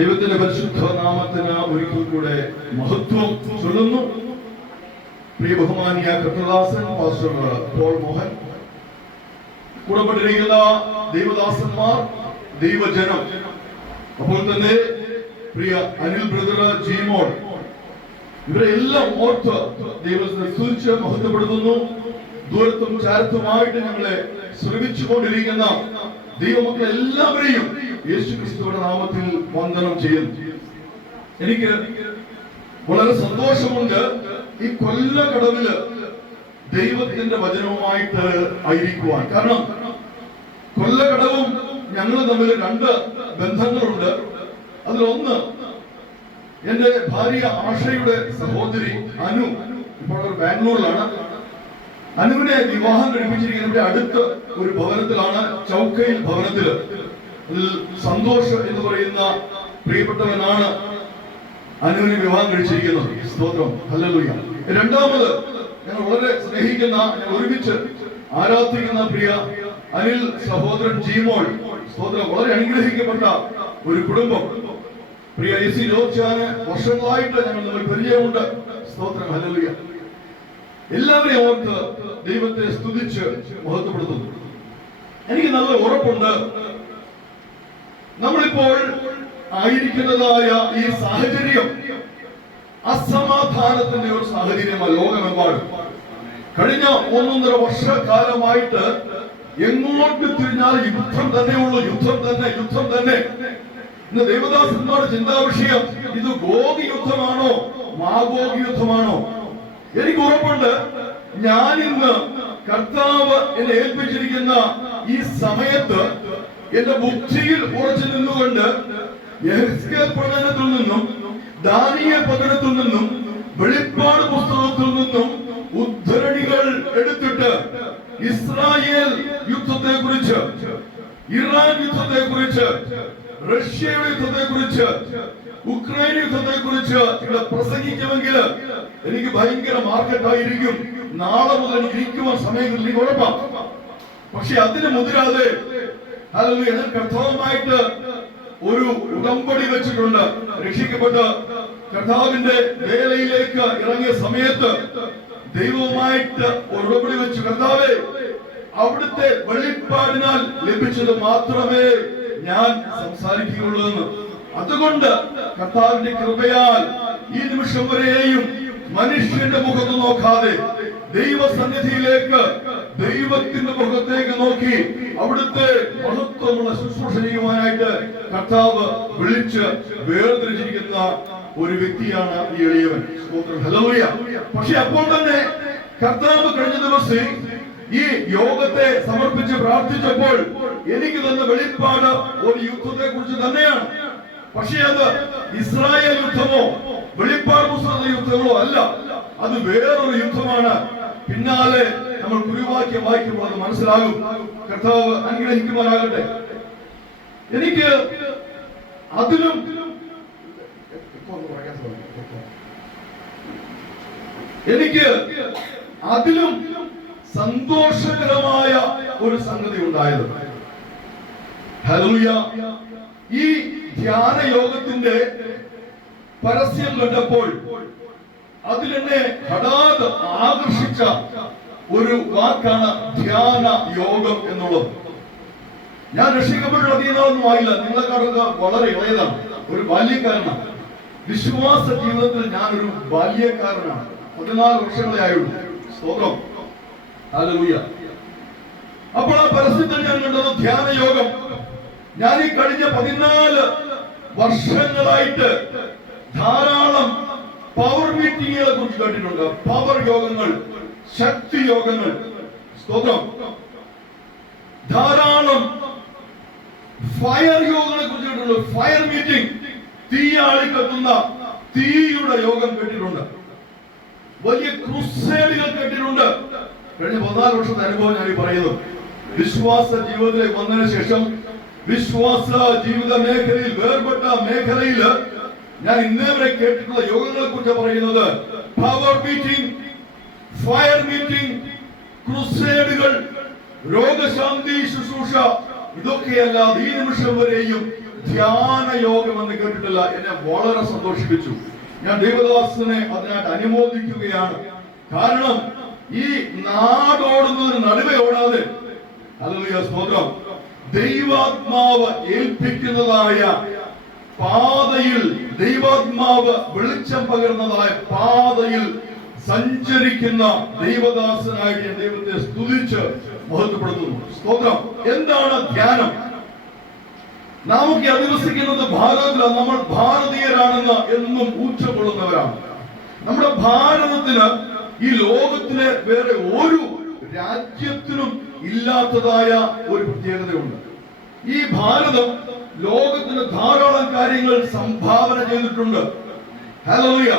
ദൈവത്തിന്റെ പരിശുദ്ധ നാമത്തിന് ഒരിക്കൽ കൂടെ മഹത്വം ചൊല്ലുന്നു. പ്രിയ ബഹുമാനിയ കർത്തദാസൻ പാസ്റ്റർ പോൾ മോഹൻ, കൂടപ്പെട്ടിരിക്കുന്ന ദൈവദാസന്മാർ, ദൈവജനം, അപ്പോൾ തന്നെ പ്രിയ അനിൽ ബ്രദർ, ജീമോൾ, ഇവരെ എല്ലാം ഓർത്ത് ദൈവത്തെ സ്തുതിച്ച് മഹത്വപ്പെടുത്തുന്നു. ദൂരത്തും ചാരത്തുമായിട്ട് ഞങ്ങളെ ശ്രമിച്ചുകൊണ്ടിരിക്കുന്ന ദൈവമക്കളെ എല്ലാവരെയും യേശുക്രിസ്തുവിന്റെ നാമത്തിൽ വന്ദനം ചെയ്യുന്നു. എനിക്ക് വളരെ സന്തോഷമുണ്ട് ഈ കൊല്ലകടവില് ദൈവത്തിന്റെ വചനവുമായിട്ട് ആയിരിക്കുവാൻ. കാരണം കൊല്ലകടവും ഞങ്ങൾ തമ്മിൽ രണ്ട് ബന്ധങ്ങളുണ്ട്. അതിലൊന്ന് എന്റെ ഭാര്യ ആഷയുടെ സഹോദരി അനു, ഇപ്പോൾ അവർ ബാംഗ്ലൂരിലാണ്. അനുവിനെ വിവാഹം കഴിപ്പിച്ചിരിക്കുന്നതിന്റെ അടുത്ത് ഒരു ഭവനത്തിലാണ്, ചൗക്കയിൽ ഭവനത്തില്. അതിൽ സന്തോഷ് എന്ന് പറയുന്ന പ്രിയപ്പെട്ടവനാണ് അനുവിനെ വിവാഹം കഴിച്ചിരിക്കുന്നത്. സ്തോത്രം, ഹല്ലേലൂയ. രണ്ടാമത് ഞങ്ങൾ വളരെ സ്നേഹിക്കുന്ന, ഞങ്ങൾ ഒരുമിച്ച് ആരാധിക്കുന്ന പ്രിയ അനിൽ സഹോദരൻ ജീമോൾ, സ്തോത്രം, വളരെ അനുഗ്രഹിക്കപ്പെട്ട ഒരു കുടുംബം. പ്രിയ എസി ലോച്ചാന് വർഷങ്ങളായിട്ട് ഞങ്ങൾ തമ്മിൽ പരിചയമുണ്ട്. സ്തോത്രം, ഹല്ലേലൂയ. എല്ലാവരെയും ഓർത്ത് ദൈവത്തെ സ്തുതിച്ച് മഹത്വപ്പെടുത്തുന്നു. എനിക്ക് നല്ല ഉറപ്പുണ്ട്, നമ്മളിപ്പോൾ ആയിരിക്കുന്നതായ ഈ സാഹചര്യം അസമാധാനത്തിന്റെ ഒരു സാഹചര്യമാണ് ലോകമെമ്പാടും. കഴിഞ്ഞ 1.5 വർഷക്കാലമായിട്ട് എങ്ങോട്ട് തിരിഞ്ഞാൽ യുദ്ധം തന്നെയുള്ളൂ, യുദ്ധം തന്നെ, യുദ്ധം തന്നെ. ഇന്ന് ദേവദാസന്മാരുടെ ചിന്താ വിഷയം, ഇത് ഗോഗ് യുദ്ധമാണോ മാഗോഗ് യുദ്ധമാണോ? എനിക്ക് ഉറപ്പുണ്ട്, ഞാൻ ഇന്ന് കർത്താവ് എന്നെ ഏൽപ്പിച്ചിരിക്കുന്ന ഈ സമയത്ത് എന്റെ ബുദ്ധിയിൽ ഉറച്ചു നിന്നുകൊണ്ട് യെഹെസ്കേൽ പ്രവചനത്തിൽ നിന്നും ദാനിയേൽ പ്രവചനത്തിൽ നിന്നും വെളിപ്പാട് പുസ്തകത്തിൽ നിന്നും ഉദ്ധരണികൾ എടുത്തിട്ട് ഇസ്രായേൽ യുദ്ധത്തെ കുറിച്ച്, ഇറാൻ യുദ്ധത്തെ കുറിച്ച്, റഷ്യയുടെ യുദ്ധത്തെ കുറിച്ച്, ഉക്രൈൻ യുദ്ധത്തെ കുറിച്ച് ഇവിടെ പ്രസംഗിക്കുമെങ്കിൽ എനിക്ക് ഭയങ്കര മാർക്കറ്റായിരിക്കും. നാളെ മുതൽ എനിക്ക് ഇരിക്കുവാൻ സമയങ്ങളിൽ ഉറപ്പാണ്. പക്ഷെ അതിന് മുതിരാതെ കർത്താവുമായിട്ട് ഒരു ഉടമ്പടി വെച്ചിട്ടുണ്ട്. രക്ഷിക്കപ്പെട്ട് കർത്താവിന്റെ വേലയിലേക്ക് ഇറങ്ങിയ സമയത്ത് ദൈവവുമായിട്ട് ഒരു ഉടമ്പടി വെച്ചു. കർത്താവേ, അവിടുത്തെ വെളിപ്പാടിനാൽ ലഭിച്ചത് മാത്രമേ ഞാൻ സംസാരിക്കുകയുള്ളൂ എന്ന്. അതുകൊണ്ട് കർത്താവിന്റെ കൃപയാൽ ഈ നിമിഷം വരെയും മനുഷ്യന്റെ മുഖത്ത് നോക്കാതെ ദൈവസന്നിധിയിലേക്ക്, ദൈവത്തിന്റെ മുഖത്തേക്ക് നോക്കി അവിടുത്തെ മഹത്വമുള്ള ശുശ്രൂഷ ചെയ്യുവാനായിട്ട് കർത്താവ് വിളിച്ച് വേർതിരിച്ചിരിക്കുന്ന ഒരു വ്യക്തിയാണ് ഈ എളിയവൻ. ഹല്ലേലൂയ. പക്ഷെ അപ്പോൾ തന്നെ കർത്താവ് കഴിഞ്ഞ ദിവസം ഈ യോഗത്തെ സമർപ്പിച്ച് പ്രാർത്ഥിച്ചപ്പോൾ എനിക്ക് തന്ന വെളിപ്പാട് ഒരു യുദ്ധത്തെ കുറിച്ച് തന്നെയാണ്. പക്ഷേ അത് ഇസ്രായേൽ യുദ്ധമോ വെളിപ്പാട് പുസ്തക യുദ്ധങ്ങളോ അല്ല, അത് വേറൊരു യുദ്ധമാണ്. പിന്നാലെ നമ്മൾ കുരുവാക്യം വായിക്കുമ്പോൾ അത് മനസ്സിലാകും. കർത്താവ് അനുഗ്രഹിക്കുവാനാകട്ടെ. എനിക്ക് അതിലും സന്തോഷകരമായ ഒരു സംഗതി ഉണ്ടായത്. ഹല്ലേലൂയ. ഈ ധ്യാന യോഗത്തിന്റെ പരസ്യം കണ്ടപ്പോൾ അതിലെന്നെ ഹഠാത് ആകർഷിച്ച ഒരു വാക്കാണ് ധ്യാന യോഗം എന്നുള്ളത്. ഞാൻ രക്ഷിക്കപ്പെട്ട അധികമൊന്നും ആയില്ല, നിങ്ങളെക്കാളൊക്കെ വളരെ ഇളയതാണ്, ഒരു ബാല്യക്കാരനാണ്. വിശ്വാസ ജീവിതത്തിൽ ഞാനൊരു ബാല്യക്കാരനാണ്. 14 വർഷങ്ങളെ ആയുള്ളൂ. സ്തോത്രം, ഹല്ലേലൂയ. അപ്പോൾ ആ പരസ്യത്തിൽ ഞാൻ കണ്ടത് ധ്യാന യോഗം. ഞാൻ ഈ കഴിഞ്ഞ 14 വർഷങ്ങളായിട്ട് ധാരാളം പവർ മീറ്റിങ്ങുകളെ കുറിച്ച് കേട്ടിട്ടുണ്ട്. പവർ യോഗങ്ങൾ, ശക്തി യോഗങ്ങൾ, സ്തോത്രം, ധാരാളം ഫയർ യോഗങ്ങളെ കുറിച്ച് കേട്ടിട്ടുണ്ട്. ഫയർ മീറ്റിംഗ്, തീയാളി കത്തുന്ന തീയുടെ യോഗം കേട്ടിട്ടുണ്ട്. വലിയ ക്രൂസേഡുകൾ കേട്ടിട്ടുണ്ട്. കഴിഞ്ഞ 14 വർഷത്തെ അനുഭവം ഞാൻ ഈ പറയുന്നു. വിശ്വാസ ജീവിതത്തിലേക്ക് വന്നതിന് ശേഷം വിശ്വാസ ജീവിത മേഖലയിൽ, വേർപെട്ട മേഖലയിൽ ഞാൻ ഇന്നേവരെ കേട്ടിട്ടുള്ള യോഗങ്ങളെ കുറിച്ച് പറയുന്നത് പവർ മീറ്റിംഗ്, ഫയർ മീറ്റിംഗ്, ക്രൂസേഡുകൾ, രോഗശാന്തി ശുശ്രൂഷ, ഇതൊക്കെയല്ലാതെ ഈ നിമിഷം വരെയും ധ്യാന യോഗം എന്ന് കേട്ടിട്ടില്ല. എന്നെ വളരെ സന്തോഷിപ്പിച്ചു. ഞാൻ ദൈവദാസനെ അതിനായിട്ട് അനുമോദിക്കുകയാണ്. കാരണം ഈ നാടോടുന്നതിന് നടുവേ ഓടാതെ, ഹല്ലേലൂയ സ്തോത്രം, ദൈവാത്മാവ് ഏൽപ്പിക്കുന്നതായ പാതയിൽ, ദൈവാത്മാവ് വെളിച്ചം പകർന്നതായ പാതയിൽ സഞ്ചരിക്കുന്ന ദൈവദാസനായിട്ട് ഞാൻ ദൈവത്തെ സ്തുതിച്ച് മഹത്വപ്പെടുത്തുന്നു. സ്തോത്രം. എന്താണ് ധ്യാനം? നാമൊക്കെ അധിവസിക്കുന്നത് ഭാരതത്തിലാണ്. നമ്മൾ ഭാരതീയരാണെന്ന് എന്നും ഊച്ചക്കൊള്ളുന്നവരാണ്. നമ്മുടെ ഭാരതത്തിന് ഈ ലോകത്തിലെ വേറെ ഒരു രാജ്യത്തിനും ഇല്ലാത്തതായ ഒരു പ്രത്യേകതയുണ്ട്. ഈ ഭാരതം ലോകത്തിന് ധാരാളം കാര്യങ്ങൾ സംഭാവന ചെയ്തിട്ടുണ്ട്. ഹല്ലേലൂയ.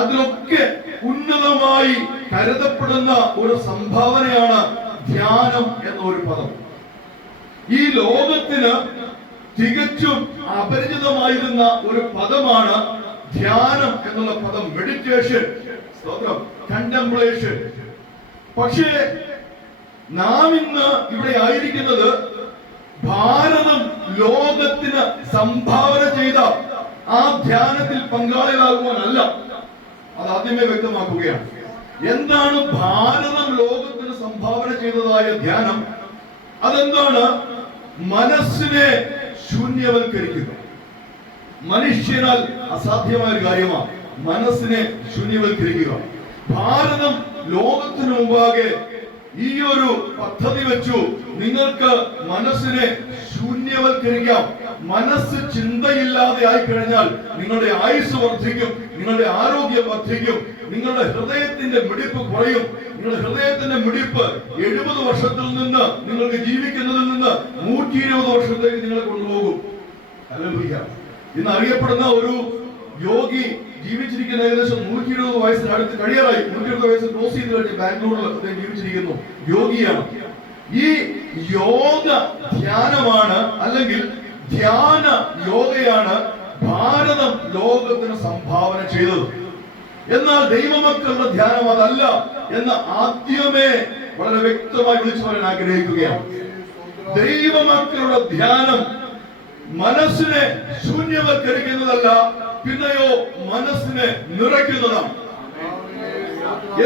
അതിലൊക്കെ ഉന്നതമായി കരുതപ്പെടുന്ന ഒരു സംഭാവനയാണ് ധ്യാനം എന്ന ഒരു പദം. ഈ ലോകത്തിന് തികച്ചും അപരിചിതമായിരുന്ന ഒരു പദമാണ് ധ്യാനം എന്നുള്ള പദം. Meditation, contemplation. പക്ഷേ നാം ഇന്ന് ഇവിടെ ആയിരിക്കുന്നത് ഭാരതം ലോകത്തിന് സംഭാവന ചെയ്ത ആ ധ്യാനത്തിൽ പങ്കാളികളാകുവാനല്ല. അത് ആദ്യമേ വ്യക്തമാക്കുകയാണ്. എന്താണ് ഭാരതം ലോകത്തിന് സംഭാവന ചെയ്തതായ ധ്യാനം? അതെന്താണ്? മനസ്സിനെ ശൂന്യവൽക്കരിക്കുക. മനുഷ്യനാൽ അസാധ്യമായ ഒരു കാര്യമാണ് മനസ്സിനെ ശൂന്യവൽക്കരിക്കുക. ഭാരതം ലോകത്തിനു മുമ്പാകെ ഈ ഒരു പദ്ധതി വെച്ചു. നിങ്ങൾക്ക് മനസ്സിനെ ശൂന്യവൽക്കരിക്കാം. മനസ്സ് ചിന്തയില്ലാതെ ആയിക്കഴിഞ്ഞാൽ നിങ്ങളുടെ ആയുസ് വർദ്ധിക്കും, നിങ്ങളുടെ ആരോഗ്യം വർദ്ധിക്കും, നിങ്ങളുടെ ഹൃദയത്തിന്റെ മിടിപ്പ് കുറയും. നിങ്ങളുടെ ഹൃദയത്തിന്റെ മിടിപ്പ് 70 വർഷത്തിൽ നിന്ന് നിങ്ങൾക്ക് ജീവിക്കുന്നതിൽ നിന്ന് 120 വർഷത്തേക്ക് നിങ്ങളെ കൊണ്ടുപോകും. ഹല്ലേലൂയ. ഇന്ന് അറിയപ്പെടുന്ന ഒരു യോഗി ജീവിച്ചിരിക്കുന്ന ഏകദേശം 120 വയസ്സിന് അടുത്ത് കഴിയാറായി. 120 വയസ്സ് ക്രോസ് ചെയ്ത് കഴിഞ്ഞ് ബാംഗ്ലൂരിൽ അദ്ദേഹം ജീവിച്ചിരിക്കുന്നു. യോഗിയാണ്. ഈ യോഗ ധ്യാനമാണ്, അല്ലെങ്കിൽ ധ്യാന യോഗയാണ് ഭാരതം ലോകത്തിന് സംഭാവന ചെയ്തത്. എന്നാൽ ദൈവമക്കളുടെ ധ്യാനം അതല്ല എന്ന് ആദ്യമേ വളരെ വ്യക്തമായി വിളിച്ചു പറയാൻ ആഗ്രഹിക്കുകയാണ്. ദൈവമക്കളുടെ ധ്യാനം മനസ്സിനെ ശൂന്യവൽക്കരിക്കുന്നതല്ല, പിന്നെയോ മനസ്സിനെ നിറയ്ക്കുന്നതാണ്.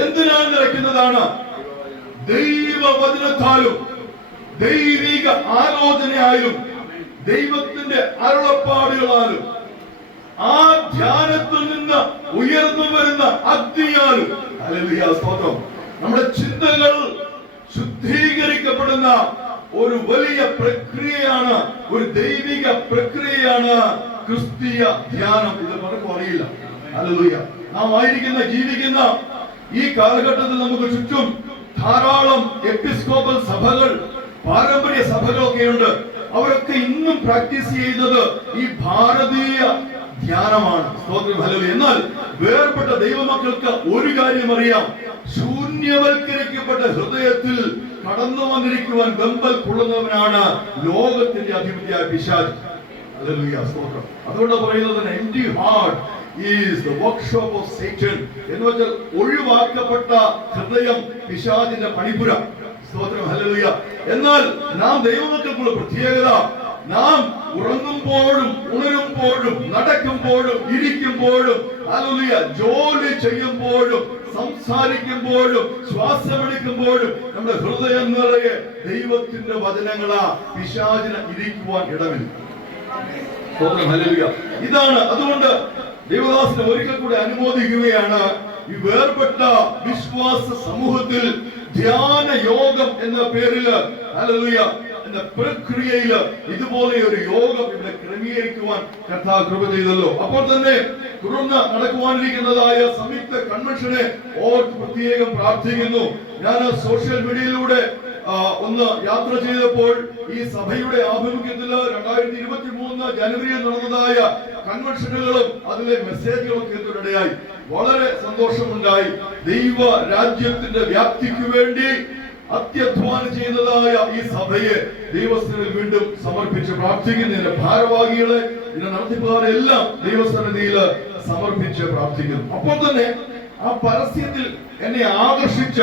എന്തിനാണ് നിറയ്ക്കുന്നതാണ്? ദൈവവചനത്താലും ദൈവിക ആലോചനയായാലും ദൈവത്തിന്റെ അരുളപ്പാടുകളാലും ആ ധ്യാനത്തിൽ നിന്ന് ഉയർന്നു വരുന്ന അഗ്നിയാലും, ഹല്ലേലൂയ സ്തോത്രം, നമ്മുടെ ചിന്തകൾ ശുദ്ധീകരിക്കപ്പെടുന്ന ഒരു വലിയ പ്രക്രിയയാണ്, ഒരു ദൈവിക പ്രക്രിയയാണ് ക്രിസ്തീയ ധ്യാനം. ഇത് പലർക്കും അറിയില്ല. ഹല്ലേലൂയ. നാം ആയിരിക്കുന്ന, ജീവിക്കുന്ന ഈ കാലഘട്ടത്തിൽ നമുക്ക് ചുറ്റും ധാരാളം എപ്പിസ്കോപ്പൽ സഭകൾ, പാരമ്പര്യ സഭകളൊക്കെയുണ്ട്. അവരൊക്കെ ഇന്നും പ്രാക്ടീസ് ചെയ്യുന്നത് ഈ ഭാരതീയ ധ്യാനമാണ്. സ്തോത്രം. ഹല്ലേലൂയ. എന്നാൽ വേർപെട്ട ദൈവമക്കൾക്ക് ഒരു കാര്യം അറിയാം. ശൂന്യവൽക്കരിക്കപ്പെട്ട ഹൃദയത്തിൽ കടന്നു വന്നിരിക്കുവാൻ വെമ്പൽ കൊള്ളുന്നവനാണ് ലോകത്തിന്റെ അധിപതിയായ പിശാച്. ഹല്ലേലൂയ സ്തോത്രം. അതുകൊണ്ട് പറയുന്നത് empty heart is the workshop of Satan. എന്ന് വെച്ചാൽ ഒഴിവാക്കപ്പെട്ട ഹൃദയം പിശാചിന്റെ പണിപ്പുര. സ്തോത്രം. ഹല്ലേലൂയ. എന്നാൽ നാം ദൈവമക്കൾക്കുള്ള പ്രത്യേകത, നാം ഉറങ്ങുമ്പോഴും ഉണരുമ്പോഴും നടക്കുമ്പോഴും ഇരിക്കുമ്പോഴും, ഹല്ലേലൂയ, ജോലി ചെയ്യുമ്പോഴും സംസാരിക്കുമ്പോഴും ശ്വാസമെടുക്കുമ്പോഴും നമ്മുടെ ഹൃദയം നിറയെ ദൈവത്തിന്റെ വചനങ്ങളാ. പിശാചിന് ഇരിക്കുവാൻ ഇടമില്ല. ഇതാണ്. അതുകൊണ്ട് ദൈവദാസനെ ഒരിക്കൽ കൂടെ അനുമോദിക്കുകയാണ്. ഈ വേർപെട്ട വിശ്വാസ സമൂഹത്തിൽ ധ്യാന യോഗം എന്ന പേരില്, ഹല്ലേലൂയ, എന്ന പ്രക്രിയയിൽ ഇതുപോലെ ഒരു യോഗം ഇവിടെ ക്രമീകരിക്കുവാൻ കർത്താവ് കൃപ ചെയ്തല്ലോ. അപ്പോൾ തന്നെ തുടർന്ന് നടക്കുവാനിരിക്കുന്നതായ സംയുക്ത കൺവെൻഷനെ ഓർത്ത് പ്രത്യേകം പ്രാർത്ഥിക്കുന്നു. ഞാൻ സോഷ്യൽ മീഡിയയിലൂടെ ഒന്ന് യാത്ര ചെയ്തപ്പോൾ ഈ സഭയുടെ ആഭിമുഖ്യത്തിൽ 2023 ജനുവരിയിൽ നടന്നതായ കൺവെൻഷനുകളും അതിലെ മെസ്സേജുകളും കേൾക്കാനിടയായി. വളരെ സന്തോഷമുണ്ടായി. ദൈവ രാജ്യത്തിന്റെ വ്യാപ്തിക്ക് വേണ്ടി അത്യധ്വാനം ചെയ്യുന്നതായ ഈ സഭയെ ദൈവസ്ഥനിൽ വീണ്ടും സമർപ്പിച്ച് പ്രാർത്ഥിക്കുന്നതിന്റെ ഭാരവാഹികളെ, ഇതിന്റെ നടത്തിപ്പുകാരെ എല്ലാം ദൈവസന്നിധിയിൽ സമർപ്പിച്ച് പ്രാർത്ഥിക്കുന്നു. അപ്പോൾ തന്നെ ആ പരസ്യത്തിൽ എന്നെ ആകർഷിച്ച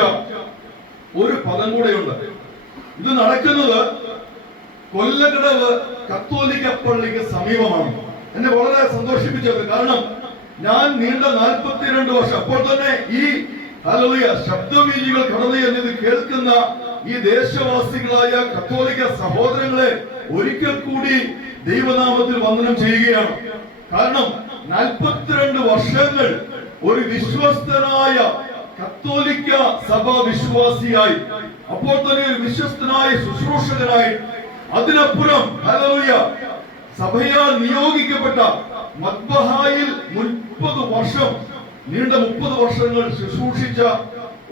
ഒരു പദം കൂടെയുണ്ട്. ഇത് നടക്കുന്നത് കൊല്ലകടവ് കത്തോലിക്ക പള്ളിക്ക് സമീപമാണ്. എന്നെ വളരെ സന്തോഷിപ്പിച്ചത്, കാരണം ഞാൻ നീണ്ട 42 വർഷം, അപ്പോൾ തന്നെ ഈ ഹല്ലേലൂയ ശബ്ദവീചികൾ കടന്നു എന്നത് കേൾക്കുന്ന ഈ ദേശവാസികളായ കത്തോലിക്ക സഹോദരങ്ങളെ ഒരിക്കൽ കൂടി ദൈവനാമത്തിൽ വന്ദനം ചെയ്യുകയാണ്. കാരണം 42 വർഷങ്ങൾ ഒരു വിശ്വസ്തനായ കത്തോലിക്ക സഭ വിശ്വാസിയായി, അപ്പോൾ തന്നെ ഒരു വിശ്വസ്തനായ ശുശ്രൂഷകനായി, അതിനപ്പുറം ഹല്ലേലൂയ സഭയാൽ നിയോഗിക്കപ്പെട്ട മദ്ബഹായിൽ 30 വർഷം നീണ്ട 30 വർഷങ്ങൾ ശുശ്രൂഷിച്ച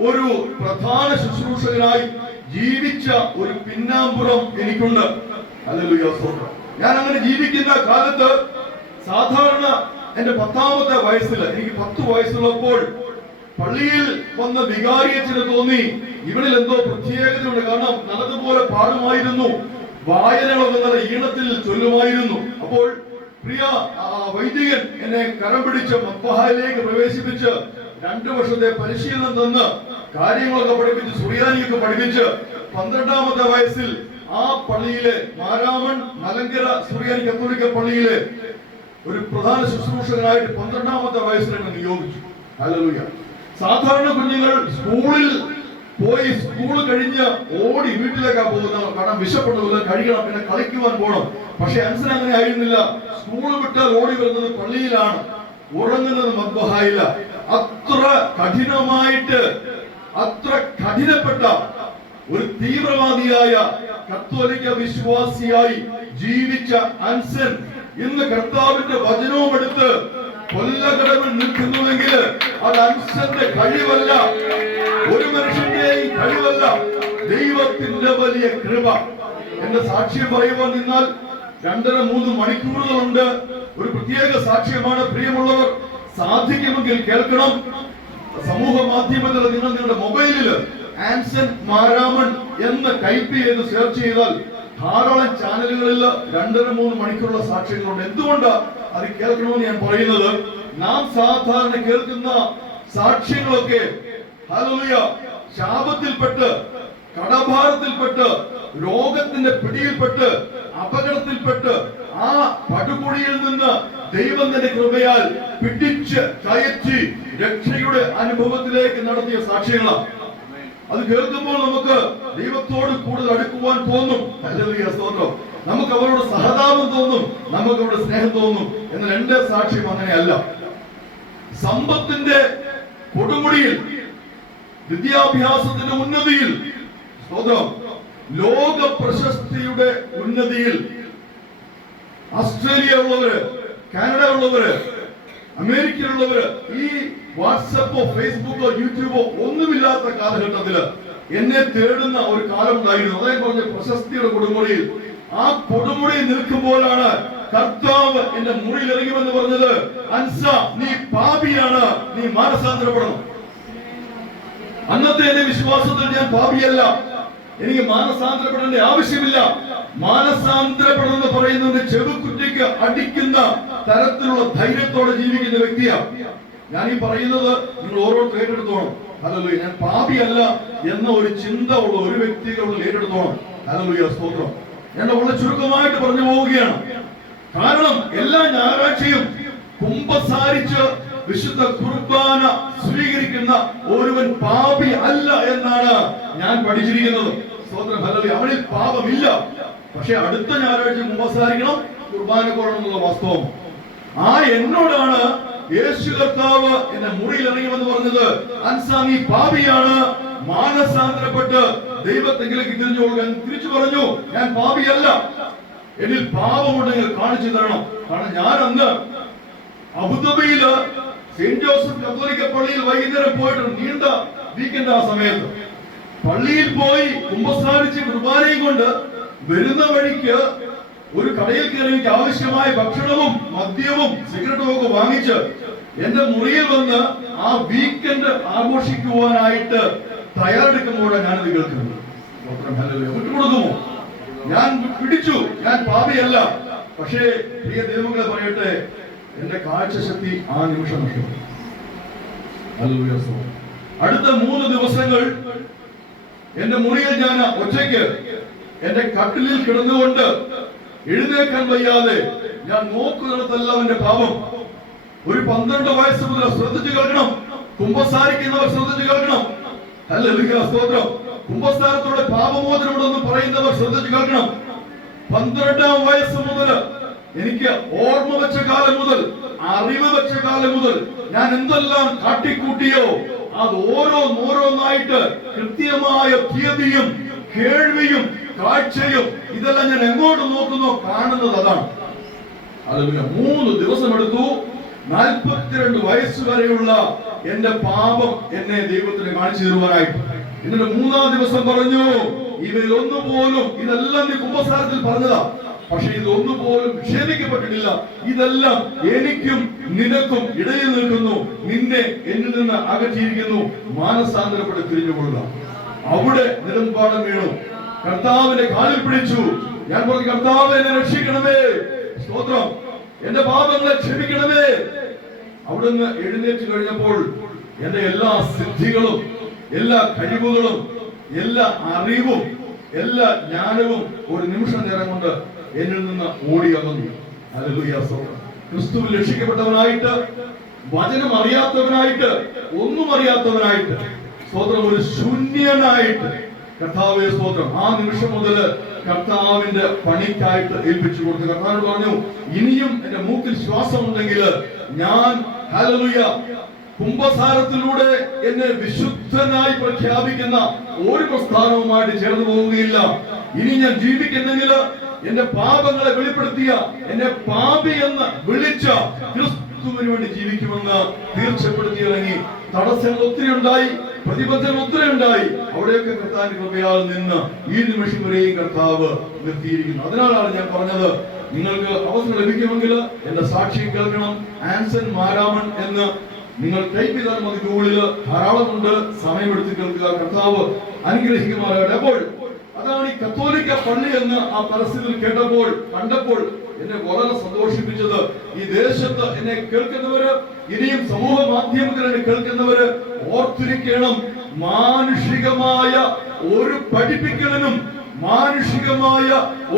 ഒരു പ്രധാന ശുശ്രൂഷകനായി ജീവിച്ച ഒരു പിന്നാമ്പുറം എനിക്കുണ്ട്. ഹല്ലേലൂയ. ഞാൻ അങ്ങനെ ജീവിക്കുന്ന കാലത്ത് സാധാരണ എന്റെ 10ാമത്തെ വയസ്സിൽ, എനിക്ക് 10 വയസ്സുള്ളപ്പോൾ പള്ളിയിൽ വന്ന വികാരിയച്ഛന് തോന്നി ഇവനിൽ എന്തോ പ്രത്യേകതയുണ്ട്. കാരണം നല്ലതുപോലെ പാടുമായിരുന്നു, വായനകളൊക്കെ നല്ല ഈണത്തിൽ ചൊല്ലുമായിരുന്നു. അപ്പോൾ പ്രിയ വൈദികൻ എന്നെ കരം പിടിച്ച് മദ്ബഹായിലേക്ക് പ്രവേശിപ്പിച്ച് 2 വർഷത്തെ പരിശീലനം തന്ന് കാര്യങ്ങളൊക്കെ പഠിപ്പിച്ച് സുറിയാനിയൊക്കെ പഠിപ്പിച്ച് 12ാമത്തെ വയസ്സിൽ ആ പള്ളിയിലെ മാരാമൺ മലങ്കര സുറിയാനി കത്തോലിക്ക പള്ളിയിലെ ഒരു പ്രധാന ശുശ്രൂഷകനായിട്ട് 12ാമത്തെ വയസ്സിൽ എന്നെ നിയോഗിച്ചു. ഹല്ലേലൂയ. സാധാരണ കുഞ്ഞുങ്ങൾ സ്കൂളിൽ പോയി സ്കൂൾ കഴിഞ്ഞ് ഓടി വീട്ടിലേക്കാണ് പോകുന്നത്. കാരണം വിശപ്പെടുന്നില്ല, കഴിയണം, പിന്നെ കളിക്കുവാൻ പോകണം. പക്ഷെ അൻസൻ അങ്ങനെ ആയിരുന്നില്ല. സ്കൂൾ വിട്ടാൽ ഓടി വരുന്നത് പള്ളിയിലാണ്, ഉറങ്ങുന്നത് മദ്ബഹായില്ല. അത്ര കഠിനമായിട്ട്, അത്ര കഠിനപ്പെട്ട ഒരു തീവ്രവാദിയായ കത്തോലിക്ക വിശ്വാസിയായി ജീവിച്ച അൻസൻ ഇന്ന് കർത്താവിന്റെ വചനവും എടുത്ത് കൊല്ലകടവിൽ നിൽക്കുന്നുവെങ്കിൽ അത് അൻസന്റെ കഴിവല്ല, ഒരു മനുഷ്യന്റെയും കഴിവല്ല, ദൈവത്തിന്റെ വലിയ കൃപ. എന്റെ സാക്ഷ്യം പറയുവാൻ നിന്നാൽ 2.5-3 മണിക്കൂറുകളുണ്ട്. ഒരു പ്രത്യേക സാക്ഷ്യമാണ്. പ്രിയമുള്ളവർ, സാധിക്കുമെങ്കിൽ കേൾക്കണം. സമൂഹ മാധ്യമത്തിൽ നിങ്ങൾ നിങ്ങളുടെ മൊബൈലിൽ ആൻസൺ മാരാമൺ എന്ന് ടൈപ്പ് ചെയ്ത് സെർച്ച് ചെയ്താൽ ധാരാളം ചാനലുകളിൽ 2.5-3 മണിക്കൂറുള്ള സാക്ഷ്യങ്ങളുണ്ട്. എന്തുകൊണ്ട് അത് കേൾക്കണമെന്ന് ഞാൻ പറയുന്നത്, നാം സാധാരണ കേൾക്കുന്ന സാക്ഷ്യങ്ങളൊക്കെ ഹല്ലേലൂയ ശാപത്തിൽപ്പെട്ട്, കടഭാരത്തിൽപ്പെട്ട്, രോഗത്തിന്റെ പിടിയിൽപ്പെട്ട്, അപകടത്തിൽപ്പെട്ട്, ആ പടുകുഴിയിൽ നിന്ന് ദൈവം തന്റെ കൃപയാൽ പിടിച്ച് കയറ്റി രക്ഷയുടെ അനുഭവത്തിലേക്ക് നടത്തിയ സാക്ഷ്യങ്ങളാണ്. അത് കേൾക്കുമ്പോൾ നമുക്ക് ദൈവത്തോട് കൂടുതൽ അടുക്കുവാൻ തോന്നും. ഹല്ലേലൂയ, സ്തോത്രം. നമുക്ക് അവരോട് സഹതാപം തോന്നും, നമുക്ക് അവരുടെ സ്നേഹം തോന്നും. എന്നാൽ എന്റെ സാക്ഷ്യം അങ്ങനെയല്ല. സമ്പത്തിന്റെ കൊടുമുടിയിൽ, വിദ്യാഭ്യാസത്തിന്റെ ഉന്നതിയിൽ, സ്തോത്രം, ലോക പ്രശസ്തിയുടെ ഉന്നതിയിൽ, ഓസ്ട്രേലിയ ഉള്ളവര്, കാനഡ ഉള്ളവര്, അമേരിക്കയിലുള്ളവര്, ഈ വാട്സപ്പോ ഫേസ്ബുക്കോ യൂട്യൂബോ ഒന്നുമില്ലാത്ത കാലഘട്ടത്തില് എന്നെ തേടുന്ന ഒരു കാലം ഉണ്ടായിരുന്നു. അതായത് പറഞ്ഞ പ്രശസ്തിയുടെ കൊടുമുടിയിൽ. ആ കൊടുമുടിയിൽ നിൽക്കുമ്പോഴാണ് കർത്താവ് എന്റെ മുറിയിൽ ഇറങ്ങുമെന്ന് പറഞ്ഞത്, അൻസ, നീ പാപിയാണ്, നീ മാനസാന്തരപ്പെടണം. അന്നത്തെ എന്റെ വിശ്വാസത്തിൽ ഞാൻ പാപിയല്ല, എനിക്ക് മാനസാന്തരപ്പെടേണ്ട ആവശ്യമില്ല. മാനസാന്തരപ്പെടണമെന്ന് പറയുന്നത് ചെവിക്കുറ്റിക്ക് അടിക്കുന്ന തരത്തിലുള്ള ധൈര്യത്തോടെ ജീവിക്കുന്ന വ്യക്തിയാണ് ഞാൻ. ഈ പറയുന്നത് നിങ്ങൾ ഓരോരുത്തരും ഏറ്റെടുത്തോണം. ഹല്ലേലൂയ. ഞാൻ പാപിയല്ല എന്ന ഒരു ചിന്ത ഉള്ള ഒരു വ്യക്തികൾ ഏറ്റെടുത്തോണം. ഹല്ലേലൂയ, സ്തോത്രം. ഞാൻ വളരെ ചുരുക്കമായിട്ട് പറഞ്ഞു പോവുകയാണ്. കാരണം എല്ലാ ഞായറാഴ്ചയും കുമ്പസാരിച്ച് വിശുദ്ധ കുർബാന സ്വീകരിക്കുന്ന ഒരുവൻ പാപി അല്ല എന്നാണ് ഞാൻ പഠിച്ചിരിക്കുന്നത്. സ്തോത്രം, ഹല്ലേലൂയ. അവനിൽ പാപമില്ല. പക്ഷെ അടുത്ത ഞായറാഴ്ച കുമ്പസാരിക്കണം, കുർബാന കൊള്ളണം എന്നുള്ള വാസ്തവം. ആ എന്നോടാണ് യേശു കർത്താവ് എന്നെ മുറിയിൽ ഇറങ്ങിയെന്ന് പറഞ്ഞത്, അൻസ, നീ പാപിയാണ്, മാനസാന്തരപ്പെട്ട് ദൈവത്തെങ്കിലേക്ക് തിരിഞ്ഞു കൊടുക്കാൻ. തിരിച്ചു പറഞ്ഞു, ഞാൻ പാപിയല്ല, എന്നിൽ പാപമുണ്ടെങ്കിൽ കാണിച്ചു തരണം. കാരണം ഞാൻ അന്ന് അബുദാബിയില് സെന്റ് ജോസഫ് കത്തോലിക്ക പള്ളിയിൽ വൈകുന്നേരം പോയിട്ട് നീണ്ട വീക്കെൻഡ്. ആ സമയത്ത് പള്ളിയിൽ പോയി കുമ്പസാരിച്ച് കുർബാനയും കൊണ്ട് വരുന്ന വഴിക്ക് ഒരു കടയിൽ കയറി എനിക്ക് ആവശ്യമായ ഭക്ഷണവും മദ്യവും സിഗരറ്റും ഒക്കെ വാങ്ങിച്ച് എന്റെ മുറിയിൽ വന്ന് ആ വീക്കെൻഡ് ആഘോഷിക്കുവാനായിട്ട് തയ്യാറെടുക്കുമ്പോഴാണ് ഞാനത് കേൾക്കുന്നത്. വിട്ടുകൊടുക്കുമോ? ഞാൻ പിടിച്ചു, ഞാൻ പാപിയല്ല. പക്ഷേ പ്രിയ ദൈവങ്ങളെ പറയട്ടെ, എന്റെ കാഴ്ചശക്തി ആ നിമിഷം നഷ്ടപ്പെട്ടു. അടുത്ത 3 ദിവസങ്ങൾ എന്റെ മുറിയിൽ ഞാൻ ഒറ്റയ്ക്ക് എന്റെ കട്ടിലിൽ കിടന്നുകൊണ്ട് എഴുന്നേക്കാൻ വയ്യാതെ ഞാൻ നോക്കുന്നിടത്തെല്ലാം എന്റെ പാപം. ഒരു 12 വയസ്സ് മുതൽ ശ്രദ്ധിച്ചു കേൾക്കണം, കുമ്പസാരിക്കുന്നവർ ശ്രദ്ധിച്ചു കേൾക്കണം. ഹല്ലേലൂയ, സ്തോത്രം. കുമ്പസാരത്തോടെ പാപമോചനമുണ്ടെന്ന് പറയുന്നവർ ശ്രദ്ധിച്ചു കേൾക്കണം. 12-ാം വയസ്സ് മുതൽ എനിക്ക് ഓർമ്മ വെച്ച കാലം മുതൽ, അറിവ് വെച്ച കാലം മുതൽ ഞാൻ എന്തെല്ലാം കാട്ടിക്കൂട്ടിയോ അത് ഓരോന്നായിട്ട് കൃത്യമായ തീയതിയും കേൾവിയും കാഴ്ചയും ഇതെല്ലാം ഞാൻ എങ്ങോട്ട് നോക്കുന്നോ കാണുന്നത് അതാണ്. അതുപോലെ 3 ദിവസം എടുത്തു. 42 വയസ്സ് വരെയുള്ള എന്റെ പാപം എന്നെ ദൈവത്തിന് കാണിച്ചു തരുവാനായിട്ട്. എന്നിട്ട് 3-ാം ദിവസം പറഞ്ഞു, ഇവയിലൊന്നുപോലും, ഇതെല്ലാം നീ കുമ്പസാരത്തിൽ പറഞ്ഞതാ, പക്ഷെ ഇതൊന്നുപോലും ക്ഷമിക്കപ്പെട്ടിട്ടില്ല. ഇതെല്ലാം എനിക്കും നിനക്കും ഇടയിൽ നിൽക്കുന്നു. നിന്നെ എന്നിൽ നിന്ന് അകറ്റിയിരിക്കുന്നു. മാനസാന്തരപ്പെട്ട് തിരിഞ്ഞുകൊള്ളുക. അവിടെ നെടുമ്പാടം വീണു. കർത്താവിന്റെ കാലിൽ പിടിച്ചു. ഞാൻ പറഞ്ഞു, കർത്താവ് എന്നെ രക്ഷിക്കണമേ, സ്തോത്രം, എന്റെ പാപങ്ങളെ ക്ഷമിക്കണമേ. അവിടുന്ന് എഴുന്നേറ്റ് കഴിഞ്ഞപ്പോൾ എന്റെ എല്ലാ സിദ്ധികളും, എല്ലാ കഴിവുകളും, എല്ലാ അറിവും, എല്ലാ ജ്ഞാനവും ഒരു നിമിഷ നേരം കൊണ്ട് എന്നിൽ നിന്ന് ഓടി അകന്നു. ഹല്ലേലൂയ, സ്തോത്രം. ക്രിസ്തുവിൽ രക്ഷിക്കപ്പെട്ടവനായിട്ട്, വചനം അറിയാത്തവനായിട്ട്, ഒന്നും അറിയാത്തവനായിട്ട്, സ്തോത്രം, ഒരു ശൂന്യനായിട്ട് കർത്താവേ സ്തോത്രം, ആ നിമിഷം മുതൽ കർത്താവിന്റെ പണിക്കായിട്ട് ഏൽപ്പിച്ചു കൊടുത്തു. കർത്താവ് പറഞ്ഞു, ഇനിയും എന്റെ മൂക്കിൽ ശ്വാസം ഉണ്ടെങ്കിൽ ഞാൻ, ഹല്ലേലൂയ, കുംഭസാരത്തിലൂടെ എന്നെ വിശുദ്ധനായി പ്രഖ്യാപിക്കുന്ന ഒരു പ്രസ്ഥാനവുമായിട്ട് ചേർന്ന് പോവുകയില്ല. ഇനി ഞാൻ ജീവിക്കുന്നെങ്കിൽ എന്റെ പാപങ്ങളെ വെളിപ്പെടുത്തിയ, എന്നെ പാപി എന്ന് വിളിച്ച ക്രിസ്തുവിന് വേണ്ടി ജീവിക്കുമെന്ന് തീർച്ചപ്പെടുത്തി ഇറങ്ങി. തടസ്സങ്ങൾ ഒത്തിരി ഉണ്ടായി, പ്രതിബന്ധങ്ങൾ ഒത്തിരി ഉണ്ടായി. അവിടെയൊക്കെ കർത്താവിന്റെ കൃപയാൽ നിന്ന് ഈ നിമിഷം വരെയും കർത്താവ് നിർത്തിയിരിക്കുന്നു. അതിനാലാണ് ഞാൻ പറഞ്ഞത്, നിങ്ങൾക്ക് അവസരം ലഭിക്കുമെങ്കിൽ എന്റെ സാക്ഷി കേൾക്കണം. ആൻസൺ മാരാമൺ എന്ന് നിങ്ങൾ ടൈപ്പ് ചെയ്താൽ മതി, ഗൂഗിളിൽ ധാരാളമുണ്ട്. സമയമെടുത്ത് കേൾക്കുക. കർത്താവ് അനുഗ്രഹിക്കുമാറാകട്ടെ. അപ്പോൾ അതാണ് ഈ കത്തോലിക്ക പള്ളി എന്ന് ആ പരസ്യത്തിൽ കേട്ടപ്പോൾ, കണ്ടപ്പോൾ എന്നെ വളരെ സന്തോഷിപ്പിച്ചത്. ഈ ദേശത്ത് എന്നെ കേൾക്കുന്നവര്, ഇനിയും സമൂഹ മാധ്യമത്തിൽ എന്നെ കേൾക്കുന്നവര് ഓർത്തിരിക്കണം, മാനുഷികമായ ഒരു പഠിപ്പിക്കലിനും മാനുഷികമായ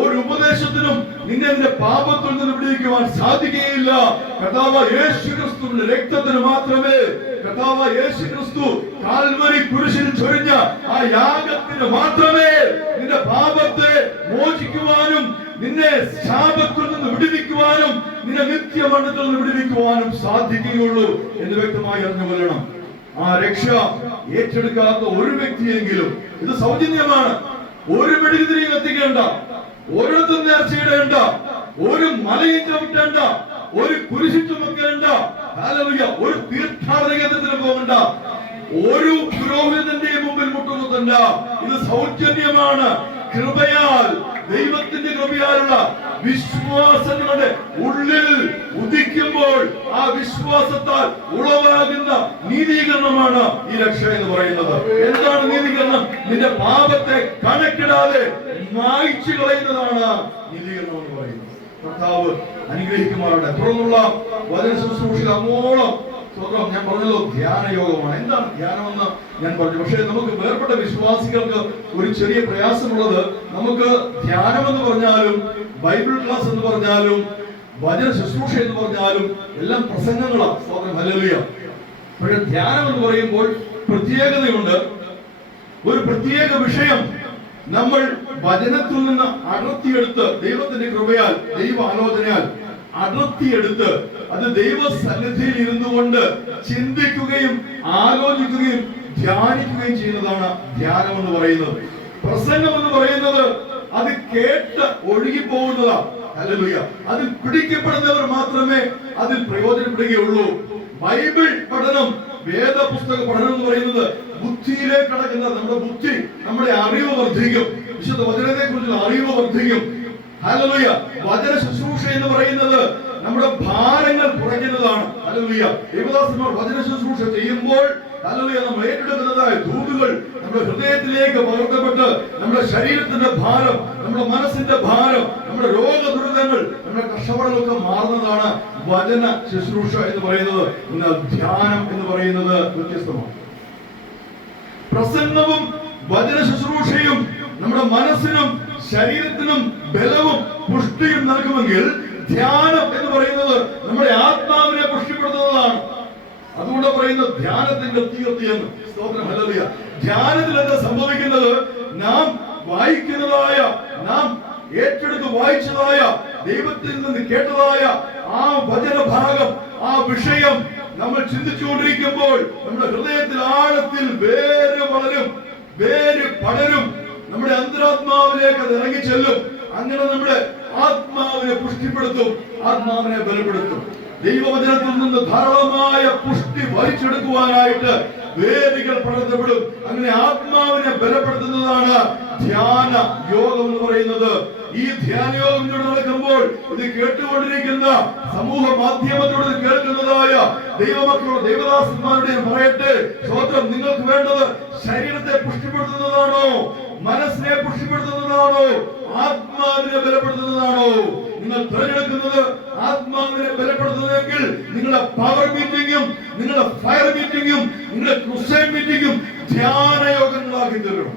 ഒരു ഉപദേശത്തിനും നിന്നെ എന്റെ പാപത്തിൽ നിന്ന് വിടുവിക്കുവാൻ സാധിക്കുകയില്ല. കർത്താവ് യേശു ക്രിസ്തുവിന്റെ രക്തത്തിന് മാത്രമേ, കർത്താവ് യേശു ക്രിസ്തു കാൽവരി കുരിശിൽ ചൊരിഞ്ഞ ആ യാഗത്തിന് മാത്രമേ നിന്റെ പാപത്തെ മോചിക്കുവാനും, നിന്നെ ശാപത്തിൽ നിന്ന് വിടുവിക്കുവാനും, നിന്നെ നിത്യമണ്ഡലത്തിൽ നിന്ന് വിടുവിക്കുവാനും സാധിക്കുകയുള്ളൂ എന്ന് വ്യക്തമായി അറിഞ്ഞുകൊള്ളണം. ആ രക്ഷ ഏറ്റെടുക്കാത്ത ഒരു വ്യക്തിയെങ്കിലും, ഇത് സൗജന്യമാണ്, ഒരു മെഴുകുതിരി കത്തിക്കേണ്ട, ഒരിടത്തും നേർച്ചയിടേണ്ട, ഒരു മലയിൽ ചവിട്ടേണ്ട, ഒരു കുരിശ് ചുമക്കേണ്ട, ഹല്ലേലൂയ, ഒരു തീർത്ഥാടന കേന്ദ്രത്തിന് പോകണ്ട, ഒരു പുരോഹിതന്റെ മുമ്പിൽ മുട്ടുകുത്തണ്ട. ഇത് സൗജന്യമാണ്. കൃപയാൽ, ദൈവത്തിന്റെ കൃപയാലുള്ള വിശ്വാസങ്ങളുടെ ഉള്ളിൽ ഉദിക്കുമ്പോൾ ആ വിശ്വാസത്താൽ ഉളവാകുന്ന നീതീകരണമാണ് ഈ രക്ഷ എന്ന് പറയുന്നത്. എന്താണ് നീതീകരണം? നിന്റെ പാപത്തെ കണക്കിടാതെ മായ്ച്ചു കളയുന്നതാണ് നീതീകരണം എന്ന് പറയുന്നത്. കർത്താവ് അനുഗ്രഹിക്കുമാറുണ്ട്. തുടർന്നുള്ള വചന ശുശ്രൂഷയിൽ അങ്ങോളം സ്വന്തം ഞാൻ പറഞ്ഞല്ലോ, ധ്യാനയോഗമാണ്. എന്താണ് ധ്യാനമെന്ന് ഞാൻ പറഞ്ഞു. പക്ഷേ നമുക്ക് വേർപെട്ട വിശ്വാസികൾക്ക് ഒരു ചെറിയ പ്രയാസമുള്ളത്, നമുക്ക് ധ്യാനം എന്ന് പറഞ്ഞാലും, ബൈബിൾ ക്ലാസ് എന്ന് പറഞ്ഞാലും, വചന ശുശ്രൂഷ എന്ന് പറഞ്ഞാലും എല്ലാം പ്രസംഗങ്ങളാണ്. സ്തോത്രം, ഹല്ലേലൂയ. പക്ഷേ ധ്യാനം എന്ന് പറയുമ്പോൾ പ്രത്യേകതയുണ്ട്. ഒരു പ്രത്യേക വിഷയം നമ്മൾ വചനത്തിൽ നിന്ന് അടർത്തിയെടുത്ത്, ദൈവത്തിന്റെ കൃപയാൽ, ദൈവ ആലോചനയാൽ അടർത്തിയെടുത്ത് അത് ദൈവസന്നിധിയിൽ ഇരുന്നുകൊണ്ട് ചിന്തിക്കുകയും ആലോചിക്കുകയും ധ്യാനിക്കുകയും ചെയ്യുന്നതാണ് ധ്യാനം എന്ന് പറയുന്നത്. പ്രസംഗം എന്ന് പറയുന്നത് അത് കേട്ട് ഒഴുകിപ്പോകുന്നതാണ്. ഹല്ലേലൂയ. അതിൽ പിടിക്കപ്പെടുന്നവർ മാത്രമേ അതിൽ പ്രയോജനപ്പെടുകയുള്ളൂ. ബൈബിൾ പഠനം, വേദപുസ്തക പഠനം എന്ന് പറയുന്നത് ബുദ്ധിയിലേക്ക് കടക്കുന്ന, നമ്മുടെ ബുദ്ധി, നമ്മുടെ അറിവ് വർദ്ധിക്കും. വിശുദ്ധ വചനത്തെ കുറിച്ചുള്ള അറിവ് വർദ്ധിക്കും. ഹല്ലേലൂയ. വചന ശുശ്രൂഷ എന്ന് പറയുന്നത് നമ്മുടെ ഭാരങ്ങൾ കുറയ്ക്കുന്നതാണ്. ഹല്ലേലൂയ. ദൈവദാസന്മാർ വചന ശുശ്രൂഷ ചെയ്യുമ്പോൾ ഹല്ലേലൂയ നമ്മൾ ഏറ്റെടുക്കുന്നതായ ദൂതുകൾ നമ്മുടെ ഹൃദയത്തിലേക്ക് പകർത്തപ്പെട്ട് നമ്മുടെ ശരീരത്തിന്റെ ഭാരം, നമ്മുടെ മനസ്സിന്റെ ഭാരം, നമ്മുടെ രോഗദുരിതങ്ങൾ, നമ്മുടെ കഷ്ടപ്പാടുകളൊക്കെ മാറുന്നതാണ് വചന ശുശ്രൂഷ എന്ന് പറയുന്നത്. എന്നാൽ ധ്യാനം എന്ന് പറയുന്നത് വ്യത്യസ്തമാണ്. പ്രസംഗവും വചന ശുശ്രൂഷയും നമ്മുടെ മനസ്സിനും ശരീരത്തിനും ബലവും പുഷ്ടിയും നൽകുമെങ്കിൽ ധ്യാനം എന്ന് പറയുന്നത് നമ്മുടെ ആത്മാവിനെ പുഷ്ടിപ്പെടുത്തുന്നതാണ്. അതുകൊണ്ട് പറയുന്നത് ധ്യാനത്തിന്റെ തീയത്തിയെന്ന്. സ്തോത്രം, ഹല്ലേലൂയ. ധ്യാനത്തിൽ എന്താ സംഭവിക്കുന്നത്? നാം വായിക്കുന്നതായ, നാം ഏറ്റെടുത്ത് വായിച്ചതായ, ദൈവത്തിൽ നിന്ന് കേട്ടതായ ആ വചനഭാഗം, ആ വിഷയം നമ്മൾ ചിന്തിച്ചുകൊണ്ടിരിക്കുമ്പോൾ നമ്മുടെ ഹൃദയത്തിൽ ആഴത്തിൽ വേര് വളരും, വേര് പടരും, നമ്മുടെ അന്തരാത്മാവിലേക്ക് അത് ഇറങ്ങി ചെല്ലും. അങ്ങനെ നമ്മുടെ ആത്മാവിനെ പുഷ്ടിപ്പെടുത്തും, ആത്മാവിനെ ബലപ്പെടുത്തും. ദൈവവചനത്തിൽ നിന്ന് ധാരാളമായ പുഷ്ടി വലിച്ചെടുക്കുവാനായിട്ട് വേരുകൾ പടർത്തപ്പെടും. അങ്ങനെ ആത്മാവിനെ ബലപ്പെടുത്തുന്നതാണ് ധ്യാന യോഗം എന്ന് പറയുന്നത്. ഈ ധ്യാന യോഗം ഇവിടെ നടക്കുമ്പോൾ ഇത് കേട്ടുകൊണ്ടിരിക്കുന്ന സമൂഹ മാധ്യമത്തോട് കേൾക്കുന്നതായ ദൈവമക്കളോട്, ദൈവദാസന്മാരുടെ പറയട്ടെ, സ്വന്തം നിങ്ങൾക്ക് വേണ്ടത് ശരീരത്തെ പുഷ്ടിപ്പെടുത്തുന്നതാണോ, മനസ്സിനെ പുഷ്ടിപ്പെടുത്തുന്നതാണോ, ആത്മാവിനെ ബലപ്പെടുത്തുന്നതാണോ? നിങ്ങൾ തിരഞ്ഞെടുക്കുന്നത് ആത്മാവിനെ ബലപ്പെടുത്തുന്നതെങ്കിൽ നിങ്ങളുടെ പവർ മീറ്റിംഗും, നിങ്ങളുടെ ഫയർ മീറ്റിംഗും, നിങ്ങളുടെ ക്രൂസൈഡ് മീറ്റിംഗും ധ്യാന യോഗങ്ങളാക്കി തരണം.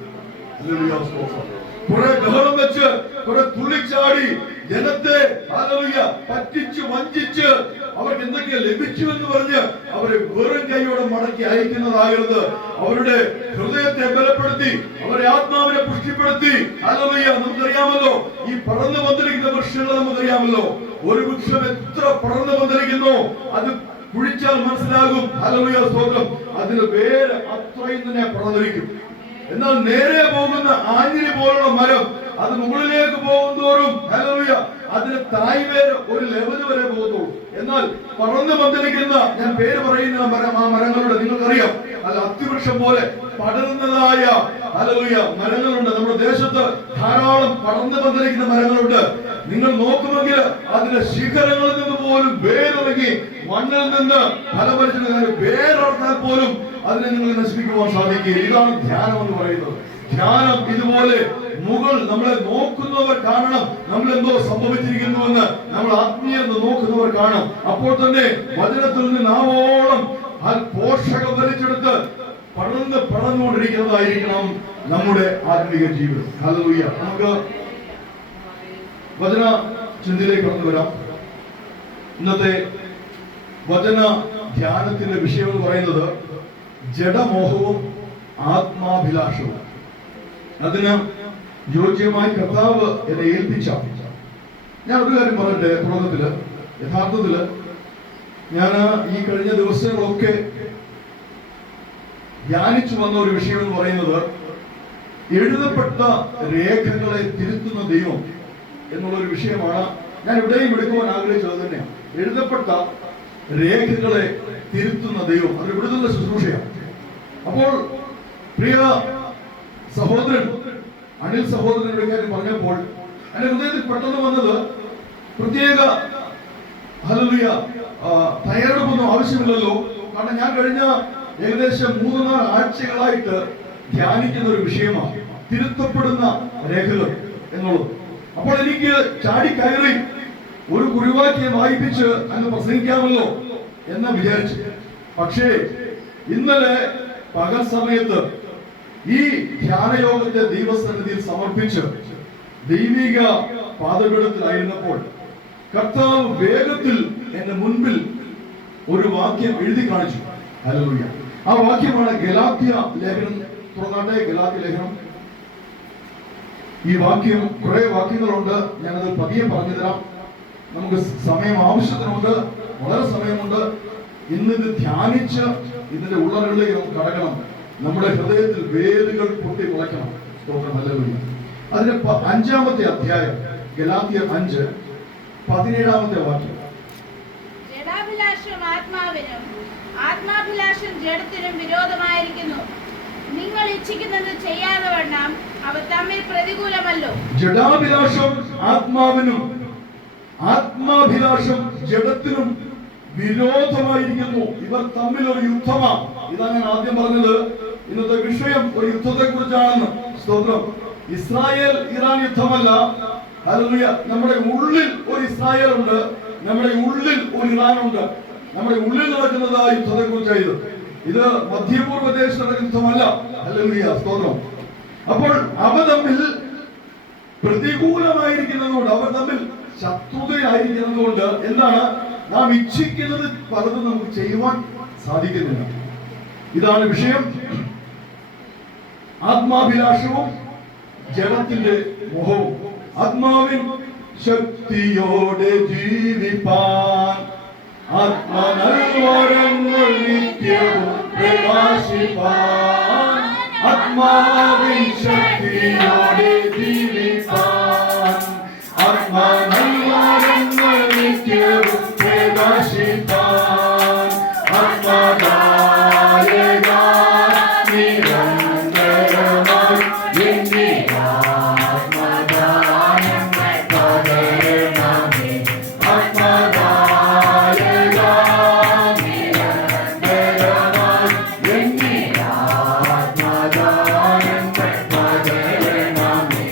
കുറെ ബഹളം വെച്ച്, കുറെ തുള്ളിച്ചാടി ജനത്തെ പറ്റിച്ച് വഞ്ചിച്ച് അവർക്ക് എന്തൊക്കെ ലഭിച്ചു എന്ന് പറഞ്ഞ് അവരെ വെറും കൈയോടെ മടക്കി അയക്കുന്നതാകരുത്. അവരുടെ ഹൃദയത്തെ ബലപ്പെടുത്തി, അവരുടെ ആത്മാവിനെ പുഷ്ടിപ്പെടുത്തി. നമുക്കറിയാമല്ലോ, ഈ പടർന്നു വന്നിരിക്കുന്ന വൃക്ഷങ്ങൾ നമുക്കറിയാമല്ലോ. ഒരു വൃക്ഷം എത്ര പടർന്നു വന്നിരിക്കുന്നു അത് കുഴിച്ചാൽ മനസ്സിലാകും. ഹല്ലേലൂയ, സ്തോത്രം. അതിന് വേര് അത്രയും തന്നെ പടർന്നിരിക്കും. എന്നാൽ നേരെ പോകുന്ന ആഞ്ഞിലി പോലുള്ള മരം അത് മുകളിലേക്ക് പോകുന്തോറും ഹല്ലേലൂയ അതിന് തായ്വേര് ഒരു ലെവല് വരെ പോകുന്നുള്ളൂ. എന്നാൽ പടർന്നു വന്നിരിക്കുന്ന, ഞാൻ പേര് പറയുന്ന മരം, ആ മരങ്ങളുടെ നിങ്ങൾക്കറിയാം, അല്ല അത്തിവൃക്ഷം പോലെ പടരുന്നതായ ഹല്ലേലൂയ മരങ്ങളുണ്ട്. നമ്മുടെ ദേശത്ത് ധാരാളം പടർന്നു വന്നിരിക്കുന്ന മരങ്ങളുണ്ട്. നിങ്ങൾ നോക്കുമെങ്കിൽ അതിന്റെ ശിഖരങ്ങളിൽ നിന്ന് പോലും വേരിറങ്ങി മണ്ണിൽ നിന്ന് ഫലം വലിച്ചെടുക്കുന്ന വേരർത്താൽ പോലും അതിനെ നിങ്ങൾ നശിപ്പിക്കുവാൻ സാധിക്കുക. ഇതാണ് ധ്യാനം എന്ന് പറയുന്നത്. ധ്യാനം ഇതുപോലെ നമ്മളെ നോക്കുന്നവർ കാണണം, നമ്മൾ എന്തോ സംഭവിച്ചിരിക്കുന്നുവെന്ന് നമ്മൾ ആത്മീയത നോക്കുന്നവർ കാണും. അപ്പോൾ തന്നെ വചനത്തിൽ നിന്ന് ആവോളം പോഷകം വലിച്ചെടുത്ത് പടർന്നുകൊണ്ടിരിക്കുന്നതായിരിക്കണം നമ്മുടെ ആത്മീയ ജീവിതം. ഹല്ലേലൂയ. നമുക്ക് വചന ചിന്തയിലേക്ക് കടന്നു വരാം. ഇന്നത്തെ വചന ധ്യാനത്തിന്റെ വിഷയം എന്ന് പറയുന്നത് ജഡമോഹവും ആത്മാഭിലാഷവും. അതിന് യോഗ്യമായി കർത്താവ് എന്നെ ഏൽപ്പിച്ച, ഞാൻ ഒരു കാര്യം പറയട്ടെ. തുടക്കത്തില് യഥാർത്ഥത്തില് ഞാൻ ഈ കഴിഞ്ഞ ദിവസങ്ങളൊക്കെ ധ്യാനിച്ചു വന്ന ഒരു വിഷയം എന്ന് പറയുന്നത് എഴുതപ്പെട്ട രേഖകളെ തിരുത്തുന്ന ദൈവം എന്നുള്ളൊരു വിഷയമാണ്. ഞാൻ ഇവിടെയും എടുക്കുവാൻ ആഗ്രഹിച്ചത് തന്നെയാണ്. എഴുതപ്പെട്ട രേഖകളെ തിരുത്തുന്ന ദൈവം, അത് വിടുതലിന്റെ ശുശ്രൂഷയാണ്. അപ്പോൾ പ്രിയ സഹോദരൻ അനിൽ സഹോദരന്റെ കാര്യം പറഞ്ഞപ്പോൾ എന്റെ ഹൃദയത്തിൽ പെട്ടെന്ന് വന്നത്, പ്രത്യേക ഹല്ലേലൂയ തയ്യാറെടുപ്പൊന്നും ആവശ്യമില്ലല്ലോ. കാരണം ഞാൻ കഴിഞ്ഞ ഏകദേശം 3-4 ആഴ്ചകളായിട്ട് ധ്യാനിക്കുന്ന ഒരു വിഷയമാണ് തിരുത്തപ്പെടുന്ന രേഖകൾ എന്നുള്ളത്. അപ്പോൾ എനിക്ക് ചാടിക്കയറി ഒരു കുറിവാക്യം വായിപ്പിച്ച് അങ്ങ് പ്രസംഗിക്കാമല്ലോ എന്ന് വിചാരിച്ചു. പക്ഷേ ഇന്നലെ പകൽ സമയത്ത് ഈ ധ്യാനയോഗത്തെ ദൈവസന്നിധിയിൽ സമർപ്പിച്ച് ദൈവിക പാതപീഠത്തിലായിരുന്നപ്പോൾ കർത്താവ് വേഗത്തിൽ എന്റെ മുൻപിൽ ഒരു വാക്യം എഴുതി കാണിച്ചു. ഹല്ലേലൂയ. ആ വാക്യമാണ് ഗലാത്യ ലേഖനം. തുറന്നാട്ടെ, ഗലാത്യ ലേഖനം. ഈ വാക്യം, കുറെ വാക്യങ്ങളുണ്ട്, ഞാനത് പതിയെ പറഞ്ഞു തരാം. നമുക്ക് സമയം ആവശ്യത്തിനുണ്ട്, വളരെ സമയമുണ്ട്. ഇന്നിത് ധ്യാനിച്ച് ഇതിന്റെ ഉള്ളറകളിലേക്ക് നമുക്ക് കടക്കണം. നമ്മുടെ ഹൃദയത്തിൽ വേരുകൾ പൊട്ടി മുളയ്ക്കണം. സ്തോത്രം, ഹല്ലേലൂയ. അതിന്റെ 5-ാമത്തെ അധ്യായം, ഗലാത്യർ 5, 17-ാമത്തെ വാക്യം. ജഡാഭിലാഷം ആത്മാവിനും ആത്മാഭിലാഷം ജഡത്തിനും വിരോധമായിരിക്കുന്നു. നിങ്ങൾ ഇച്ഛിക്കുന്നത് ചെയ്യാതെ വണ്ണം അവ തമ്മിൽ പ്രതികൂലമല്ലോ. ജഡാഭിലാഷം ആത്മാവിനും ആത്മാഭിലാഷം ജഡത്തിനും വിരോധമായിരിക്കുന്നു. ഇവർ തമ്മിൽ ഒരു യുദ്ധമാണ്. ഇതാ ഞാൻ ആദ്യം പറഞ്ഞത്. ഇന്നത്തെ വിഷയം ഒരു യുദ്ധത്തെ കുറിച്ചാണെന്ന്. സ്തോത്രം. ഇസ്രായേൽ ഇറാൻ യുദ്ധമല്ല. ഹല്ലേലൂയ. നമ്മുടെ ഉള്ളിൽ ഒരു ഇസ്രായേൽ ഉണ്ട്, നമ്മുടെ ഉള്ളിൽ ഒരു ഇറാൻ ഉണ്ട്. നമ്മുടെ ഉള്ളിൽ നടക്കുന്നത് ആ യുദ്ധത്തെ കുറിച്ചായത്. ഇത് മധ്യപൂർവ്വ ദേശത്ത് നടക്കുന്ന യുദ്ധമല്ല. ഹല്ലേലൂയ. സ്തോത്രം. അപ്പോൾ അവ തമ്മിൽ പ്രതികൂലമായിരിക്കുന്നതുകൊണ്ട്, അവർ തമ്മിൽ ശത്രുതയായിരിക്കുന്നതുകൊണ്ട് എന്താണ്, നാം ഇച്ഛിക്കുന്നത് പലതും നമുക്ക് ചെയ്യുവാൻ സാധിക്കുന്നില്ല. ഇതാണ് വിഷയം. ആത്മാഭിലാഷവും ജഡത്തിന്റെ മോഹവും. ആത്മാവിൻ ശക്തിയോടെ ജീവിപ്പാൻ ആത്മനൽവരങ്ങൾ നിത്യവും പ്രകാശിപ്പാൻ. ആത്മാവിൻ ശക്തിയോടെ ജീവിപ്പാൻ ആത്മനൽവരങ്ങൾ നിത്യവും പ്രകാശിപ്പാൻ. ആത്മദായക നിരന്തരമായി എന്നെ ആത്മദാനങ്ങൾ പകരണമേ. ആത്മദായക നിരന്തരമായി എന്നെ ആത്മദാനങ്ങൾ പകരണമേ.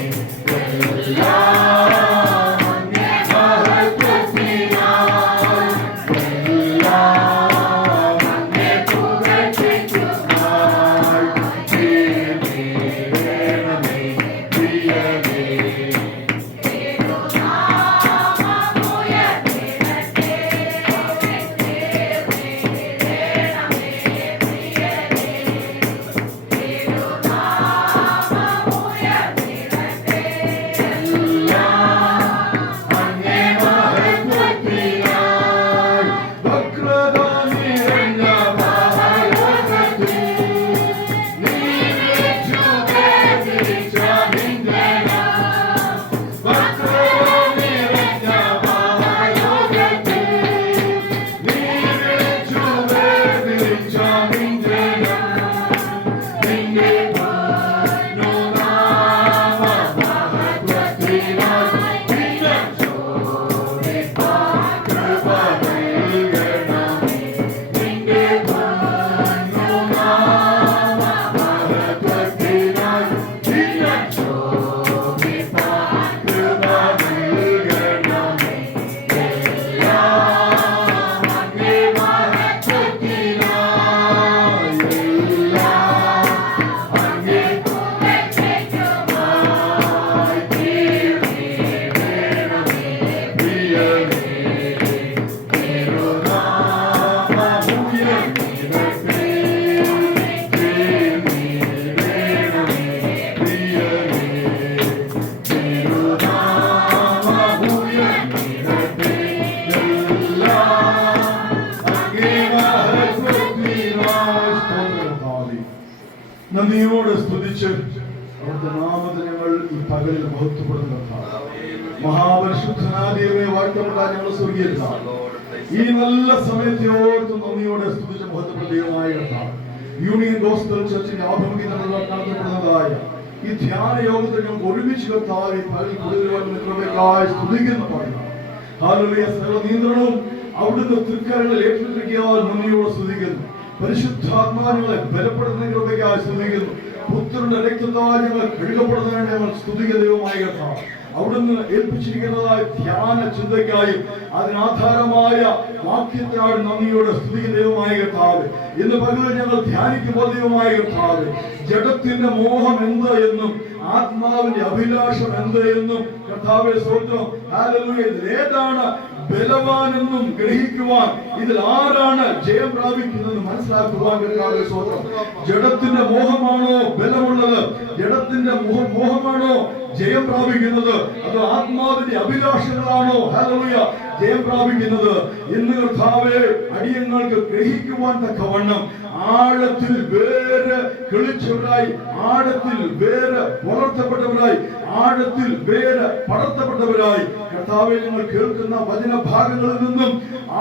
നന്ദിയോടെ സ്തുതിച്ച് അവിടുത്തെ നാമത്തെ ഞങ്ങൾ ഈ പകലിൽ മഹത്വപ്പെടുന്ന മഹാപരിശുദ്ധനാദിയെ വാഴ്ത്തപ്പെടാൻ ഞങ്ങൾ സ്വർഗീയതാണ്. ഈ നല്ല സമയത്തെ ഓർത്ത് നന്ദിയോടെ സ്തുതിച്ച് മഹത്വപ്രദീയമായ യൂണിയൻ ഗോസ്പൽ ചർച്ചിന്റെ ആഭിമുഖ്യത്തിൽ നടത്തപ്പെടുന്നതായ ഈ ധ്യാന യോഗത്തിൽ ഞങ്ങൾക്ക് ഒരുമിച്ച് കർത്താവ് ഈ പകൽ കൂടുതൽ സ്തുതിക്കുന്ന പറയുന്നത്. ഹല്ലേലൂയ. സകല നിയന്ത്രണവും അവിടുത്തെ തൃക്കരങ്ങളിൽ ഏറ്റെടുക്കാൻ നന്ദിയോടെ സ്തുതിക്കുന്നു. പരിശുദ്ധാത്മാവിനെ ബലപ്പെടുത്തുന്ന കൃപയ്ക്കായി സ്തുതിക്കുന്നു. പുത്രന്റെ രക്തത്താൽ ഞങ്ങൾ കഴുകപ്പെടുന്നതിന് ഞങ്ങൾ സ്തുതിക ദൈവമായ കർത്താവ് അവിടുന്ന് ഏൽപ്പിച്ചിരിക്കുന്നതായ ധ്യാന ചിന്തയ്ക്കായും അതിനാധാരമായ വാക്യത്തിനായി നന്ദിയോടെ സ്തുതിക ദൈവമായ കർത്താവ് ഇന്ന് പകൽ ഞങ്ങൾ ധ്യാനിക്കുമ്പോൾ ദൈവമായ കർത്താവ് ജഡത്തിന്റെ മോഹം എന്ത് എന്നും ആത്മാവിന്റെ അഭിലാഷം എന്ത് എന്നും കർത്താവേ സ്തോത്രം. ഹല്ലേലൂയ. ഏതാണ് ബലവാനെന്നും ഗ്രഹിക്കുവാൻ, ഇതിൽ ആരാണ് ജയം പ്രാപിക്കുന്നത് മനസ്സിലാക്കുവാൻ കർത്താവേ സ്തോത്രം. ജഡത്തിന്റെ മോഹമാണോ ബലമുള്ളത്? ജഡത്തിന്റെ മോഹമാണോ ജയം പ്രാപിക്കുന്നത്? അതോ ആത്മാവിന്റെ അഭിലാഷങ്ങളാണോ ഹല്ലേലൂയ ജയം പ്രാപിക്കുന്നത്? ഇന്ന് കർത്താവേ അടിയങ്ങൾക്ക് ഗ്രഹിക്കുവാൻ തക്കവണ്ണം ആഴത്തിൽ വേര് കിളിച്ചവരായി, ആഴത്തിൽ വേര് വളർത്തപ്പെട്ടവരായി, ആഴത്തിൽ വേര് പടർത്തപ്പെട്ടവരായി കർത്താവേ, ഞങ്ങൾ കേൾക്കുന്ന വചനഭാഗങ്ങളിൽ നിന്നും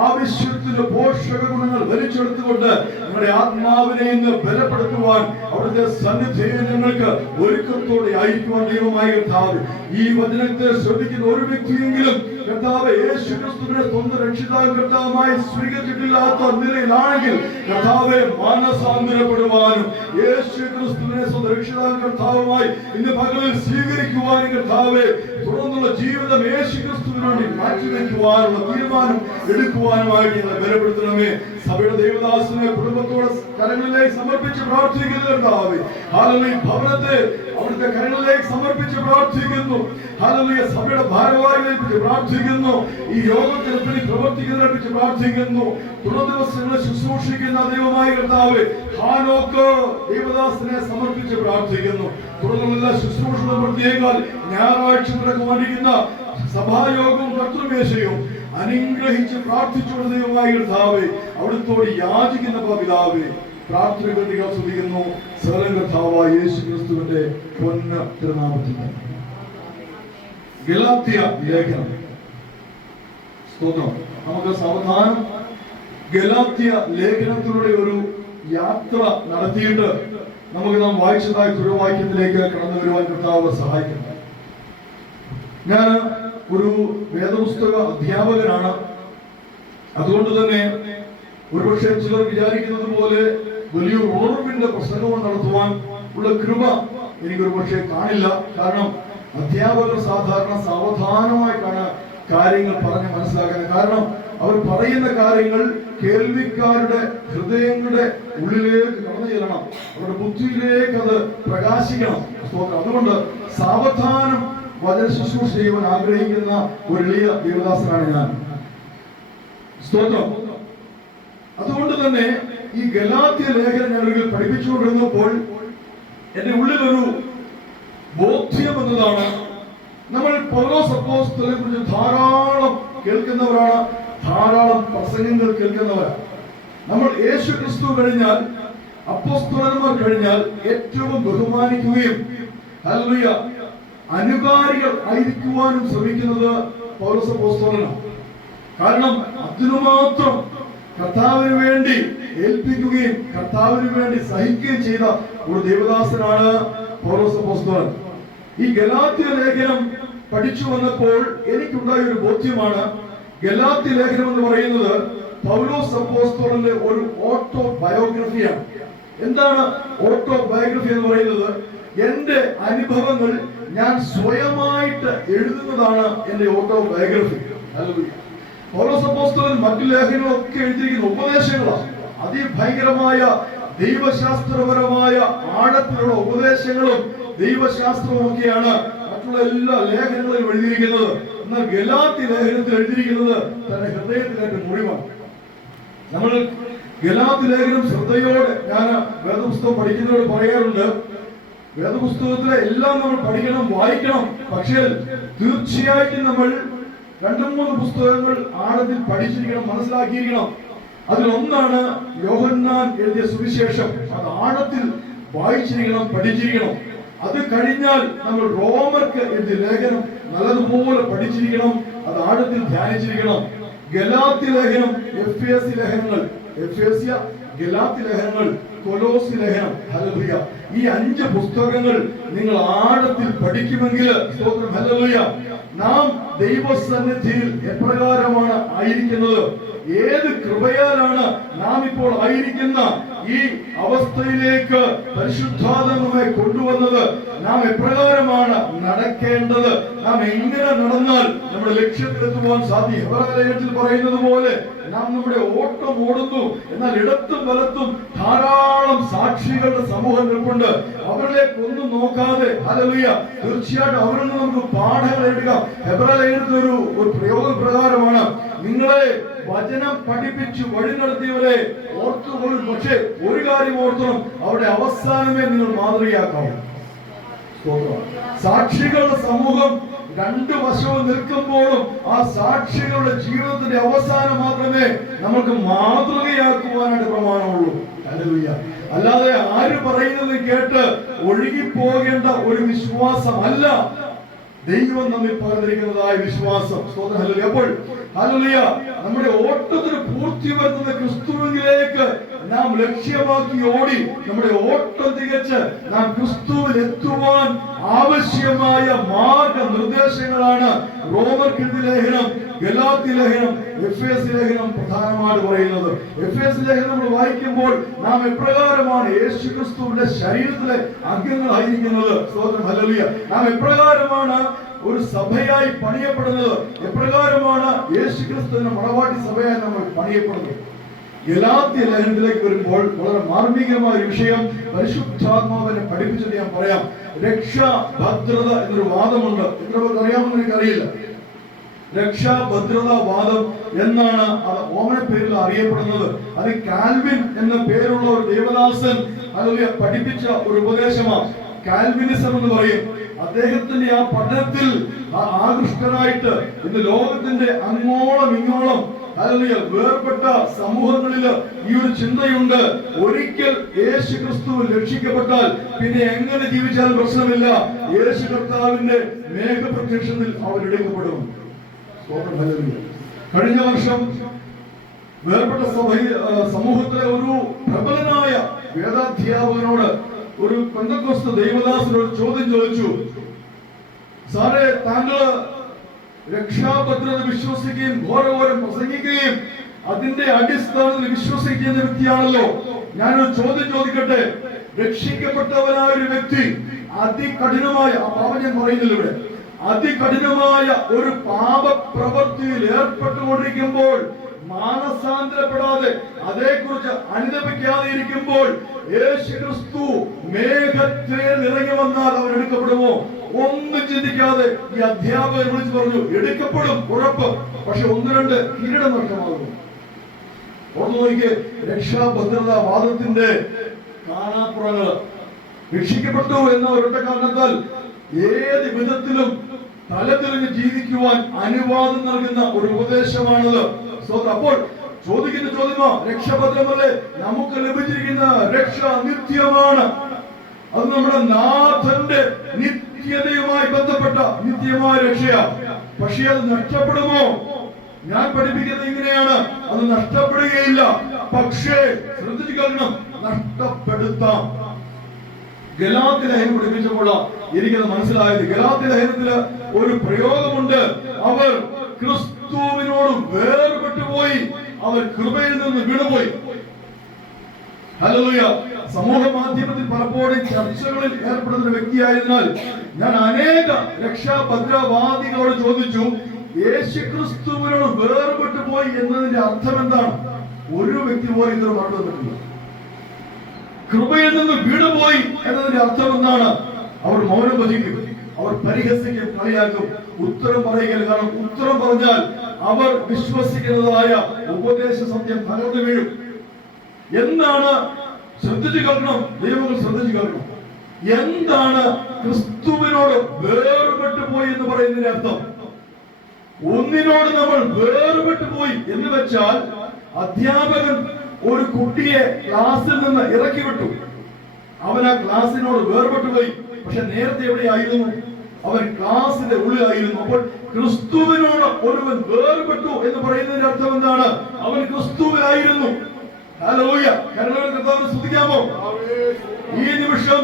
ആവശ്യത്തിന് പോഷക ഗുണങ്ങൾ വലിച്ചെടുത്തുകൊണ്ട് ഞങ്ങളുടെ ആത്മാവിനെ ഇന്ന് ബലപ്പെടുത്തുവാൻ അവിടുത്തെ സന്നിധിയിൽ ഞങ്ങൾക്ക് ഒരുക്കത്തോടെ ആയിരിക്കുവാൻ ദൈവമായ കർത്താവ്, ഈ വചനത്തെ ശ്രദ്ധിക്കുന്ന ഒരു വ്യക്തിയെങ്കിലും കർത്താവ് യേശു ക്രിസ്തുവിനെ സ്വന്തം രക്ഷിതാവും കർത്താവുമായി സ്വീകരിച്ചിട്ടില്ലാത്ത നിലയിലാണെങ്കിൽ കർത്താവെ മാനസാന്തരപ്പെടുവാനും യേശു ക്രിസ്തുവിനെ സ്വന്തം രക്ഷിതാവും കർത്താവുമായി ഇന്ന് പകലിൽ സ്വീകരിക്കുവാനും കർത്താവെ തുടർന്നുള്ള ജീവിതം യേശു ക്രിസ്തുവിന് വേണ്ടി മാറ്റിവെക്കുവാനുള്ള തീരുമാനം എടുക്കുവാനുമായിട്ട് ഞങ്ങളെ ബലപ്പെടുത്തണമേ. സഭയുടെ ദൈവദാസനെ കുടുംബത്തോടെ കരങ്ങളിലേക്ക് സമർപ്പിച്ച് പ്രാർത്ഥിക്കുന്നു കർത്താവേ. ഹല്ലേലൂയ. ഭവനത്തെ അവിടുത്തെ കരങ്ങളിലേക്ക് സമർപ്പിച്ച് പ്രാർത്ഥിക്കുന്നു. ഹല്ലേലൂയ. സഭയുടെ ഭാരവാഹികളെ പ്രാർത്ഥിക്കുന്നു. ഈ യോഗത്തിന് വേണ്ടി പ്രവർത്തിക്കുന്നതിനെ പ്രാർത്ഥിക്കുന്നു. തുടർ ദിവസങ്ങളെ ശുശ്രൂഷിക്കുന്ന ദൈവമായ കർത്താവേ, ഹാനോക്ക് ദൈവദാസനെ സമർപ്പിച്ച് പ്രാർത്ഥിക്കുന്നു. തുടർന്നുള്ള ശുശ്രൂഷകൾ പ്രത്യേകാൽ ഞായറാഴ്ച നടക്കുവാനിരിക്കുന്ന സഭായോഗവും കർത്തൃമേശയും അനുഗ്രഹിച്ച് പ്രാർത്ഥിച്ചുകൊണ്ട് ദൈവമായ കർത്താവേ, അവിടുത്തോട് യാചിക്കുന്ന പിതാവേ, പ്രാർത്ഥന വേണ്ടികൾ ശ്രദ്ധിക്കുന്നു. സകലം കർത്താവായ യേശു ക്രിസ്തുവിന്റെ പൊന്ന തിരുനാമത്തിൽ. ഗലാത്യ ലേഖനം. സ്തോത്രം. നമുക്ക് സാവധാനം ഗലാത്യ ലേഖനത്തിലൂടെ ഒരു യാത്ര നടത്തിയിട്ട് നമുക്ക് നാം വായിച്ചതായ തിരുവാക്യത്തിലേക്ക് കടന്നു വരുവാൻ കർത്താവ് സഹായിക്കുന്നു. ഞാൻ ഒരു വേദപുസ്തക അധ്യാപകനാണ്. അതുകൊണ്ട് തന്നെ ഒരുപക്ഷെ ചിലർ വിചാരിക്കുന്നത് പോലെ വലിയൊരു ഉണർവിന്റെ പ്രസംഗം നടത്തുവാൻ ഉള്ള കൃപ എനിക്കൊരു പക്ഷേ കാണില്ല. കാരണം അധ്യാപകർ സാധാരണ സാവധാനമായിട്ടാണ് കാര്യങ്ങൾ പറഞ്ഞ് മനസ്സിലാക്കുന്നത്. കാരണം അവർ പറയുന്ന കാര്യങ്ങൾ കേൾവിക്കാരുടെ ഹൃദയങ്ങളുടെ ഉള്ളിലേക്ക് കടന്നു ചെല്ലണം, അവരുടെ ബുദ്ധിയിലേക്ക് അത് പ്രകാശിക്കണം. അതുകൊണ്ട് സാവധാനം വചന ശുശ്രൂഷ ചെയ്യുവാൻ ആഗ്രഹിക്കുന്ന ഒരു എളിയ ദേവദാസനാണ് ഞാൻ. സ്തോത്രം. അതുകൊണ്ട് തന്നെ ഈ ഗലാത്യ ലേഖനം ഞാൻ ഒരിക്കൽ പഠിപ്പിച്ചുകൊണ്ടിരുന്നപ്പോൾ എന്റെ ഉള്ളിലൊരു ബോധ്യം എന്നതാണ്, നമ്മൾ പൗലോസ് അപ്പോസ്തലനെ കുറിച്ച് ധാരാളം കേൾക്കുന്നവരാണ്, ധാരാളം പ്രസംഗങ്ങൾ കേൾക്കുന്നവരാണ്. നമ്മൾ യേശു ക്രിസ്തു കഴിഞ്ഞാൽ, അപ്പോസ്തലന്മാർ കഴിഞ്ഞാൽ ഏറ്റവും ബഹുമാനിക്കുകയും ഹല്ലേലൂയ അനുകാരികൾ ആയിരിക്കുവാനും ശ്രമിക്കുന്നത് പൗലോസ് അപ്പോസ്തലനാണ്. കാരണം അതിനുമാത്രം കർത്താവിന് വേണ്ടി ഏൽപ്പിക്കുകയും കർത്താവിന് വേണ്ടി സഹിക്കുകയും ചെയ്ത ഒരു ദേവദാസനാണ് പൗലോസ് അപ്പോസ്തലൻ. ഈ ഗലാത്യ ലേഖനം പഠിച്ചു വന്നപ്പോൾ എനിക്കുണ്ടായ ഒരു ബോധ്യമാണ്, ഗലാത്യ ലേഖനം എന്ന് പറയുന്നത് പൗലോസ് അപ്പോസ്തലന്റെ ഒരു ഓട്ടോ ബയോഗ്രഫിയാണ്. എന്താണ് ഓട്ടോ ബയോഗ്രഫി എന്ന് പറയുന്നത്? എന്റെ അനുഭവങ്ങൾ ഞാൻ സ്വയമായിട്ട് എഴുതുന്നതാണ് എന്റെ ഓട്ടോ ബയോഗ്രഫി. പൗലോസ് അപ്പോസ്തലൻ മറ്റു ലേഖനങ്ങളൊക്കെ എഴുതിയിരിക്കുന്ന ഉപദേശങ്ങളാണ്. അതിഭയങ്കരമായ ദൈവശാസ്ത്രപരമായ ആഴത്തിലുള്ള ഉപദേശങ്ങളും ദൈവശാസ്ത്രവും ഒക്കെയാണ് മറ്റുള്ള എല്ലാ ലേഖനങ്ങളിലും എഴുതിയിരിക്കുന്നത്. എന്നാൽ ഗലാത്യ ലേഖനത്തിൽ എഴുതിയിരിക്കുന്നത് തന്റെ ഹൃദയത്തിലേക്ക് മുറിവാണ്. നമ്മൾ ഗലാത്യ ലേഖനം ശ്രദ്ധയോടെ, ഞാൻ വേദപുസ്തകം പഠിക്കുന്നവരോട് പറയാറുണ്ട്, വേദപുസ്തകത്തിലെ എല്ലാം നമ്മൾ പഠിക്കണം, വായിക്കണം. പക്ഷേ തീർച്ചയായിട്ടും നമ്മൾ 2-3 പുസ്തകങ്ങൾ ആഴത്തിൽ പഠിച്ചിരിക്കണം, മനസ്സിലാക്കിയിരിക്കണം. അതിലൊന്നാണ് യോഹന്നാൻ എഴുതിയ സുവിശേഷം. അത് ആഴത്തിൽ വായിച്ചിരിക്കണം, പഠിച്ചിരിക്കണം. അത് കഴിഞ്ഞാൽ നമ്മൾ റോമർക്ക് എഴുതിയ ലേഖനം നല്ലതുപോലെ പഠിച്ചിരിക്കണം, അത് ആഴത്തിൽ ധ്യാനിച്ചിരിക്കണം. ഗലാത്യ ലേഖനം, എഫേസ്യ ലേഖനങ്ങൾ, എഫേസ്യ, ഗലാത്യ ലേഖനങ്ങൾ, കൊലോസ്യ ലേഖനം, ഹല്ലേലൂയ, ഈ 5 പുസ്തകങ്ങൾ നിങ്ങൾ ആഴത്തിൽ പഠിക്കുമെങ്കിൽ സ്തോത്രം, ഹല്ലേലൂയ, നാം ദൈവസന്നിധിയിൽ എപ്രകാരമാണ് ആയിരിക്കുന്നത്, ഏത് കൃപയാലാണ് നാം ഇപ്പോൾ ആയിരിക്കുന്ന ഈ അവസ്ഥയിലേക്ക് പരിശുദ്ധാത്മാവെ കൊണ്ടുവന്നത്, നാം എപ്രകാരമാണ് നടക്കേണ്ടത്, നാം എങ്ങനെ നടന്നാൽ നമ്മുടെ ലക്ഷ്യത്തിലെത്തുവാൻ സാധിക്കും. ഹെബ്രായലേഖനത്തിൽ പറയുന്നത് പോലെ നാം നമ്മുടെ ഓട്ടം ഓടുന്നു, എന്നാൽ ഇടത്തും വലത്തും ധാരാളം സാക്ഷികളുടെ സമൂഹം നിൽപ്പുണ്ട്. അവരിലേക്ക് ഒന്നും നോക്കാതെ ഹല്ലേലൂയ തീർച്ചയായിട്ടും അവരിൽ നിന്ന് നമുക്ക് പാഠങ്ങൾ എടുക്കാം. ഹെബ്രായലേഖനത്തിൽ ഒരു പ്രയോഗപ്രകാരമാണ്, നിങ്ങളെ വചനം പഠിപ്പിച്ചു വഴി നടത്തിയവരെ ഓർത്തുകൊള്ളും, പക്ഷേ ഒരു കാര്യം ഓർക്കണം, അവരുടെ അവസാനമേ നിങ്ങൾ മാതൃകയാക്കാവൂ. സാക്ഷികളുടെ സമൂഹം 2 വശവും നിൽക്കുമ്പോഴും ആ സാക്ഷികളുടെ ജീവിതത്തിന്റെ അവസാനം മാത്രമേ നമുക്ക് മാതൃകയാക്കുവാനായിട്ട് പ്രമാണമുള്ളൂ. ഹല്ലേലൂയ. അല്ലാതെ ആര് പറയുന്നത് കേട്ട് ഒഴുകിപ്പോകേണ്ട ഒരു വിശ്വാസമല്ല ദൈവം നമ്മിൽ പകർന്നിരിക്കുന്നതായ വിശ്വാസം. സ്തോത്രം. ഹല്ലേലൂയ. അപ്പോൾ ഹല്ലേലൂയ, നമ്മുടെ ഓട്ടത്തിന് പൂർത്തി വരുന്ന ക്രിസ്തുവിലേക്ക് നാം ലക്ഷ്യമാക്കി ഓടി നമ്മുടെ ഓട്ടം തികച്ച് നാം ക്രിസ്തുവിൽ എത്തുവാൻ ആവശ്യമായ മാർഗനിർദ്ദേശങ്ങളാണ് റോമർക്കെഴുതിയ ലേഖനം, ഗലാത്യ ലേഖനം, എഫേസ്യ ലേഖനം പ്രധാനമായിട്ട് പറയുന്നത്. എഫേസ്യ ലേഖനം നമ്മൾ വായിക്കുമ്പോൾ നാം എപ്രകാരമാണ് യേശു ക്രിസ്തുവിന്റെ ശരീരത്തിലെ അംഗങ്ങളായിരിക്കുന്നത്. സ്തോത്രം. ഹല്ലേലൂയ. നാം എപ്രകാരമാണ് ഒരു സഭയായി പണിയപ്പെടുന്നത്, എപ്രകാരമാണ് യേശു ക്രിസ്തുവിന്റെ മണവാട്ടി സഭയായി നമ്മൾ പണിയപ്പെടുന്നത്. ഗലാത്യ ലേഖനത്തിലേക്ക് വരുമ്പോൾ വളരെ മാർമികമായ ഒരു വിഷയം പരിശുദ്ധാത്മാവിനെ പഠിപ്പിച്ചിട്ട് ഞാൻ പറയാം. രക്ഷാഭദ്രത എന്നൊരു വാദമുണ്ട്. എത്ര പേർക്ക് അറിയാമെന്ന് എനിക്കറിയില്ല. രക്ഷാഭദ്രതാ വാദം എന്നാണ് അത് ഓമന പേരിൽ അറിയപ്പെടുന്നത്. അത് കാൽവിൻ എന്ന പേരുള്ള ഒരു ദേവദാസൻ ഹല്ലേലൂയ പഠിപ്പിച്ച ഒരു ഉപദേശമാണ്. കാൽവിനിസം എന്ന് പറയും. അദ്ദേഹത്തിന്റെ ആ പഠനത്തിൽ ആകൃഷ്ടനായിട്ട് ഇന്ന് ലോകത്തിന്റെ അങ്ങോളം ഇങ്ങോളം ഹല്ലേലൂയ വേർപെട്ട സമൂഹങ്ങളിൽ ഈ ഒരു ചിന്തയുണ്ട്. ഒരിക്കൽ യേശു ക്രിസ്തു രക്ഷിക്കപ്പെട്ടാൽ പിന്നെ എങ്ങനെ ജീവിച്ചാലും പ്രശ്നമില്ല. യേശു കർത്താവിന്റെ മേഘപ്രത്യക്ഷത്തിൽ അവർ എടുക്കപ്പെടും. കഴിഞ്ഞ വർഷം വേർപെട്ട സമൂഹത്തിലെ ഒരു പ്രബലനായ വേദാധ്യാപകനോട് ഒരു പെന്തക്കോസ്ത് ദൈവദാസനോട് ചോദ്യം ചോദിച്ചു. സാറേ, താങ്കൾ രക്ഷാഭദ്രത വിശ്വസിക്കുകയും ഘോരഘോരം പ്രസംഗിക്കുകയും അതിന്റെ അടിസ്ഥാനത്തിൽ വിശ്വസിക്കുന്ന വ്യക്തിയാണല്ലോ. ഞാനൊരു ചോദ്യം ചോദിക്കട്ടെ. രക്ഷിക്കപ്പെട്ടവനായ ഒരു വ്യക്തി അതികഠിനമായ പാപം ഞാൻ പറയുന്നില്ല ഇവിടെ, അതികഠിനമായ ഒരു പാപപ്രവൃത്തിയിൽ ഏർപ്പെട്ടുകൊണ്ടിരിക്കുമ്പോൾ മാനസാന്തരപ്പെടാതെ അതേക്കുറിച്ച് അനുദപിക്കാതെ ഇരിക്കുമ്പോൾ യേശു ക്രിസ്തു മേഘത്തിൽ ഇറങ്ങി വന്നാൽ അവൻ എടുക്കപ്പെടുമോ? ഒന്നും ചിന്തിക്കാതെ ഈ അധ്യാപകൻ വിളിച്ചു പറഞ്ഞു, എടുക്കപ്പെടും, ഉറപ്പ്. പക്ഷെ ഒന്ന് രണ്ട് കിരീടം നഷ്ടമാകുന്നു. ഓർമ്മ നോക്കിയേ, രക്ഷാഭദ്രതാ വാദത്തിന്റെ കാണാപ്പുറങ്ങള്. രക്ഷിക്കപ്പെട്ടു എന്ന ഒരൊറ്റ കാരണത്താൽ ഏത് വിധത്തിലും തലതിരിഞ്ഞ് ജീവിക്കുവാൻ അനുവാദം നൽകുന്ന ഒരു ഉപദേശമാണത്. അപ്പോൾ ചോദിക്കുന്ന ചോദ്യമോ, രക്ഷഭദ്രമല്ലേ? നമുക്ക് ലഭിച്ചിരിക്കുന്ന രക്ഷ നിത്യമാണ്. അത് നമ്മുടെ നാഥന്റെ നിത്യതയുമായി ബന്ധപ്പെട്ട നിത്യമായ രക്ഷയാണ്. പക്ഷേ അത് നഷ്ടപ്പെടുമോ? ഞാൻ പഠിപ്പിക്കുന്നത് ഇങ്ങനെയാണ്, അത് നഷ്ടപ്പെടുകയില്ല. പക്ഷേ ശ്രദ്ധിച്ചു കേൾക്കണം, നഷ്ടപ്പെടുത്താം. ഗലാത്യ ലേഖനം പഠിപ്പിച്ചപ്പോൾ എനിക്കത് മനസ്സിലായത്. ഗലാത്യ ലേഖനത്തില് ഒരു പ്രയോഗമുണ്ട്. അവർ ക്രിസ്തുവിനോട് വേർപെട്ടു പോയി, അവർ കൃപയിൽ നിന്ന് വീണുപോയി. ഹല്ലേലൂയ. സമൂഹ മാധ്യമത്തിൽ പലപ്പോഴും ചർച്ചകളിൽ ഏർപ്പെടുന്ന വ്യക്തിയായതിനാൽ ഞാൻ അനേക രക്ഷാഭദ്രവാദികളോട് ചോദിച്ചു, യേശുക്രിസ്തുവിനോട് വേർപെട്ടു പോയി എന്നതിന്റെ അർത്ഥം എന്താണ്? ഒരു വ്യക്തി പോലും ഇതൊരു മറുപടി തന്നിട്ടില്ല. കൃപയിൽ നിന്ന് വീണുപോയി എന്നതിന്റെ അർത്ഥം എന്താണ്? അവർ മൗനം വഹിക്കും, അവർ പരിഹസിക്കും, കളിയാക്കും, ഉത്തരം പറയുകയില്ല. കാരണം ഉത്തരം പറഞ്ഞാൽ അവർ വിശ്വസിക്കുന്നതായ ഉപദേശ സത്യം തകർന്നു വീഴും. എന്താണ്? ശ്രദ്ധിച്ചു കേൾക്കണം, ദൈവങ്ങൾ ശ്രദ്ധിച്ചു കേൾക്കണം. എന്താണ് ക്രിസ്തുവിനോട് വേർപെട്ടു പോയി എന്ന് പറയുന്നതിന്റെ അർത്ഥം? ഒന്നിനോട് നമ്മൾ വേർപെട്ടു പോയി എന്ന് വെച്ചാൽ, അധ്യാപകൻ ഒരു കുട്ടിയെ ക്ലാസ്സിൽ നിന്ന് ഇറക്കി വിട്ടു, അവൻ ആ ക്ലാസ്സിനോട് വേർപെട്ടു പോയി. പക്ഷെ നേരത്തെ എവിടെയായിരുന്നു? അവൻ ക്ലാസ്സിന്റെ ഉള്ളിലായിരുന്നു. അപ്പോൾ ക്രിസ്തുവിനോട് ഒരുവൻ വേർപെട്ടു എന്ന് പറയുന്നതിന്റെ അർത്ഥം എന്താണ്? അവൻ ക്രിസ്തുവിലായിരുന്നു. ഹല്ലേലൂയ. കർത്താവിനെ സ്തുതിക്കാമോ? ഈ നിമിഷം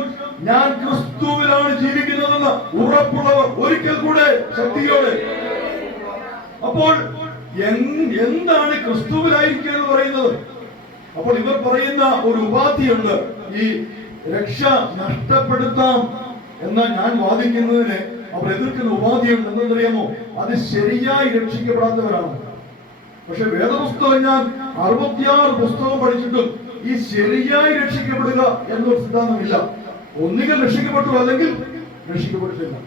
ഞാൻ ക്രിസ്തുവിലാണ് ജീവിക്കുന്നതെന്ന് ഉറപ്പുള്ളവർ ഒരിക്കൽ കൂടെ ശക്തിയോടെ. അപ്പോൾ എന്താണ് ക്രിസ്തുവിലായിരിക്കുക എന്ന് പറയുന്നത്? അപ്പോൾ ഇവർ പറയുന്ന ഒരു ഉപാധിയുണ്ട്. ഈ രക്ഷ നഷ്ടപ്പെടുത്താം എന്ന ഞാൻ വാദിക്കുന്നതിന് അവർ എതിർക്കുന്ന ഉപാധിയുണ്ട്. എന്നറിയാമോ? അത് ശരിയായി രക്ഷിക്കപ്പെടാത്തവരാണ്. പക്ഷെ വേദപുസ്തകം ഞാൻ 66 പുസ്തകം പഠിച്ചിട്ടും ഈ ശരിയായി രക്ഷിക്കപ്പെടുക എന്നൊരു സിദ്ധാന്തമില്ല. ഒന്നുകിൽ രക്ഷിക്കപ്പെട്ടു, അല്ലെങ്കിൽ രക്ഷിക്കപ്പെട്ടിട്ടില്ല.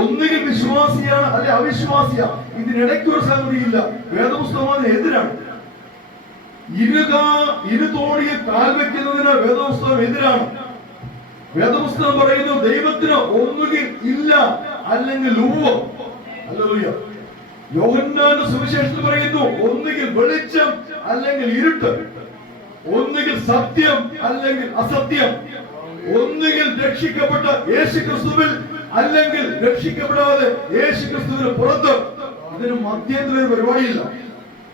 ഒന്നുകിൽ വിശ്വാസിയാണ്, അല്ലെ അവിശ്വാസിയാണ്. ഇതിനിടയ്ക്ക് ഒരു സംഗതിയില്ല. വേദപുസ്തകം അതിന് എതിരാണ്. ഇരുതോണിയിൽ കാൽ വെക്കുന്നതിന് വേദപുസ്തകം എതിരാണ്. വേദപുസ്തകം പറയുന്നു, ദൈവത്തിന് ഒന്നുകിൽ ഇല്ല, അല്ലെങ്കിൽ ഉവ്വ്. ഹല്ലേലൂയ. യോഹന്നാന്റെ സുവിശേഷത്തിൽ പറയുന്നു, ഒന്നുകിൽ വെളിച്ചം, അല്ലെങ്കിൽ ഇരുട്ട്. ഒന്നുകിൽ സത്യം, അല്ലെങ്കിൽ അസത്യം. ഒന്നുകിൽ രക്ഷിക്കപ്പെട്ട യേശു ക്രിസ്തുവിൽ അല്ലെങ്കിൽ രക്ഷിക്കപ്പെടാതെ യേശു ക്രിസ്തുവിന് പുറത്ത്. ഇതിന് മധ്യത്തിലൊരു പരിപാടിയില്ല.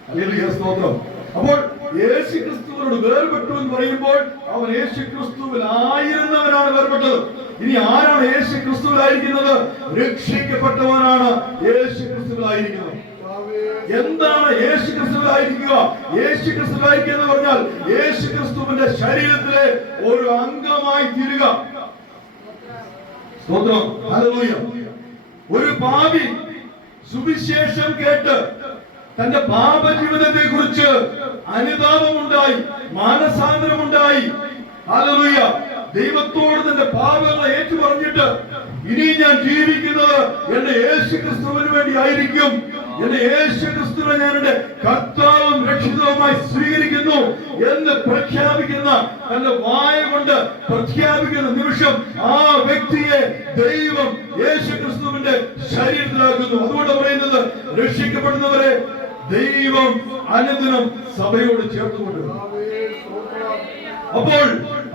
ഹല്ലേലൂയ, സ്തോത്രം. അപ്പോൾ യേശു ക്രിസ്തുവിനോട് വേർപെട്ടു എന്ന് പറയുമ്പോൾ അവൻ യേശു ക്രിസ്തുവിലായിരുന്നവനാണ് വേർപെട്ടത്. ഇനി ആരാണ് യേശു ക്രിസ്തുവിലായിരിക്കുന്നത്? രക്ഷിക്കപ്പെട്ടവനാണ് യേശു ക്രിസ്തുവിലായിരിക്കുന്നത്. എന്താണ് യേശു ക്രിസ്തുവിലായിരിക്കുക? യേശു ക്രിസ്തുവിലായിരിക്കുക എന്ന് പറഞ്ഞാൽ യേശു ക്രിസ്തുവിന്റെ ശരീരത്തിലെ ഒരു അംഗമായി തീരുക. സ്തോത്രം, ഹല്ലേലൂയ. ഒരു പാപി സുവിശേഷം കേട്ട് തന്റെ പാപജീവിതത്തെ കുറിച്ച് അനുതാപമുണ്ടായി, മാനസാന്തരമുണ്ടായി, ഹല്ലേലൂയ, ദൈവത്തോട് തന്റെ പാപങ്ങളെ ഏറ്റുപറഞ്ഞിട്ട് ഇനി ഞാൻ ജീവിക്കുന്നത് എന്റെ യേശു ക്രിസ്തുവിന് വേണ്ടി ആയിരിക്കും, എന്റെ യേശു ക്രിസ്തുവിനെ ഞാൻ എന്റെ കർത്താവും രക്ഷിതാവുമായി സ്വീകരിക്കുന്നു എന്ന് പ്രഖ്യാപിക്കുന്ന, തന്റെ വായ കൊണ്ട് പ്രഖ്യാപിക്കുന്ന നിമിഷം ആ വ്യക്തിയെ ദൈവം യേശു ക്രിസ്തുവിന്റെ ശരീരത്തിലാക്കുന്നു. അതുകൊണ്ട് പറയുന്നത്, രക്ഷിക്കപ്പെടുന്നവരെ ദൈവം അനുദിനം സഭയോട് ചേർത്തുകൊണ്ടിരുന്നു. അപ്പോൾ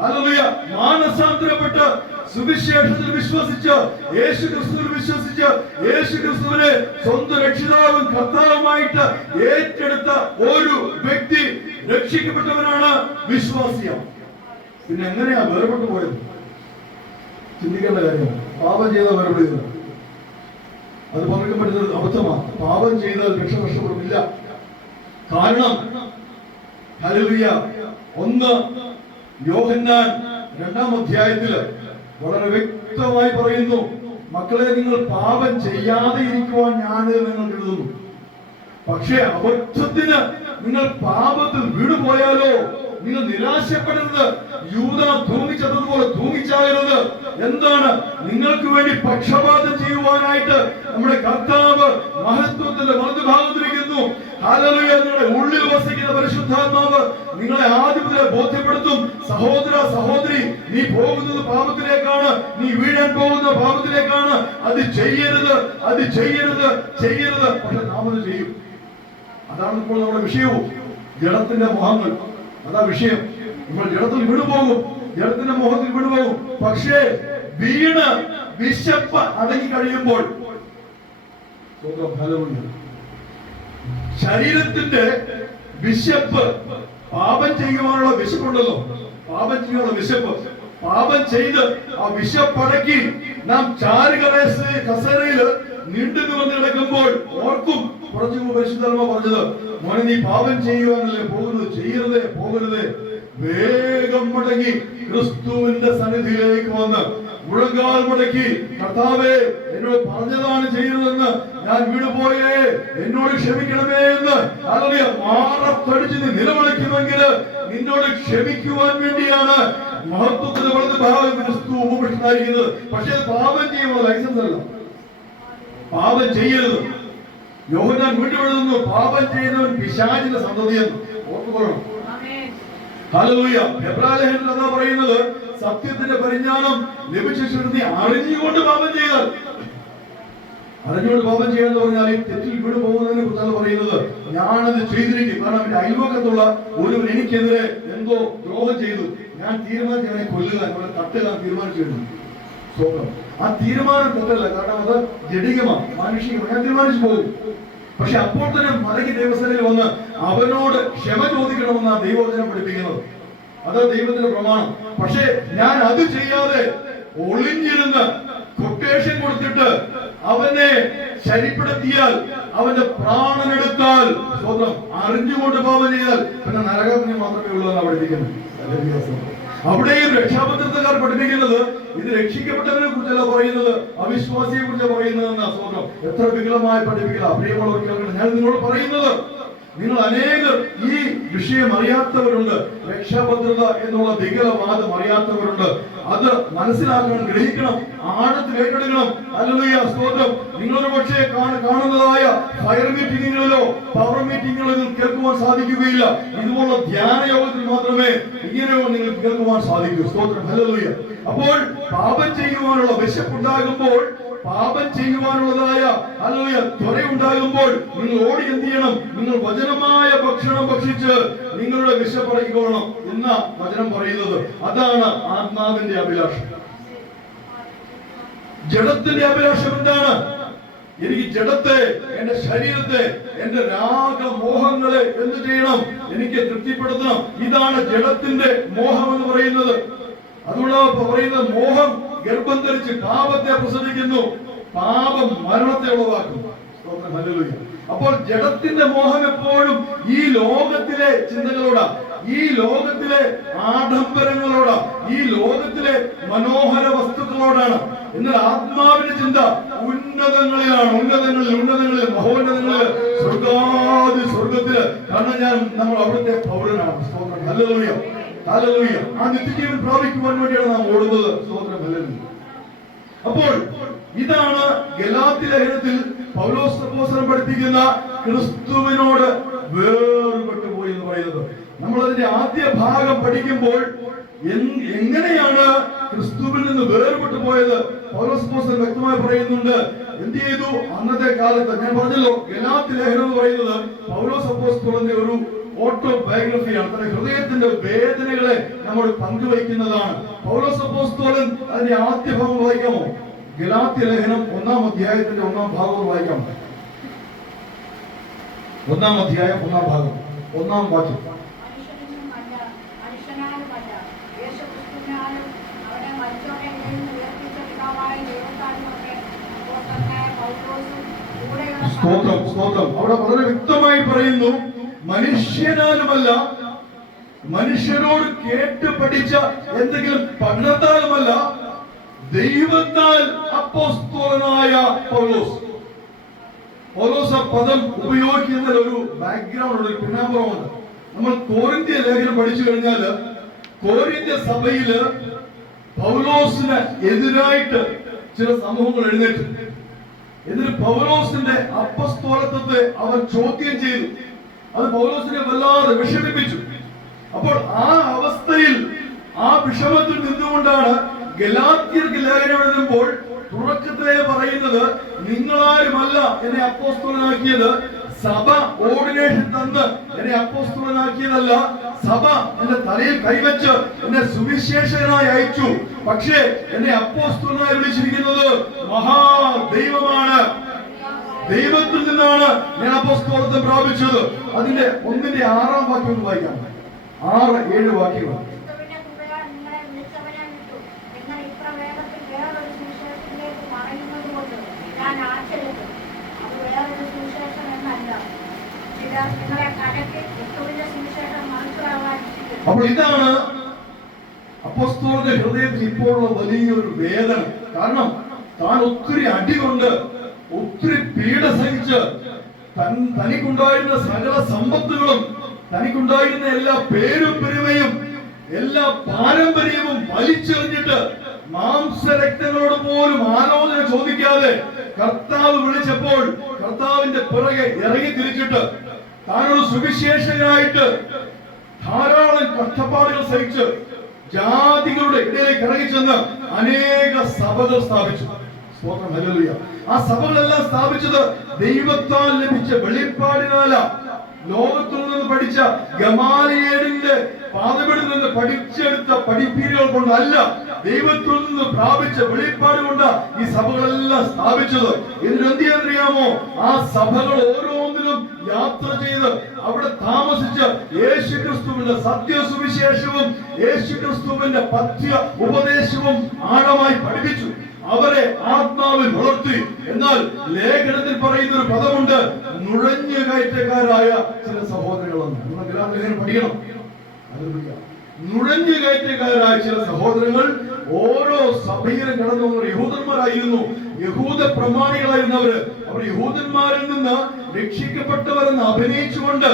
ഹല്ലേലൂയ, മാനസാന്തരപ്പെട്ട് സുവിശേഷത്തിൽ വിശ്വസിച്ച് യേശു ക്രിസ്തുവിൽ വിശ്വസിച്ച് യേശു ക്രിസ്തുവിനെ സ്വന്തം രക്ഷിതാവും കർത്താവുമായിട്ട് ഏറ്റെടുത്ത ഒരു വ്യക്തി രക്ഷിക്കപ്പെട്ടവനാണ് വിശ്വാസിയ. പിന്നെ എങ്ങനെയാ വേർപെട്ടു പോയത്? ചിന്തിക്കേണ്ട കാര്യം. പാപം ചെയ്ത വേർപെടുക, അത് പലർക്കും പറ്റുന്നത് അബദ്ധമാണ്. പാപം ചെയ്താൽ രക്ഷ നഷ്ടപ്പെടുന്നില്ല. കാരണം ഹല്ലേലൂയ, 1 യോഹന്നാൻ 2-ാം അധ്യായത്തില് വളരെ വ്യക്തമായി പറയുന്നു, മക്കളെ, നിങ്ങൾ പാപം ചെയ്യാതെ ഇരിക്കുവാൻ ഞാൻ നിങ്ങൾക്ക് എഴുതുന്നു. പക്ഷേ അബദ്ധത്തിന് നിങ്ങൾ പാപത്തിൽ വീണുപോയാലോ നിങ്ങൾ നിരാശപ്പെടരുത്. യൂദ തൂങ്ങിച്ചതുപോലെ തൂങ്ങിച്ചാകരുത്. എന്താണ്? നിങ്ങൾക്ക് വേണ്ടി പക്ഷപാതം ചെയ്യുവാനായിട്ട് നമ്മുടെ കർത്താവ് മഹത്വത്തിന്റെ വലതുഭാഗത്തിരിക്കുന്നു. ഹല്ലേലൂയ. നിങ്ങളുടെ ഉള്ളിൽ വസിക്കുന്ന പരിശുദ്ധാത്മാവ് നിങ്ങളെ ആദ്യം മുതലേ ബോധ്യപ്പെടുത്തും. സഹോദര, സഹോദരി, നീ പോകുന്നത് പാപത്തിലേക്കാണ്, നീ വീഴാൻ പോകുന്ന പാപത്തിലേക്കാണ്. അത് ചെയ്യരുത്, അത് ചെയ്യരുത്, ചെയ്യരുത്. പക്ഷെ നാം അത് ചെയ്യും. അതാണ് ഇപ്പോൾ നമ്മുടെ വിഷയവും. ജഡത്തിന്റെ മോഹങ്ങൾ, അതാ വിഷയം. നമ്മൾ ജഡത്തിൽ വീണുപോകും, ജഡത്തിന്റെ മോഹത്തിൽ വീണുപോകും. പക്ഷേ വീണ് വിശപ്പ് അടങ്ങി കഴിയുമ്പോൾ, ശരീരത്തിന്റെ വിശപ്പ്, പാപം ചെയ്യുവാനുള്ള വിശപ്പുണ്ടല്ലോ, പാപം ചെയ്യാനുള്ള വിശപ്പ്, പാപം ചെയ്ത് ആ വിശപ്പടക്കി നാം കസേരയിൽ നീണ്ടു നിവർന്ന് കിടക്കുമ്പോൾ ഓർക്കും, കുറച്ചു മുമ്പ് പരിശുദ്ധാത്മാവ് പറഞ്ഞത്, മോനെ, നീ പാപം ചെയ്യുവാനല്ലേ പോകുന്നത്, ചെയ്യരുതേ, പോകരുതേ. വേഗം മടങ്ങി ക്രിസ്തുവിന്റെ സന്നിധിയിലേക്ക് വന്ന് മുഴങ്കാൽ മടക്കി, കർത്താവേ, എന്നോട് പറഞ്ഞതാണ് ചെയ്യുന്നതെന്ന്, ഞാൻ വീണുപോയേ, എന്നോട് ക്ഷമിക്കണമേ എന്ന് മാറത്തടിച്ച് നീ നിലവിളിക്കുമെങ്കിൽ നിന്നോട് ക്ഷമിക്കുവാൻ വേണ്ടിയാണ് മഹത്വത്തിന് വലത് ഭാഗം ക്രിസ്തു ഉപവിഷ്ടനായിരിക്കുന്നത്. പക്ഷേ പാപം ചെയ്യുമ്പോൾ ലൈസൻസ് അല്ല, പാപം ചെയ്യരുത്. യോഹന്നാൻ വീണ്ടും എഴുതുന്നു, പാപം ചെയ്യുന്നവൻ പിശാചിന്റെ സന്തതിയെന്ന്. ഓർത്തുകൊള്ളണം. ഹല്ലേലൂയ. എബ്രായലേഖനത്തിൽ അതാ പറയുന്നത്, സത്യത്തിന്റെ പരിജ്ഞാനം ലഭിച്ച ശേഷം നീ അറിഞ്ഞുകൊണ്ട് പാപം ചെയ്താൽ, അറിഞ്ഞുകൊണ്ട് പാപം ചെയ്യാന്ന് പറഞ്ഞാൽ ഈ തെറ്റിൽ വീണ് പോകുന്നതിനെ കുറിച്ചാണ് പറയുന്നത്. ഞാനത് ചെയ്തിരിക്കും. കാരണം എന്റെ അയൽവക്കത്തുള്ള ഒരുവൻ എനിക്കെതിരെ എന്തോ ദ്രോഹം ചെയ്തു, ഞാൻ തീരുമാനിച്ചു അവനെ കൊല്ലുക, അവനെ തട്ടുക തീരുമാനിച്ചു. ആ തീരുമാനം തെറ്റല്ല, കാരണം അത് ജഡികമാണ്, മാനുഷികമാണ്. ഞാൻ തീരുമാനിച്ചു പോകും. പക്ഷെ അപ്പോൾ തന്നെ മടങ്ങി ദൈവസേനയിൽ വന്ന് അവനോട് ക്ഷമ ചോദിക്കണമെന്നാണ് ദൈവവചനം പഠിപ്പിക്കുന്നത്. അതാ ദൈവത്തിന്റെ പ്രമാണം. പക്ഷെ ഞാൻ അത് ചെയ്യാതെ ഒളിഞ്ഞിരുന്ന് കൊട്ടേഷൻ കൊടുത്തിട്ട് അവനെ ശരിപ്പെടുത്തിയാൽ, അവന്റെ പ്രാണനെടുത്താൽ, സ്വന്തം അറിഞ്ഞുകൊണ്ട് പാപം ചെയ്താൽ പിന്നെ നരകത്തിന് മാത്രമേ ഉള്ളൂ എന്നാണ് പഠിപ്പിക്കുന്നത്. അവിടെയും രക്ഷാപത്രക്കാർ പഠിപ്പിക്കുന്നത് ഇത് രക്ഷിക്കപ്പെട്ടവരെ കുറിച്ചല്ല പറയുന്നത്, അവിശ്വാസിയെ കുറിച്ച് പറയുന്നതെന്നാ. സ്വന്തം എത്ര വികലമായി പഠിപ്പിക്കുക. പ്രിയമുള്ളവർക്ക് ഞാൻ നിങ്ങളോട് പറയുന്നത്, നിങ്ങൾ അനേകർ ഈ വിഷയം അറിയാത്തവരുണ്ട്. രക്ഷാഭദ്രത എന്നുള്ള വികലവാദം അറിയാത്തവരുണ്ട്. അത് മനസ്സിലാക്കണം, ഗ്രഹിക്കണം, ആഴത്തിൽ ഏറ്റെടുക്കണം. ഹല്ലേലൂയ, സ്തോത്രം. നിങ്ങളൊരു പക്ഷേ കാണുന്നതായ ഫയർ മീറ്റിങ്ങുകളിലോ പവർ മീറ്റിങ്ങുകളിലോ കേൾക്കുവാൻ സാധിക്കുകയില്ല. ഇതുപോലുള്ള ധ്യാന യോഗത്തിൽ മാത്രമേ ഇങ്ങനെയോ നിങ്ങൾക്ക് കേൾക്കുവാൻ സാധിക്കൂ. സ്തോത്രം, ഹല്ലേലൂയ. അപ്പോൾ പാപം ചെയ്യുവാനുള്ള വിശപ്പുണ്ടാകുമ്പോൾ, പാപം ചെയ്യുവാനുള്ളതായ ഹല്ലേലൂയ ത്വരയുണ്ടാകുമ്പോൾ നിങ്ങൾ ഓടി എന്ത് ചെയ്യണം? നിങ്ങൾ വചനമായ ഭക്ഷണം ഭക്ഷിച്ച് നിങ്ങളുടെ വിശപ്പടക്കിക്കൊള്ളണം എന്ന വചനം പറയുന്നത്. അതാണ് ആത്മാവിന്റെ അഭിലാഷം. ജഡത്തിന്റെ അഭിലാഷം എന്താണ്? എനിക്ക് ജഡത്തെ, എന്റെ ശരീരത്തെ, എന്റെ രാഗമോഹങ്ങളെ എന്ത് ചെയ്യണം? എനിക്ക് തൃപ്തിപ്പെടുത്തണം. ഇതാണ് ജഡത്തിന്റെ മോഹം എന്ന് പറയുന്നത്. അതുകൊണ്ട് പറയുന്നത് മോഹം ഗർഭം ധരിച്ച് പാപത്തെ പ്രസവിക്കുന്നു, പാപം മരണത്തെ ഉളവാക്കുന്നു. ഹല്ലേലൂയ. അപ്പോൾ ജഡത്തിന്റെ മോഹം എപ്പോഴും ഈ ലോകത്തിലെ ചിന്തകളോടാ, ഈ ലോകത്തിലെ ആഡംബരങ്ങളോടാ, ഈ ലോകത്തിലെ മനോഹര വസ്തുക്കളോടാണ്. എന്നാൽ ആത്മാവിന്റെ ചിന്ത ഉന്നതങ്ങളിലാണ്, ഉന്നതങ്ങളിൽ മഹോന്നതങ്ങളിൽ, സ്വർഗത്തില്. കാരണം നമ്മൾ അവിടുത്തെ പൗരനാണ്. സ്തോത്രം. Hallelujah, hallelujah. ആ നിത്യജീവൻ പ്രാപിക്കുവാൻ വേണ്ടിയാണ് നാം ഓടുന്നത്. സ്തോത്രം. ഹല്ലേലൂയ. അപ്പോൾ ഇതാണ് ഗലാത്യ ലേഖനത്തിൽ പൗലോസ് അപ്പോസ്തലൻ പഠിപ്പിക്കുന്ന ക്രിസ്തുവിനോട് വേർപെട്ടു പോയി എന്ന് പറയുന്നത്. നമ്മൾ അതിന്റെ ആദ്യ ഭാഗം പഠിക്കുമ്പോൾ എങ്ങനെയാണ് ക്രിസ്തുവിൽ നിന്ന് വേർപെട്ടു പോയത് പൗലോസ് അപ്പോസ്തലൻ വ്യക്തമായി പറയുന്നുണ്ട്. എന്ത് ചെയ്തു? അന്നത്തെ കാലത്ത് ഞാൻ പറഞ്ഞല്ലോ, ഗലാത്യ ലേഖനം എന്ന് പറയുന്നത് പൗലോസ് അപ്പോസ്തലന്റെ ഒരു ഓട്ടോബയോഗ്രഫിയാണ്. തന്റെ ഹൃദയത്തിന്റെ വേദനകളെ നമ്മൾ പങ്കുവയ്ക്കുന്നതാണ്. പൗലോസ് അപ്പോസ്തലൻ അതിന്റെ ആദ്യ ഭാഗം വായിക്കാമോ? ഗലാത്യ ലേഖനം 1-ാം അധ്യായത്തിന്റെ 1-ാം ഭാഗം വായിക്കാം. 1-ാം അധ്യായം 1-ാം ഭാഗം 1-ാം വാക്യം. സ്തോത്രം, സ്തോത്രം. അവിടെ വളരെ വ്യക്തമായി പറയുന്നു, മനുഷ്യനാലുമല്ല, മനുഷ്യരോട് കേട്ട് പഠിച്ച എന്തെങ്കിലും പഠനത്താലുമല്ല, ദൈവത്താൽ അപ്പോസ്തലനായ പൗലോസ്. പൗലോസ് ആ പദം ഉപയോഗിക്കുന്നതിൽ ഒരു ബാക്ക്ഗ്രൗണ്ട്, ഒരു പിന്നാമ്പുറമുണ്ട്. നമ്മൾ കോരിന്ത്യ ലേഖനം പഠിച്ചു കഴിഞ്ഞാൽ കോരിന്ത്യ സഭയില് പൗലോസിന് എതിരായിട്ട് ചില സമൂഹങ്ങൾ എഴുന്നേറ്റു. എന്നിട്ട് പൗലോസിന്റെ അപ്പസ്തോലത്വത്തെ അവർ ചോദ്യം ചെയ്തു. അത് പൗലോസിനെ വല്ലാതെ വിഷമിപ്പിച്ചു. അപ്പോൾ ആ അവസ്ഥയിൽ, ആ വിഷമത്തിൽ നിന്നുകൊണ്ടാണ് ഗലാത്യർക്ക് ലേഖനം എഴുതുമ്പോൾ തുടക്കത്തിലേ പറയുന്നത്, നിങ്ങളാരുമല്ല എന്നെ അപ്പോസ്തലനാക്കിയത്, സഭ ഓർഡിനേഷൻ തന്ന് എന്നെ അപ്പോസ്തലനാക്കിയതല്ല, സഭ എന്റെ തലയിൽ കൈവച്ച് എന്നെ സുവിശേഷകനായി അയച്ചു. പക്ഷേ എന്നെ അപ്പോസ്തലനായി വിളിച്ചിരിക്കുന്നത് മഹാദൈവമാണ്. ദൈവത്തിൽ നിന്നാണ് ഞാൻ അപ്പോസ്തലത്വം പ്രാപിച്ചത്. അതിന്റെ 1-ന്റെ 6-ാം വാക്യം വായിക്കാം. 6-7 വാക്യങ്ങൾ. അപ്പോൾ ഇതാണ് അപ്പോസ്തലന്റെ ഹൃദയത്തിൽ ഇപ്പോഴുള്ള വലിയൊരു വേദന. കാരണം താൻ ഒത്തിരി അടി കൊണ്ട്, ഒത്തിരി പീഡ സഹിച്ച്, തനിക്കുണ്ടായിരുന്ന സകല സമ്പത്തുകളും, തനിക്കുണ്ടായിരുന്ന എല്ലാ പേരും പെരുമയും, എല്ലാ പാരമ്പര്യവും വലിച്ചെറിഞ്ഞിട്ട്, മാംസരക്തങ്ങളോട് പോലും ആലോചന ചോദിക്കാതെ കർത്താവ് വിളിച്ചപ്പോൾ കർത്താവിന്റെ പിറകെ ഇറങ്ങി തിരിച്ചിട്ട് താനൊരു സുവിശേഷകനായിട്ട് ധാരാളം കഷ്ടപ്പാടുകൾ സഹിച്ച് ജാതികളുടെ ഇടയിലേക്ക് ഇറങ്ങിച്ചെന്ന് അനേക സഭകൾ സ്ഥാപിച്ചു. സ്തോത്രം. ഹല്ലേലൂയ. ആ സഭകളെല്ലാം സ്ഥാപിച്ചത് ദൈവത്താൽ ലഭിച്ച വെളിപ്പാടിനാല. ലോകത്തിൽ നിന്ന് പഠിച്ച ഗമാലിയേലിന്റെ പാദപീഠത്തിൽ നിന്ന് പഠിച്ചെടുത്ത പഠിപ്പീരുകൾ കൊണ്ടല്ല, ദൈവത്തിൽ നിന്ന് പ്രാപിച്ച വെളിപ്പാട് കൊണ്ട് ഈ സഭകളെല്ലാം സ്ഥാപിച്ചത്. ഇതിനെന്തിയാമോ? ആ സഭകൾ ഓരോന്നിലും യാത്ര ചെയ്ത് അവിടെ താമസിച്ച് യേശുക്രിസ്തുവിന്റെ സത്യസുവിശേഷവും യേശുക്രിസ്തുവിന്റെ പഥ്യ ഉപദേശവും ആഴമായി പഠിപ്പിച്ചു. അവരെ ആത്മാവിൽ വളർത്തി. എന്നാൽ ലേഖനത്തിൽ പറയുന്ന ഒരു പദമുണ്ട്, നുഴഞ്ഞു കയറ്റക്കാരായ ചില സഹോദരങ്ങളെന്ന്. ലേഖനം പഠിക്കണം. നുഴഞ്ഞു കയറ്റക്കാരായ ചില സഹോദരങ്ങൾ ഓരോ സഭയിലും കടന്നു വന്ന യഹൂദന്മാരായിരുന്നു, യഹൂദ പ്രമാണികളായിരുന്നവര്. അവർ യഹൂദന്മാരിൽ നിന്ന് രക്ഷിക്കപ്പെട്ടവരെന്ന് അഭിനയിച്ചുകൊണ്ട്,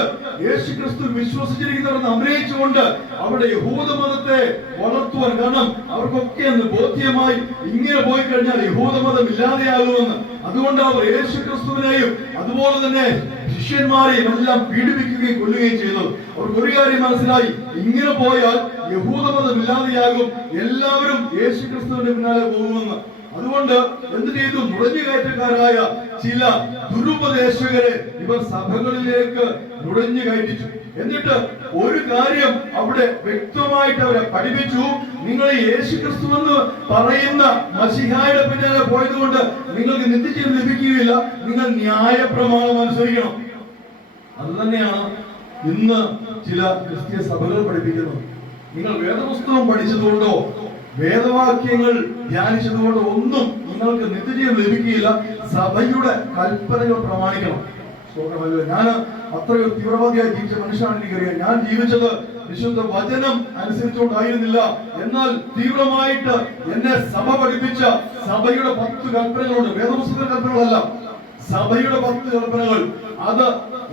യേശുക്രിസ്തു വിശ്വസിച്ചിരിക്കുന്നവരെന്ന് അഭിനയിച്ചുകൊണ്ട് അവിടെ യഹൂദ മതത്തെ വളർത്തുവാൻ, കാരണം അവർക്കൊക്കെ അന്ന് ബോധ്യമായി ഇങ്ങനെ പോയി കഴിഞ്ഞാൽ യഹൂദ മതം ഇല്ലാതെയാകുമെന്ന്. അതുകൊണ്ട് അവർ യേശുക്രിസ്തുവിനെയും അതുപോലെ തന്നെ ശിഷ്യന്മാരെയും എല്ലാം പീഡിപ്പിക്കുകയും കൊല്ലുകയും ചെയ്തു. അവർക്ക് ഒരു കാര്യം മനസ്സിലായി, ഇങ്ങനെ പോയാൽ യഹൂദ മതം ഇല്ലാതെയാകും, എല്ലാവരും യേശുക്രിസ്തുവിന്റെ പിന്നാലെ പോകുമെന്ന്. അതുകൊണ്ട് എന്ത് ചെയ്തു? നുഴഞ്ഞുകയറ്റക്കാരായ ചില ദുരുപദേശകരെ ഇവർ സഭകളിലേക്ക് നുഴഞ്ഞു കയറ്റിച്ചു. എന്നിട്ട് ഒരു കാര്യം അവിടെ വ്യക്തമായിട്ട് അവരെ പഠിപ്പിച്ചു. നിങ്ങൾ യേശുക്രിസ്തു എന്ന് പറയുന്ന മശിഹായുടെ പിന്നാലെ പോയതുകൊണ്ട് നിങ്ങൾക്ക് നിത്യജീവൻ ലഭിക്കുകയില്ല, നിങ്ങൾ ന്യായപ്രമാണം അനുസരിക്കണം. അത് തന്നെയാണ് ഇന്ന് ചില ക്രിസ്തീയ സഭകൾ പഠിപ്പിക്കുന്നത്. നിങ്ങൾ വേദപുസ്തകം പഠിച്ചതുകൊണ്ടോ വേദവാക്യങ്ങൾ ധ്യാനിച്ചതുകൊണ്ടോ ഒന്നും നിങ്ങൾക്ക് നിത്യജീവൻ ലഭിക്കുകയില്ല, സഭയുടെ കൽപ്പനകൾ പ്രമാണിക്കണം. ഞാൻ അത്രയോ തീവ്രവാദിയായി ജീവിച്ച മനുഷ്യനാണ്, എനിക്കറിയാം. ഞാൻ ജീവിച്ചത് വിശുദ്ധ വചനം അനുസരിച്ചുകൊണ്ടായിരുന്നില്ല. എന്നാൽ തീവ്രമായിട്ട് എന്നെ സഭ പഠിപ്പിച്ച സഭയുടെ 10 കൽപ്പനകളുണ്ട്. വേദപുസ്തക കൽപ്പനകളല്ല, സഭയുടെ 10 കൽപ്പനകൾ. അത്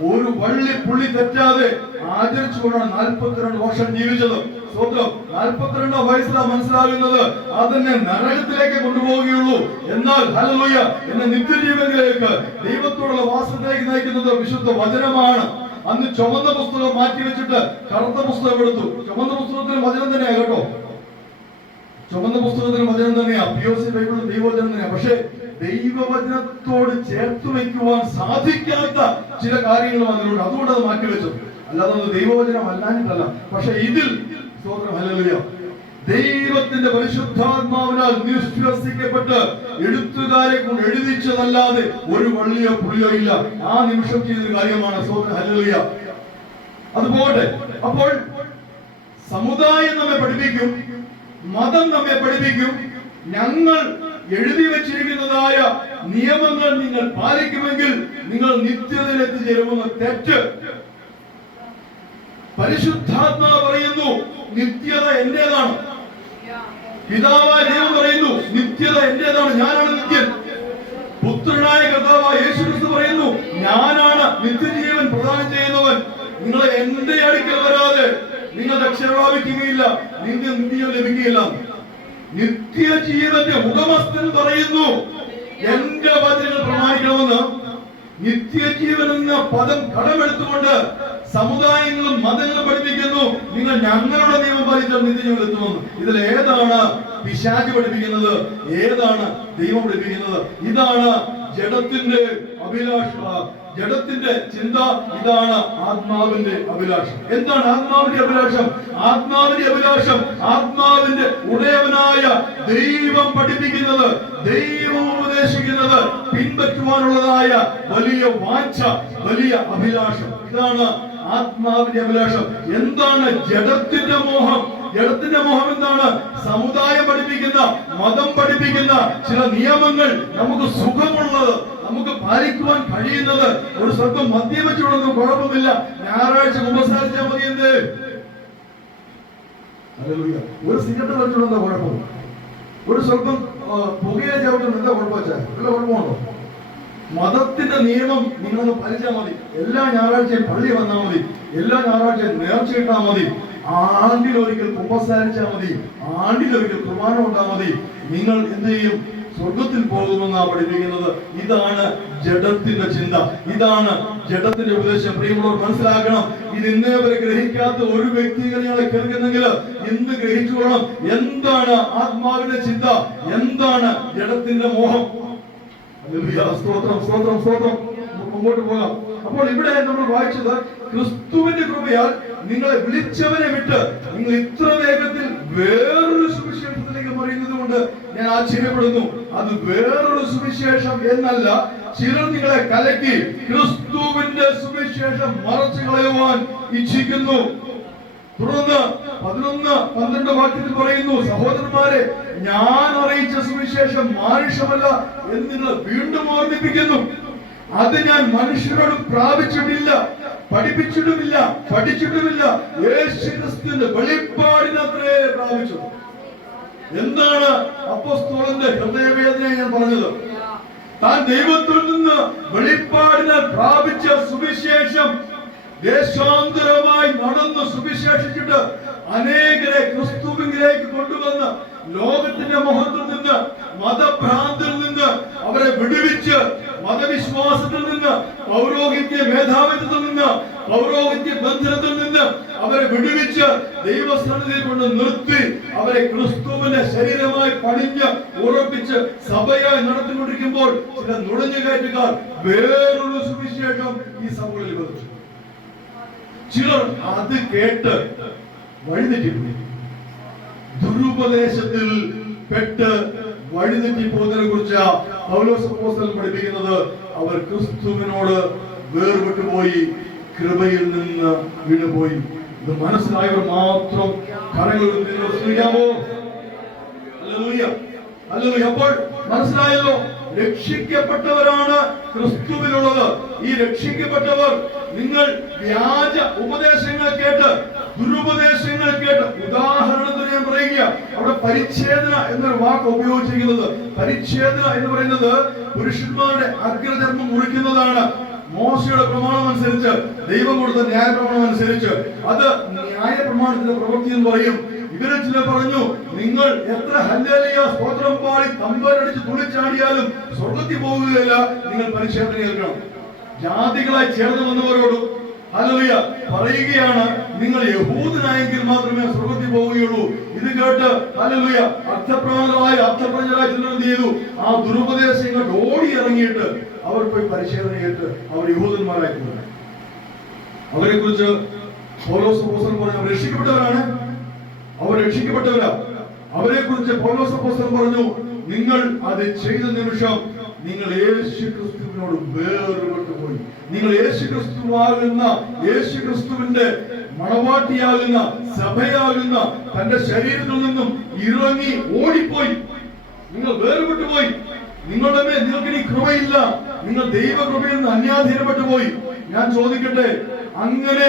ഒരു വള്ളി പുള്ളി തെറ്റാതെ ആചരിച്ചുകൊണ്ടാണ് 42 വർഷം ജീവിച്ചത്. സ്വന്തം 42 വയസ്സിലാണ് മനസ്സിലാകുന്നത് അതെന്നെ നരകത്തിലേക്ക് കൊണ്ടുപോവുകയുള്ളൂ. എന്നാൽ ഹല്ലേലൂയ, എന്നെ നിത്യജീവനിലേക്ക് ദൈവത്തോടുള്ള വാസത്തിലേക്ക് നയിക്കുന്നത് വിശുദ്ധ വചനമാണ്. അന്ന് ചുവന്ന പുസ്തകം മാറ്റി വെച്ചിട്ട് കറുത്ത പുസ്തകം എടുത്തു. ചുവന്ന പുസ്തകത്തിന് വചനം തന്നെയാ കേട്ടോ, ചുവന്ന പുസ്തകത്തിന് വചനം തന്നെയാ, POC ബൈബിൾ ദൈവവചനം തന്നെയാ. പക്ഷേ ദൈവവചനത്തോട് ചേർത്ത് വയ്ക്കുവാൻ സാധിക്കാത്ത ചില കാര്യങ്ങളും അതിലുണ്ട്. അതുകൊണ്ട് അത് മാറ്റിവെച്ചു. അല്ലാതെ ദൈവവചനം അല്ലാഞ്ഞിട്ടല്ല. പക്ഷെ ഇതിൽ ഹല്ലേലൂയ, ദൈവത്തിന്റെ പരിശുദ്ധാത്മാവിനാൽ നിശ്വസിക്കപ്പെട്ട് എഴുത്തുകാരെ കൊണ്ട് എഴുതിച്ചതല്ലാതെ ഒരു വള്ളിയോ പുള്ളിയോ ഇല്ല. ആ നിമിഷം ചെയ്തൊരു കാര്യമാണ്. ഹല്ലേലൂയ. അത് പോകട്ടെ. അപ്പോൾ സമുദായം നമ്മെ പഠിപ്പിക്കും, മതം നമ്മെ പഠിപ്പിക്കും, ഞങ്ങൾ എഴുതി വെച്ചിരിക്കുന്നതായ നിയമങ്ങൾ നിങ്ങൾ പാലിക്കുമെങ്കിൽ നിങ്ങൾ നിത്യതയിൽ എത്തിച്ചേരുമെന്ന് തെറ്റ്. പരിശുദ്ധാത്മാവ് പറയുന്നു നിത്യത എന്റേതാണ്. പിതാവായ ദൈവം പറയുന്നു നിത്യത എന്റേതാണ്, ഞാനാണ് നിത്യൻ. പുത്രനായ കർത്താവായ യേശുക്രിസ്തു പറയുന്നു ഞാനാണ് നിത്യജീവൻ പ്രദാനം ചെയ്യുന്നവൻ. നിങ്ങൾ എന്റെ അടുക്കൽ വരാതെ നിങ്ങൾ രക്ഷ പ്രാപിക്കുകയില്ല, നിങ്ങൾക്ക് നിത്യജീവൻ ലഭിക്കുകയില്ല. നിത്യജീവന്റെ ഉടമസ്ഥൻ പറയുന്നു എന്റെ വചനങ്ങൾ പ്രമാണിക്കണമെന്ന്. നിത്യജീവൻ എന്ന പദം കടമെടുത്തുകൊണ്ട് സമുദായങ്ങളും മതങ്ങളും പഠിപ്പിക്കുന്നു നിങ്ങൾ ഞങ്ങളുടെ നിയമം പാലിച്ചാൽ നിത്യജീവൻ എത്തുമെന്ന്. ഇതിൽ ഏതാണ് പിശാച് പഠിപ്പിക്കുന്നത്, ഏതാണ് ദൈവം പഠിപ്പിക്കുന്നത്? ഇതാണ് ജഡത്തിന്റെ അഭിലാഷം, ജഡത്തിന്റെ ചിന്ത. ഇതാണ് ആത്മാവിന്റെ അഭിലാഷം. എന്താണ് ആത്മാവിന്റെ അഭിലാഷം? ആത്മാവിന്റെ അഭിലാഷം ആത്മാവിന്റെ ഉടയവനായ ദൈവം പഠിപ്പിക്കുന്നത്, ദൈവം ഉപദേശിക്കുന്നത് പിൻപറ്റുവാനുള്ളതായ വലിയ വാഞ്ഛ, വലിയ അഭിലാഷം. ഇതാണ് ആത്മാവിന്റെ അഭിലാഷം. എന്താണ് ജഡത്തിന്റെ മോഹം? ജഡത്തിന്റെ മോഹം എന്താണ്? സമുദായം പഠിപ്പിക്കുന്ന, മതം പഠിപ്പിക്കുന്ന ചില നിയമങ്ങൾ, നമുക്ക് സുഖമുള്ളത്, നമുക്ക് പാലിക്കുവാൻ കഴിയുന്നത്. ഒരു സ്വല്പം മദ്യം വെച്ചുകൊണ്ടൊന്നും കുഴപ്പമില്ല, ഞായറാഴ്ച കുമ്പസാരിച്ചാൽ മതി. എന്ത്? ഒരു സിഗരറ്റ് വെച്ചുകൊണ്ടെന്താ കുഴപ്പം? ഒരു സ്വല്പം പുകയില ചവിട്ടുന്ന എന്താ കുഴപ്പം വെച്ചാൽ വല്ല കുഴപ്പമുണ്ടോ? മതത്തിന്റെ നിയമം നിങ്ങളൊന്ന് പാലിച്ചാൽ മതി. എല്ലാ ഞായറാഴ്ചയും പള്ളി വന്നാൽ മതി, എല്ലാ ഞായറാഴ്ചയും നേർച്ചയിട്ടാൽ മതി, ആണ്ടിലൊരിക്കൽ കുമ്പസാരിച്ചാൽ മതി, ആണ്ടിലൊരിക്കൽ കുർബാന ഉണ്ടാൽ മതി. നിങ്ങൾ എന്ത് ചെയ്യും? സ്വർഗത്തിൽ പോകുമെന്നാണ് പഠിപ്പിക്കുന്നത്. ഇതാണ് ജഡത്തിന്റെ ചിന്ത, ഇതാണ് ജഡത്തിന്റെ ഉപദേശം. പ്രിയമുള്ളവർ മനസ്സിലാക്കണം, ഇത് ഇന്നേ വരെ ഗ്രഹിക്കാത്ത ഒരു വ്യക്തികളെ കേൾക്കുന്നെങ്കിൽ ഇന്ന് ഗ്രഹിച്ചുകൊള്ളണം. എന്താണ് ആത്മാവിന്റെ ചിന്ത, എന്താണ് ജഡത്തിന്റെ മോഹം? സ്തോത്രം, സ്തോത്രം, സ്തോത്രം. മുമ്പോട്ട് പോകാം. അപ്പോൾ ഇവിടെ നമ്മൾ വായിച്ചത് ക്രിസ്തുവിന്റെ കൃപയാൽ നിങ്ങളെ വിളിച്ചവനെ വിട്ട് നിങ്ങൾ ഇത്ര വേഗത്തിൽ വേറൊരു സുവിശേഷത്തിലേക്ക് പറയുന്നത് കൊണ്ട് ഞാൻ ആശ്ചര്യപ്പെടുന്നു. അത് വേറൊരു സുവിശേഷം എന്നല്ല, ചിലർ നിങ്ങളെ കലക്കി ക്രിസ്തുവിന്റെ സുവിശേഷം മറച്ചു കളയുവാൻ ഇച്ഛിക്കുന്നു. തുടർന്ന് 11-12 വാക്യത്തിൽ പറയുന്നു, സഹോദരന്മാരെ, ഞാൻ അറിയിച്ച സുവിശേഷം മാനുഷമല്ല എന്ന് നിങ്ങൾ വീണ്ടും ഓർമ്മിപ്പിക്കുന്നു. അത് ഞാൻ മനുഷ്യരോട് പ്രാപിച്ചിട്ടില്ല, പഠിപ്പിച്ചിട്ടുമില്ല, പഠിച്ചിട്ടുമില്ല, യേശുക്രിസ്തുവിന്റെ വെളിപ്പാടിനത്രേ പ്രാപിച്ചു. എന്താണ് അപ്പോസ്തലന്റെ ഹൃദയവേദന ഞാൻ പറഞ്ഞത്? താൻ ദൈവത്തിൽ നിന്ന് വെളിപ്പാടിനാൽ പ്രാപിച്ച സുവിശേഷം ദേശാന്തരമായി നടന്ന് സുവിശേഷിച്ചിട്ട് അനേകരെ ക്രിസ്തുവിലേക്ക് കൊണ്ടുവന്ന് ലോകത്തിന്റെ മുഖത്തിൽ നിന്ന്, മതഭ്രാന്തിൽ നിന്ന് അവരെ വിടുവിച്ച്, മതവിശ്വാസത്തിൽ നിന്ന്, പൗരോഹിത്യ മേധാവിത്വത്തിൽ നിന്ന്, പൗരോഹിത്യ ബന്ധനത്തിൽ നിന്ന് നിന്ന് അവരെ വിടുവിച്ച് ദൈവസന്നിധിയിൽ കൊണ്ട് നിർത്തി അവരെ ക്രിസ്തുവിന്റെ ശരീരമായി പണിഞ്ഞ് ഉറപ്പിച്ച് സഭയായി നടത്തിക്കൊണ്ടിരിക്കുമ്പോൾ ചില നുഴഞ്ഞുകയറ്റക്കാർ വേറൊരു സുവിശേഷം ഈ സഭകളിൽ വന്നു. ചിലർ അത് കേട്ട് വഴിതെറ്റിപ്പോയി. ദുരുപദേശത്തിൽ പെട്ട് വഴിതെറ്റി പോകുന്നതിനെ കുറിച്ച് പൗലോസ് അപ്പോസ്തലൻ പഠിപ്പിക്കുന്നത് അവർ ക്രിസ്തുവിനോട് വേർപെട്ടുപോയി, കൃപയിൽ നിന്ന് വീണുപോയി. ഇത് മനസ്സിലായവർ മാത്രം കരങ്ങൾ ശ്രമിക്കാമോ? അപ്പോൾ മനസ്സിലായല്ലോ, രക്ഷിക്കപ്പെട്ടവരാണ് ക്രിസ്തുവിനുള്ളത്. ഈ രക്ഷിക്കപ്പെട്ടവർ നിങ്ങൾ വ്യാജ ഉപദേശങ്ങൾ കേട്ട്, ദുരുപദേശങ്ങൾ കേട്ട്, ഉദാഹരണത്തിന് ഞാൻ പറയുക, അവിടെ പരിച്ഛേദന എന്നൊരു വാക്ക് ഉപയോഗിച്ചിരിക്കുന്നത്. പരിച്ഛേദന എന്ന് പറയുന്നത് പുരുഷന്മാരുടെ അഗ്രചർമ്മം മുറിക്കുന്നതാണ്. മോശയുടെ പ്രമാണം അനുസരിച്ച്, ദൈവം കൊടുത്ത ന്യായ പ്രമാണം അനുസരിച്ച് അത് ന്യായ പ്രമാണത്തിന്റെ പ്രവൃത്തി എന്ന് പറയും. ഇവരെ ചില പറഞ്ഞു, നിങ്ങൾ എത്ര ഹല്ലേലൂയ സ്തോത്രം പാടി തമ്പുരാനടിച്ച് തുള്ളിച്ചാടിയാലും സ്വർഗ്ഗത്തിൽ പോകുകയില്ല, നിങ്ങൾ പരിച്ഛേദന ഏൽക്കണം. ജാതികളായി ചേർന്ന് വന്നവരോടും ഹല്ലേലൂയ പറയുകയാണ്, നിങ്ങൾ യഹൂദനായെങ്കിൽ മാത്രമേ സ്വർഗ്ഗത്തിൽ പോവുകയുള്ളൂ. ഇത് കേട്ട് ഹല്ലേലൂയ അർത്ഥപ്രധാനമായി ചിലർ എന്ത് ചെയ്തു? ആ ദുരുപദേശങ്ങൾ ഓടി ഇറങ്ങിയിട്ട് അവർ പോയി പരിച്ഛേദന കേട്ട് അവർ യഹൂദന്മാരായി തീർന്നു. അവരെ കുറിച്ച് പൗലോസ് അപ്പോസ്തലൻ പറഞ്ഞു, അവർ രക്ഷിക്കപ്പെട്ടവരാണ്, അവർ രക്ഷിക്കപ്പെട്ടവരാ. അവരെ കുറിച്ച് പൗലോസ് അപ്പോസ്തലൻ പറഞ്ഞു, നിങ്ങൾ അത് ചെയ്ത നിമിഷം നിങ്ങൾ യേശു ക്രിസ്തുവിനോട് വേർപെട്ടു പോയി. നിങ്ങൾ യേശു ക്രിസ്തുവാകുന്ന, യേശു ക്രിസ്തുവിന്റെ മണവാട്ടിയാകുന്ന, സഭയാകുന്ന തന്റെ ശരീരത്തിൽ നിന്നും ഇറങ്ങി ഓടിപ്പോയി. നിങ്ങൾ വേർപെട്ടു പോയി. നിങ്ങളുടെ മേൽ നിങ്ങൾക്ക് ഇനി കൃപയില്ല. നിങ്ങൾ ദൈവകൃപയിൽ നിന്ന് അന്യാധീനപ്പെട്ടു പോയി. ഞാൻ ചോദിക്കട്ടെ, അങ്ങനെ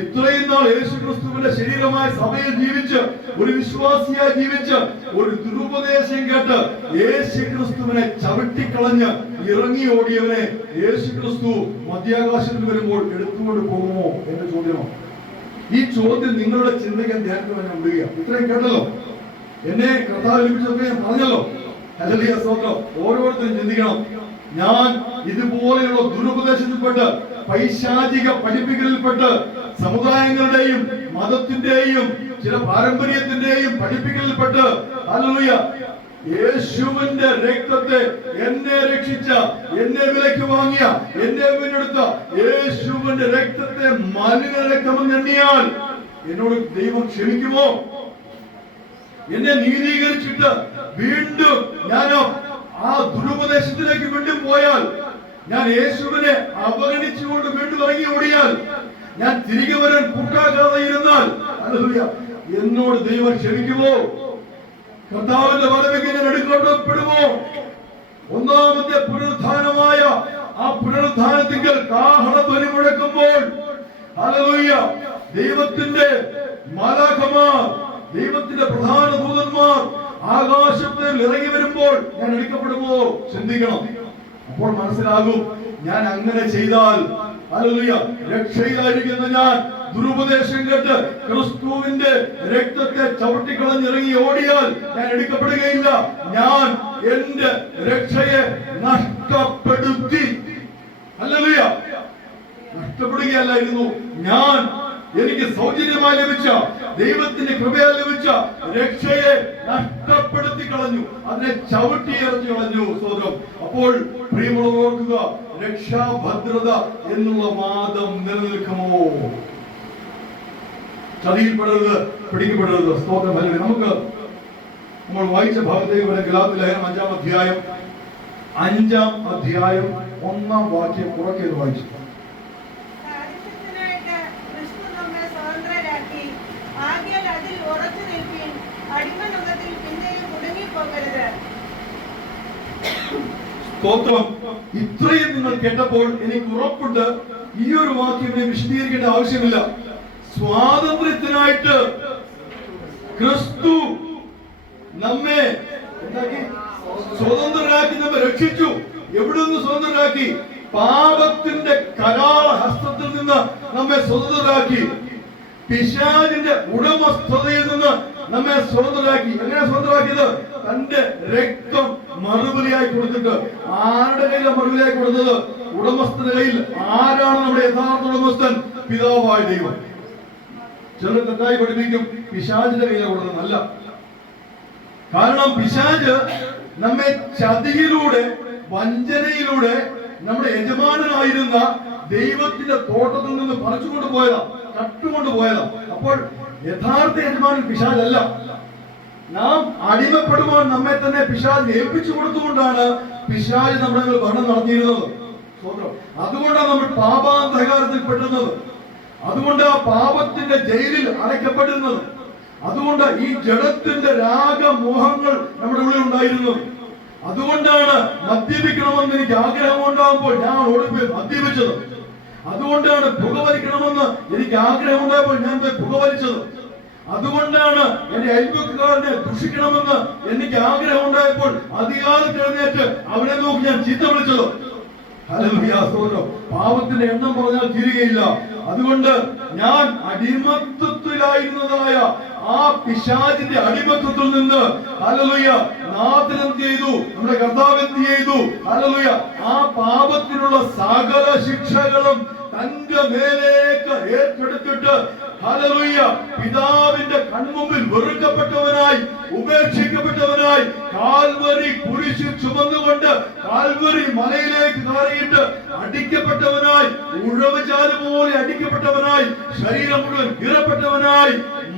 ഇത്രയും നാൾ യേശു ക്രിസ്തുവിന്റെ ശരീരമായ സഭയിൽ ജീവിച്ച്, ഒരു വിശ്വാസിയായി ജീവിച്ച്, ഒരു ദുരുപദേശം കേട്ട് യേശു ക്രിസ്തുവിനെ ചവിട്ടിക്കളഞ്ഞ് ഇറങ്ങി ഓടിയവനെ യേശു ക്രിസ്തു മധ്യാകാശത്തിൽ വരുമ്പോൾ എടുത്തുകൊണ്ട് പോകുമോ എന്ന ചോദ്യമാണ്. ഈ ചോദ്യം നിങ്ങളുടെ ചിന്തയ്ക്ക് ധ്യാനത്തിന് ഞാൻ വിടുക. ഇത്രയും കേട്ടല്ലോ, എന്നെ കർത്താവ് ലഭിച്ചതൊക്കെ ഞാൻ പറഞ്ഞല്ലോ. ഹല്ലേലൂയ സ്തോത്രം. ഓരോരുത്തരും ചിന്തിക്കണം, ഞാൻ ഇതുപോലെയുള്ള ദുരുപദേശത്തിൽപ്പെട്ട്, പൈശാചിക പഠിപ്പിക്കലിൽപ്പെട്ട്, സമുദായങ്ങളുടെയും മതത്തിന്റെയും ചില പാരമ്പര്യത്തിന്റെയും പഠിപ്പിക്കലിൽപ്പെട്ട് ഹല്ലേലൂയ യേശുവിന്റെ രക്തത്തെ, എന്നെ രക്ഷിച്ച, എന്നെ വിലയ്ക്ക് വാങ്ങിയ, എന്നെ വീണ്ടെടുത്ത യേശുവിന്റെ രക്തത്തെ മലിനരക്തമെന്ന് എണ്ണിയാൽ എന്നോട് ദൈവം ക്ഷമിക്കുമോ? എന്നെ നീതീകരിച്ചിട്ട് വീണ്ടും ഞാൻ ആ ദുരുപദേശത്തിലേക്ക് വീണ്ടും പോയാൽ, ഞാൻ യേശുവിനെ അവഗണിച്ചുകൊണ്ട് വീണ്ടും ഇറങ്ങി ഓടിയാൽ, ഞാൻ തിരികെ വരാൻ കൂട്ടാക്കാതെ ഇരുന്നാൽ ഹല്ലേലൂയ എന്നോട് ദൈവം ക്ഷമിക്കുമോ? കർത്താവിന്റെ വരവിലേക്ക് ഞാൻ എടുക്കപ്പെടുമോ? ഒന്നാമത്തെ പുനരുത്ഥാനമായ ആ പുനരുത്ഥാനത്തിങ്കൽ കാഹളധ്വനി മുഴക്കുമ്പോൾ ഹല്ലേലൂയ ദൈവത്തിന്റെ മാലാഖമാർ, ദൈവത്തിന്റെ പ്രധാന ദൂതന്മാർ ആകാശത്തിൽ ഇറങ്ങി വരുമ്പോൾ ഞാൻ എടുക്കപ്പെടുമോ? ചിന്തിക്കണം. അപ്പോൾ മനസ്സിലാകും, ഞാൻ അങ്ങനെ ചെയ്താൽ ഹല്ലേലൂയ രക്ഷയിലായിരിക്കുന്ന ഞാൻ ദുരുപദേശം കേട്ട് ക്രിസ്തുവിന്റെ രക്തത്തെ ചവിട്ടിക്കളഞ്ഞിറങ്ങി ഓടിയാൽ ഞാൻ എടുക്കപ്പെടുകയില്ല. ഞാൻ എന്റെ രക്ഷയെ നഷ്ടപ്പെടുത്തി. ഹല്ലേലൂയ നഷ്ടപ്പെടുകയല്ലായിരുന്നു, ഞാൻ എനിക്ക് സൗജന്യമായി ലഭിച്ച, ദൈവത്തിന്റെ കൃപയാൽ ലഭിച്ച രക്ഷയെ നഷ്ടപ്പെടുത്തി കളഞ്ഞു, അതിനെ ചവിട്ടി എറിഞ്ഞു കളഞ്ഞു. സ്തോത്രം. അപ്പോൾ പ്രിയമുള്ളവർ ഓർക്കുക, രക്ഷാഭദ്രത എന്നുള്ള വാദം നിലനിൽക്കുമോ? ചതിയിൽപ്പെടരുത്, പിടിക്കപ്പെടരുത്. സ്തോത്രം. അല്ലെങ്കിൽ നമുക്ക് നമ്മൾ വായിച്ച ഭാഗത്തേക്ക് വരെ ഗലാത്യ ലേഖനം 5-ാം അധ്യായം 1-ാം വാക്യം ഉറക്കെ വായിച്ചു. സ്തോത്രം. ഇത്രയും നിങ്ങൾ കേട്ടപ്പോൾ എനിക്ക് ഉറപ്പുണ്ട്, ഈ ഒരു വാക്യം വിശദീകരിക്കേണ്ട ആവശ്യമില്ല. സ്വാതന്ത്ര്യത്തിനായിട്ട് ക്രിസ്തു നമ്മെ സ്വതന്ത്രരാക്കി, നമ്മെ രക്ഷിച്ചു. എവിടെ നിന്ന് സ്വതന്ത്രരാക്കി? പാപത്തിന്റെ കരാള ഹസ്തത്തിൽ നിന്ന് നമ്മെ സ്വതന്ത്രരാക്കി. പിശാചിന്റെ ഉടമസ്ഥതയിൽ നിന്ന് നമ്മെ സ്വതന്ത്രരാക്കി. എങ്ങനെ സ്വതന്ത്രരാക്കിയത്? തന്റെ രക്തം മറുപടിയായി കൊടുത്തിട്ട്. ആരുടെ കയ്യിലാണ് മറുപടിയായി കൊടുത്തത്? ഉടമസ്ഥന്റെ കയ്യിൽ. ആരാണ് നമ്മുടെ യഥാർത്ഥ ഉടമസ്ഥൻ? പിതാവായ ദൈവം. ചിലർ തെറ്റായി പഠിപ്പിക്കും പിശാചിന്റെ കയ്യിലെ കൊടുക്കുന്നതല്ല. കാരണം പിശാച് നമ്മെ ചതിയിലൂടെ, വഞ്ചനയിലൂടെ നമ്മുടെ യജമാനനായിരുന്ന ദൈവത്തിന്റെ തോട്ടത്തിൽ നിന്ന് പറിച്ചുകൊണ്ട് പോയതാ, കട്ടുകൊണ്ട് പോയതാ. അപ്പോൾ യഥാർത്ഥ യജമാനൻ പിശാചല്ല. നാം അടിമപ്പെടുവാൻ നമ്മെ തന്നെ പിശാചിനെ ഏൽപ്പിച്ചു കൊടുത്തുകൊണ്ടാണ് പിശാച് നമ്മുടെ ഭരണം നടത്തിയിരുന്നത്. അതുകൊണ്ടാണ് നമ്മൾ പാപാന്ധകാരത്തിൽ പെടുന്നത്. അതുകൊണ്ട് ആ പാപത്തിന്റെ ജയിലിൽ അടയ്ക്കപ്പെട്ടിരുന്നത്. അതുകൊണ്ട് ഈ ജഡത്തിന്റെ രാഗമോഹങ്ങൾ നമ്മുടെ ഉള്ളിൽ ഉണ്ടായിരുന്നത്. അതുകൊണ്ടാണ് മദ്യപിക്കണമെന്ന് എനിക്ക് ആഗ്രഹം ഉണ്ടാകുമ്പോൾ ഞാൻ ഓടിപ്പോയി മദ്യപിച്ചത്. അതുകൊണ്ടാണ് പുകവലിക്കണമെന്ന് എനിക്ക് ആഗ്രഹം ഉണ്ടായപ്പോൾ ഞാൻ പോയി പുകവലിച്ചത്. അതുകൊണ്ടാണ് എന്റെ അയൽവക്കാരനെ ദുഷിക്കണമെന്ന് എനിക്ക് ആഗ്രഹം ഉണ്ടായപ്പോൾ അധികാരത്തിൽ എഴുന്നേറ്റ് അവനെ നോക്കി ഞാൻ ചീത്ത വിളിച്ചത്. പാപത്തിന്റെ എണ്ണം പറഞ്ഞാൽ തീരുകയില്ല. അതുകൊണ്ട് ഞാൻ അടിമത്വത്തിലായിരുന്നതായ ആ പിശാചിന്റെ അടിമത്വത്തിൽ നിന്ന് ഹല്ലേലൂയ നാഥൻ എന്ത് ചെയ്തു? നമ്മുടെ കർത്താവ് എന്ത് ചെയ്തു? ഹല്ലേലൂയ ആ പാപത്തിനുള്ള സകല ശിക്ഷകളും തന്റെ മേലേക്ക് ഏറ്റെടുത്തിട്ട് ഹല്ലേലൂയ പിതാവിന്റെ കൺമുമ്പിൽ വെറുക്കപ്പെട്ടവനായി, ഉപേക്ഷിക്കപ്പെട്ടവനായി, കാൽവരി കുരിശിൽ ചുമന്നുകൊണ്ട് കാൽവരി മലയിലേക്ക് കയറിയിട്ട് അടിക്കപ്പെട്ടവനായി, ഉഴവുചാല് പോലെ അടിക്കപ്പെട്ടവനായി, ശരീരം മുഴുവൻ കീറപ്പെട്ടവനായി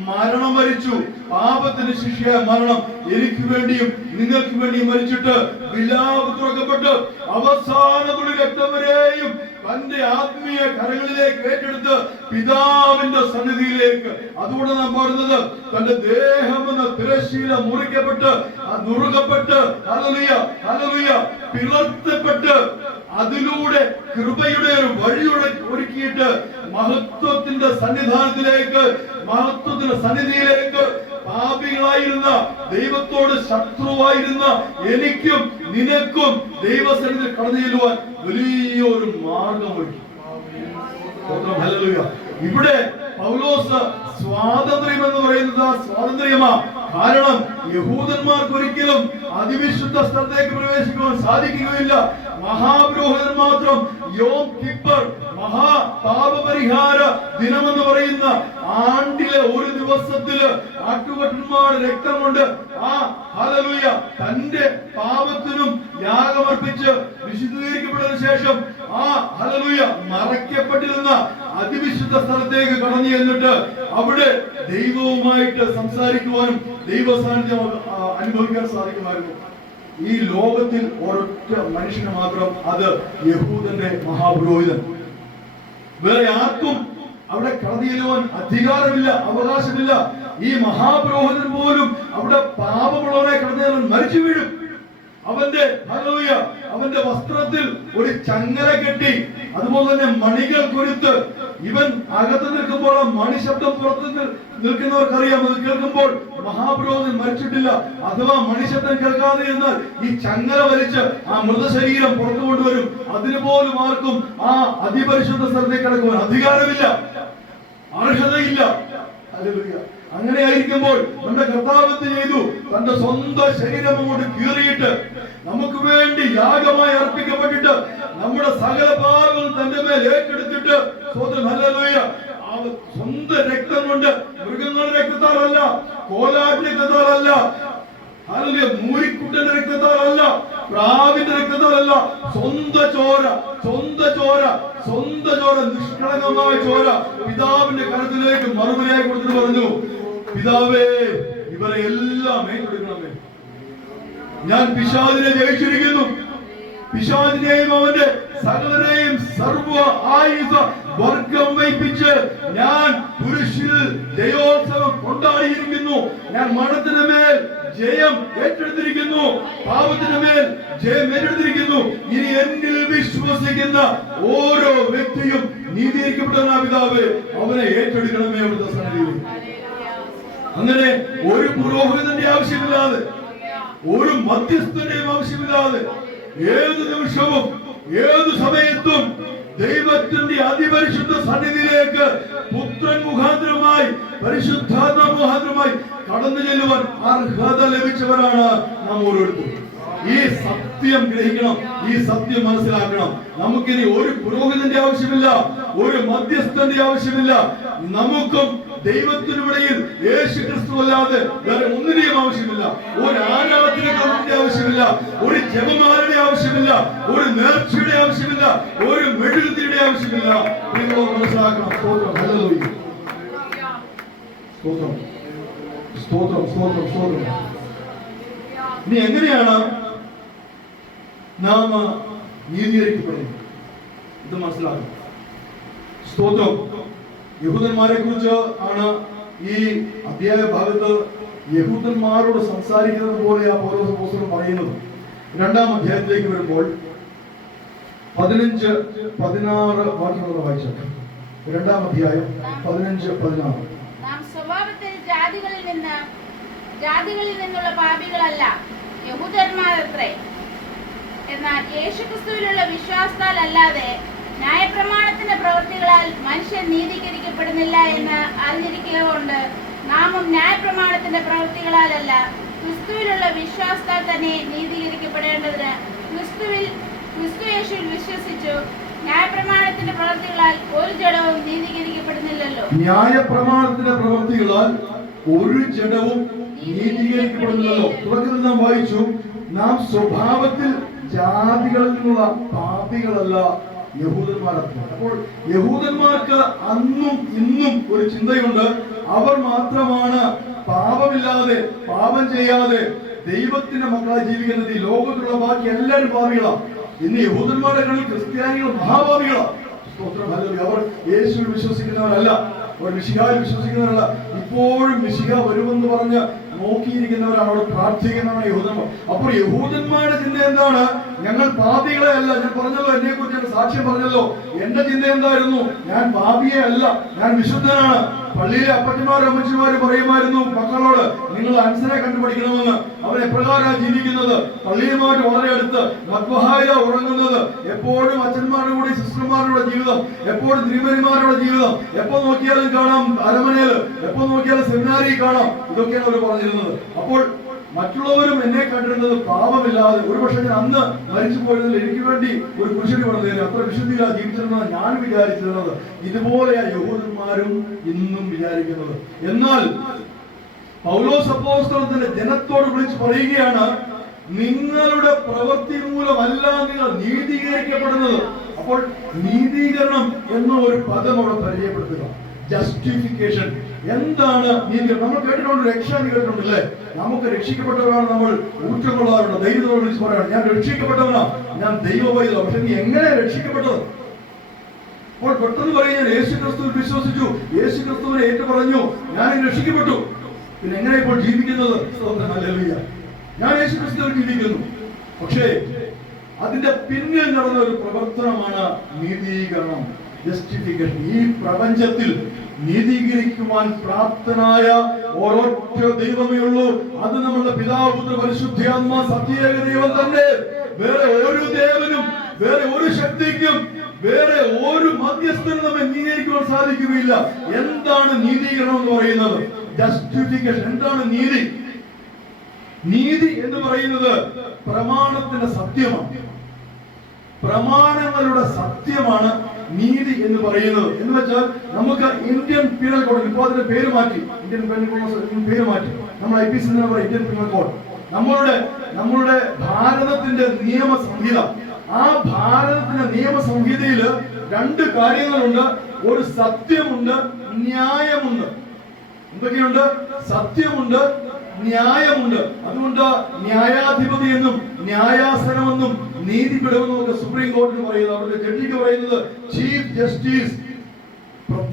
മരണം വരിച്ചു. പാപത്തിന് ശിക്ഷയായ മരണം എനിക്ക് വേണ്ടിയും നിങ്ങൾക്ക് വേണ്ടിയും മരിച്ചിട്ട് വിലാപം തുറക്കപ്പെട്ട് അവസാന തുള്ളി രക്തം വരെയും തന്റെ ആത്മീയ കരങ്ങളിലേക്ക് ഏറ്റെടുത്ത് പിതാവിന്റെ സന്നിധിയിലേക്ക്. അതുകൊണ്ട് നാം പാടുന്നത് തന്റെ ദേഹം എന്ന തിരശ്ശീല മുറിക്കപ്പെട്ട് നുറുകപ്പെട്ട് ഹല്ലേലൂയ ഹല്ലേലൂയ പിളർത്തപ്പെട്ട് അതിലൂടെ കൃപയുടെ ഒരു വഴിയുടെ ഒരുക്കിയിട്ട് മഹത്വത്തിന്റെ സന്നിധാനത്തിലേക്ക്, മഹത്വത്തിന്റെ സന്നിധിയിലേക്ക് പാപികളായിരുന്ന, ദൈവത്തോട് ശത്രുവായിരുന്ന എനിക്കും നിനക്കും ദൈവസന്നിധിയിൽ കടന്നു ചെല്ലുവാൻ വലിയൊരു മാർഗം ഒരുക്കി. ഇവിടെ പൗലോസ് സ്വാതന്ത്ര്യം എന്ന് പറയുന്നത് സ്വാതന്ത്ര്യമാ. കാരണം യഹൂദന്മാർക്ക് ഒരിക്കലും അതിവിശുദ്ധ സ്ഥലത്തേക്ക് പ്രവേശിക്കുവാൻ സാധിക്കുകയില്ല. മഹാപുരോഹിതൻ മാത്രം യോം കിപ്പർ മഹാപാപപരിഹാര ദിനമെന്ന് പറയുന്ന ആണ്ടിലെ ഒരു ദിവസത്തില് ആട്ടുകൊറ്റന്മാരുടെ രക്തം കൊണ്ട് ആ ഹല്ലേലൂയ തന്റെ പാപത്തിനും യാഗമർപ്പിച്ച് വിശുദ്ധീകരിക്കപ്പെട്ടതിനു ശേഷം ആ ഹല്ലേലൂയ മറയ്ക്കപ്പെട്ടിരുന്ന അതിവിശുദ്ധ സ്ഥലത്തേക്ക് കടന്നു ചെന്നിട്ട് അവിടെ ദൈവവുമായിട്ട് സംസാരിക്കുവാനും ദൈവ സാന്നിധ്യം അനുഭവിക്കാൻ സാധിക്കുമായിരുന്നു. ഈ ലോകത്തിൽ ഒരൊറ്റ മനുഷ്യന് മാത്രം, അത് യഹൂദന്റെ മഹാപുരോഹിതൻ. വേറെ ആർക്കും അവിടെ കടന്നു ചെല്ലുവാൻ അധികാരമില്ല, അവകാശമില്ല. ഈ മഹാപുരോഹിതൻ പോലും അവിടെ പാപമുള്ളവരെ കടന്നു ചെല്ലാൻ മരിച്ചു വീഴും. അവന്റെ ഹല്ലേലൂയ അവന്റെ വസ്ത്രത്തിൽ ഒരു ചങ്ങല കെട്ടി, അതുപോലെ തന്നെ മണികൾ കൊരുത്ത്, ഇവൻ അകത്ത് നിൽക്കുമ്പോൾ മണി ശബ്ദം പുറത്ത് നിൽക്കുന്നവർക്കറിയാം. അത് കേൾക്കുമ്പോൾ മഹാപുരോഹിതൻ മരിച്ചിട്ടില്ല, അഥവാ മണിശബ്ദം കേൾക്കാതെ എന്നാൽ ഈ ചങ്ങല വലിച്ച് ആ മൃതശരീരം പുറത്തു കൊണ്ടുവരും. അതിന് പോലും ആർക്കും ആ അതിപരിശുദ്ധ സ്ഥലത്തേക്ക് കടക്കുവാൻ അധികാരമില്ല, അർഹതയില്ല. അങ്ങനെ ആയിരിക്കുമ്പോൾ നമ്മുടെ കർത്താവ് എന്ത് ചെയ്തു? തന്റെ സ്വന്തം ശരീരം അങ്ങോട്ട് കീറിയിട്ട് നമുക്ക് വേണ്ടി യാഗമായി അർപ്പിക്കപ്പെട്ടിട്ട് നമ്മുടെ സകല പാപങ്ങളും തന്റെ മേൽ ഏറ്റെടുത്തിട്ട് ഹല്ലേലൂയ സ്വന്തം രക്തം കൊണ്ട്, മൃഗങ്ങളുടെ രക്തത്താലല്ല, കോലാട്ടിന്റെ രക്തത്താലല്ല, ഹല്ലേലൂയ മൂരിക്കുട്ടന്റെ രക്തത്താലല്ല, പ്രാവിന്റെ രക്തത്താലല്ല, സ്വന്തം ചോര, സ്വന്തം ചോര, സ്വന്തം ചോര, നിഷ്കളങ്കമായ ചോര പിതാവിന്റെ കരത്തിലേക്ക് മറുപടിയായി കൊടുത്തിട്ട് പറഞ്ഞു, പിതാവേ ഇവരെ എല്ലാം ഏറ്റെടുക്കണമേ. ഞാൻ പിശാചിനെ ജയിച്ചിരിക്കുന്നു. പിശാചിനെയും അവന്റെ സകലരെയും സർവ ആയുധ വർഗം വയ്പ്പിച്ച് ഞാൻ കുരിശിൽ ജയോത്സവം കൊണ്ടാടിയിരിക്കുന്നു. ഞാൻ മരണത്തിന് മേൽ ജയം ഏറ്റെടുത്തിരിക്കുന്നു, പാപത്തിന് മേൽ ജയം ഏറ്റെടുത്തിരിക്കുന്നു. ഇനി എന്നിൽ വിശ്വസിക്കുന്ന ഓരോ വ്യക്തിയും നീതീകരിക്കപ്പെട്ടവനാ പിതാവ്, അവനെ ഏറ്റെടുക്കണമേ അവിടുത്തെ സന്നിധിയിൽ. അങ്ങനെ ഒരു പുരോഹിതന്റെ ആവശ്യമില്ലാതെ, ഒരു മധ്യസ്ഥന്റെയും ആവശ്യമില്ലാതെ ഏത് നിമിഷവും ഏത് സമയത്തും ദൈവത്തിന്റെ അതിപരിശുദ്ധ സന്നിധിയിലേക്ക് പുത്രൻ മുഖാന്തരമായി, പരിശുദ്ധാത്മ മുഖാന്തരമായി കടന്നു ചെല്ലുവാൻ അർഹത ലഭിച്ചവരാണ് നാം ഓരോരുത്തരും. ഈ സത്യം ഗ്രഹിക്കണം, ഈ സത്യം മനസ്സിലാക്കണം. നമുക്കിനി ഒരു പുരോഹിതന്റെ ആവശ്യമില്ല, ഒരു മധ്യസ്ഥന്റെ ആവശ്യമില്ല. നമുക്കും ദൈവത്തിനുമിടയിൽ യേശു ക്രിസ്തു അല്ലാതെ വേറെ ഒന്നിന്റെയും ആവശ്യമില്ല. ഒരു ആരാധനയുടെ ആവശ്യമില്ല, ഒരു ജപമാലയുടെ ആവശ്യമില്ല, ഒരു നേർച്ചയുടെ ആവശ്യമില്ല, ഒരു മെഴുകുതിരിയുടെ ആവശ്യമില്ല. നിങ്ങൾ മനസ്സിലാക്കണം. സ്തോത്രം, ഹല്ലേലൂയ. സ്തോത്രം, സ്തോത്രം, സ്തോത്രം, സ്തോത്രം. ഇനി എങ്ങനെയാണ് നാം നീതീകരിക്കപ്പെടുന്നത്? ഇത് മനസ്സിലാക്കണം. സ്തോത്രം. യഹൂദന്മാരെ കുറിച്ച് ആണ് ഈ അധ്യായ ഭാഗത്ത് യഹൂദന്മാരോട് സംസാരിക്കുന്നത് പോലെ ആ പൗലോസ് അപ്പോസ്തലൻ പറയുന്നത്. രണ്ടാം അധ്യായത്തിലേക്ക് വരുമ്പോൾ 15-16 വാക്യങ്ങൾ വായിച്ചാൽ. രണ്ടാം അധ്യായം 15-16. നാം സ്വഭാവത്തിൽ ജാതികളിൽ നിന്നുള്ള പാപികളല്ല, യഹൂദന്മാരത്രേ. എന്നാൽ യേശുക്രിസ്തുവിലുള്ള വിശ്വാസത്താൽ അല്ലാതെ ന്യായപ്രമാണത്തിന്റെ പ്രവൃത്തികളാൽ മനുഷ്യൻ നീതീകരിക്കപ്പെടുന്നില്ല എന്ന് അറിഞ്ഞിരിക്കുക കൊണ്ട് നാമും ന്യായപ്രമാണത്തിന്റെ പ്രവൃത്തികളാലല്ല, ക്രിസ്തുവിലുള്ള വിശ്വാസത്താൽ തന്നെ നീതീകരിക്കപ്പെടേണ്ടതിന് ക്രിസ്തു യേശുവിൽ വിശ്വസിച്ചു. ന്യായപ്രമാണത്തിന്റെ പ്രവൃത്തികളാൽ ഒരു ജഡവും നീതീകരിക്കപ്പെടുന്നില്ലല്ലോ. ന്യായപ്രമാണത്തിന്റെ പ്രവൃത്തികളാൽ ഒരു ജഡവും നീതീകരിക്കപ്പെടുന്നില്ലല്ലോ. തുടക്കത്തിൽ നാം വായിച്ചു, നാം സ്വഭാവത്തിൽ ജാതികളിൽ നിന്നുള്ള പാപികളല്ല, യഹൂദന്മാരത്ര. അപ്പോൾ യഹൂദന്മാർക്ക് അന്നും ഇന്നും ഒരു ചിന്തയുണ്ട്. അവർ മാത്രമാണ് പാപമില്ലാതെ, പാപം ചെയ്യാതെ ദൈവത്തിന്റെ മക്കളായി ജീവിക്കുന്നത്. ഈ ലോകത്തിലുള്ള ബാക്കി എല്ലാവരും പാപികളാണ്. ഇന്ന് യഹൂദന്മാരുടെ കണ്ണിൽ ക്രിസ്ത്യാനികൾ മഹാപാപികളാണ്. സ്തോത്രം, ഹല്ലേലൂയ. അവർ യേശുവിൽ വിശ്വസിക്കുന്നവരല്ല, അവർ മിശിഹായിൽ വിശ്വസിക്കുന്നവരല്ല. ഇപ്പോഴും മിശിഹ വരുമെന്ന് പറഞ്ഞ് നോക്കിയിരിക്കുന്നവരാണ്, അവിടെ പ്രാർത്ഥിക്കുന്നവരാണ് യഹൂദന്മാർ. അപ്പോൾ യഹൂദന്മാരുടെ ചിന്ത എന്താണ്? ഞങ്ങൾ പാപികളെ അല്ല. ഞാൻ പറഞ്ഞല്ലോ, എന്നെ കുറിച്ച് സാക്ഷ്യം പറഞ്ഞല്ലോ. എന്റെ ചിന്ത എന്തായിരുന്നു? ഞാൻ പാപിയെ അല്ല, ഞാൻ വിശുദ്ധനാണ്. പള്ളിയിലെ അപ്പച്ചമാരും അമ്മച്ചിമാരും പറയുമായിരുന്നു മക്കളോട്, നിങ്ങൾ അൻസനെ കണ്ടുപിടിക്കണമെന്ന്. അവൻ എപ്രകാരമാണ് ജീവിക്കുന്നത്? പള്ളിയുമായിട്ട് വളരെ അടുത്ത്, മദ്വഹായ ഉറങ്ങുന്നത്, എപ്പോഴും അച്ഛന്മാരുടെ കൂടെ സിസ്റ്റർമാരുടെ ജീവിതം, എപ്പോഴും തിരുമേനിമാരുടെ ജീവിതം, എപ്പോ നോക്കിയാലും കാണാം അരമനയിൽ, എപ്പോ നോക്കിയാലും സെമിനാരി കാണാം. ഇതൊക്കെയാണ് അവർ പറഞ്ഞിരുന്നത്. അപ്പോൾ മറ്റുള്ളവരും എന്നെ കണ്ടിരുന്നത് പാപമില്ലാതെ. ഒരുപക്ഷെ ഞാൻ അന്ന് മരിച്ചു പോയിരുന്നതിൽ എനിക്ക് വേണ്ടി ഒരു കുരിശടി പണിതേനെ, അത്ര വിശുദ്ധിയിലാണ് ജീവിച്ചിരുന്നത് ഞാൻ വിചാരിച്ചിരുന്നത്. ഇതുപോലെയാ യഹൂദന്മാരും ഇന്നും വിചാരിക്കുന്നത്. എന്നാൽ പൗലോസ് അപ്പോസ്തലൻ ജനത്തോട് വിളിച്ച് പറയുകയാണ്, നിങ്ങളുടെ പ്രവൃത്തി മൂലമല്ല നിങ്ങൾ നീതീകരിക്കപ്പെടുന്നത്. അപ്പോൾ നീതീകരണം എന്ന ഒരു പദം അവിടെ പരിചയപ്പെടുത്തുക. ജസ്റ്റിഫിക്കേഷൻ. എന്താണ് നീതീകരണം? നമ്മൾ കേട്ടിട്ടുണ്ട്, രക്ഷ കേട്ടിട്ടുണ്ടല്ലേ? നമുക്ക് രക്ഷിക്കപ്പെട്ടവരാണ്, നമ്മൾ ഊറ്റമുള്ളവരാണ്. ദൈവത്തോട് വിളിച്ച് പറയാണ്, ഞാൻ രക്ഷിക്കപ്പെട്ടവനാ, ഞാൻ ദൈവവൈദ്യ. പക്ഷെ നീ എങ്ങനെ രക്ഷിക്കപ്പെട്ടത്? അപ്പോൾ പെട്ടെന്ന് പറയും, ഞാൻ യേശു ക്രിസ്തുവിൽ വിശ്വസിച്ചു, യേശു ക്രിസ്തുവിനെ ഏറ്റു പറഞ്ഞു, ഞാൻ രക്ഷിക്കപ്പെട്ടു. പിന്നെ എങ്ങനെ ഇപ്പോൾ ജീവിക്കുന്നത്? ഹല്ലേലൂയ. ഞാൻ യേശു ക്രിസ്തുവിൽ ജീവിക്കുന്നു. പക്ഷേ അതിന്റെ പിന്നിൽ നടന്ന ഒരു പ്രവർത്തനമാണ് നീതീകരണം, ജസ്റ്റിഫിക്കേഷൻ. ഈ പ്രപഞ്ചത്തിൽ നീതീകരിക്കുവാൻ പ്രാപ്തനായ ഒരൊറ്റ ദൈവമേ ഉള്ളൂ. അത് നമ്മുടെ പിതാവ്, പുത്ര, പരിശുദ്ധാത്മാ, സത്യേക ദൈവം തന്നെ. വേറെ ഒരു ദേവനും, വേറെ ഒരു ശക്തിക്കും, വേറെ ഒരു മധ്യസ്ഥനും നമ്മെ നീതീകരിക്കുവാൻ സാധിക്കുകയില്ല. എന്താണ് നീതീകരണം എന്ന് പറയുന്നത്? ജസ്റ്റിഫിക്കേഷൻ. എന്താണ് നീതി? നീതി എന്ന് പറയുന്നത് പ്രമാണത്തിന്റെ സത്യമാണ്. പ്രമാണങ്ങളുടെ സത്യമാണ് നീതി എന്ന് പറയുന്നത്. എന്ന് വെച്ചാൽ നമുക്ക് ഇന്ത്യൻ പീനൽ കോഡ്, ഇപ്പോൾ അതിന്റെ പേര് മാറ്റി, ഇന്ത്യൻ പേര് മാറ്റി, നമ്മൾ IPC എന്ന് പറയും ഇന്ത്യൻ പീനൽ കോഡ്. നമ്മളുടെ ഭാരതത്തിന്റെ നിയമ സംഹിത. ആ ഭാരതത്തിന്റെ നിയമ സംഹിതയിൽ രണ്ട് കാര്യങ്ങളുണ്ട്. ഒരു സത്യമുണ്ട്, ന്യായമുണ്ട്. എന്തൊക്കെയുണ്ട്? സത്യമുണ്ട്, ന്യായമുണ്ട്. അതുകൊണ്ട് ന്യായാധിപതി എന്നും ന്യായാസനമെന്നും നീതിപീഠമെന്നും ഒക്കെ സുപ്രീം കോടതി പറയുന്നത്. അവരുടെ ജഡ്ജിക്ക് പറയുന്നത് ചീഫ് ജസ്റ്റിസ്,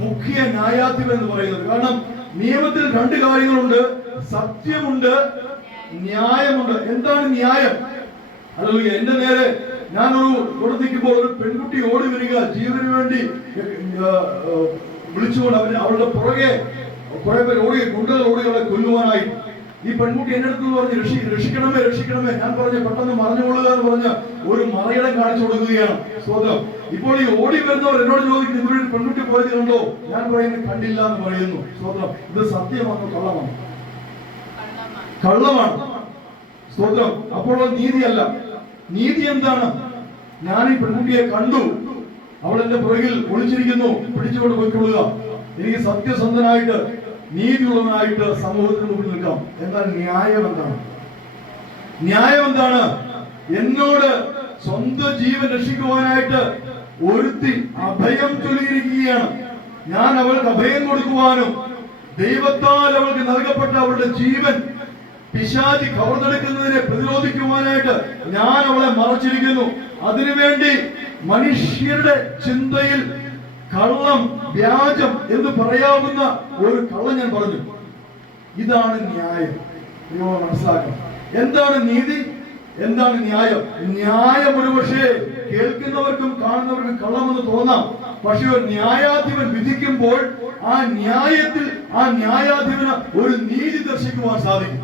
മുഖ്യ ന്യായാധിപൻ എന്ന് പറയുന്നത്. കാരണം നിയമത്തിൽ രണ്ട് കാര്യങ്ങളുണ്ട്, സത്യമുണ്ട്, ന്യായമുണ്ട്. എന്താണ് ന്യായം? ഹല്ലേലൂയ. എന്റെ നേരെ ഞാനൊരു കൊടുത്തിരിക്കുമ്പോൾ ഒരു പെൺകുട്ടി ഓടി വരിക, ജീവന് വേണ്ടി വിളിച്ചുകൊണ്ട് അവരുടെ പുറകെ കുറെ പേര് ഓടി, ഗുണ്ടകൾ ഓടി അവളെ കൊല്ലുവാനായി. ഈ പെൺകുട്ടി എന്റെ അടുത്ത് പറഞ്ഞ്, രക്ഷിക്കണമേ, രക്ഷിക്കണമേ. ഞാൻ പറഞ്ഞു, പെട്ടെന്ന് മറഞ്ഞുകൊള്ളുക എന്ന് പറഞ്ഞ് ഒരു മറയിടം കാണിച്ചു കൊടുക്കുകയാണ്. സ്തോത്രം. ഇപ്പോൾ ഈ ഓടി വരുന്നവർ എന്നോട് ചോദിക്കുന്നു, ഇവരുടെ പെൺകുട്ടി പോയത് കണ്ടോ? ഞാൻ പറയുന്നത് കണ്ടില്ല എന്ന് പറയുന്നു. സ്തോത്രം. ഇത് സത്യമാണോ കള്ളമാണോ? കള്ളമാണ്. സ്തോത്രം. അപ്പോൾ നീതിയല്ല. നീതി എന്താണ്? ഞാൻ ഈ പെൺകുട്ടിയെ കണ്ടു, അവൾ എന്റെ പുറകിൽ ഒളിച്ചിരിക്കുന്നു, പിടിച്ചുകൊണ്ട് പോയിക്കൊള്ളുക. എനിക്ക് സത്യസന്ധനായിട്ട് നീതിയുള്ളവനായിട്ട് സമൂഹത്തിന് മുമ്പിൽ നിൽക്കാം. എന്നാൽ ന്യായം എന്താണ്? ന്യായം എന്താണ്? എന്നോട് സ്വന്തം ജീവൻ രക്ഷിക്കുവാനായിട്ട് ഒരുത്തി അഭയം ചൊല്ലിയിരിക്കുകയാണ്. ഞാൻ അവൾക്ക് അഭയം കൊടുക്കുവാനും ദൈവത്താൽ അവൾക്ക് നൽകപ്പെട്ട അവളുടെ ജീവൻ പിശാചി കവർന്നെടുക്കുന്നതിനെ പ്രതിരോധിക്കുവാനായിട്ട് ഞാൻ അവളെ മറച്ചിരിക്കുന്നു. അതിനുവേണ്ടി മനുഷ്യരുടെ ചിന്തയിൽ കള്ളം, വ്യാജം എന്ന് പറയാവുന്ന ഒരു കള്ളം ഞാൻ പറഞ്ഞു. ഇതാണ് ന്യായം. നിങ്ങൾ മനസ്സിലാക്കണം. എന്താണ് നീതി, എന്താണ് ന്യായം? ന്യായം ഒരുപക്ഷെ കേൾക്കുന്നവർക്കും കാണുന്നവർക്കും കള്ളമെന്ന് തോന്നാം. പക്ഷെ ഒരു ന്യായാധിപൻ വിധിക്കുമ്പോൾ ആ ന്യായത്തിൽ ആ ന്യായാധിപന് ഒരു നീതി ദർശിക്കുവാൻ സാധിക്കും.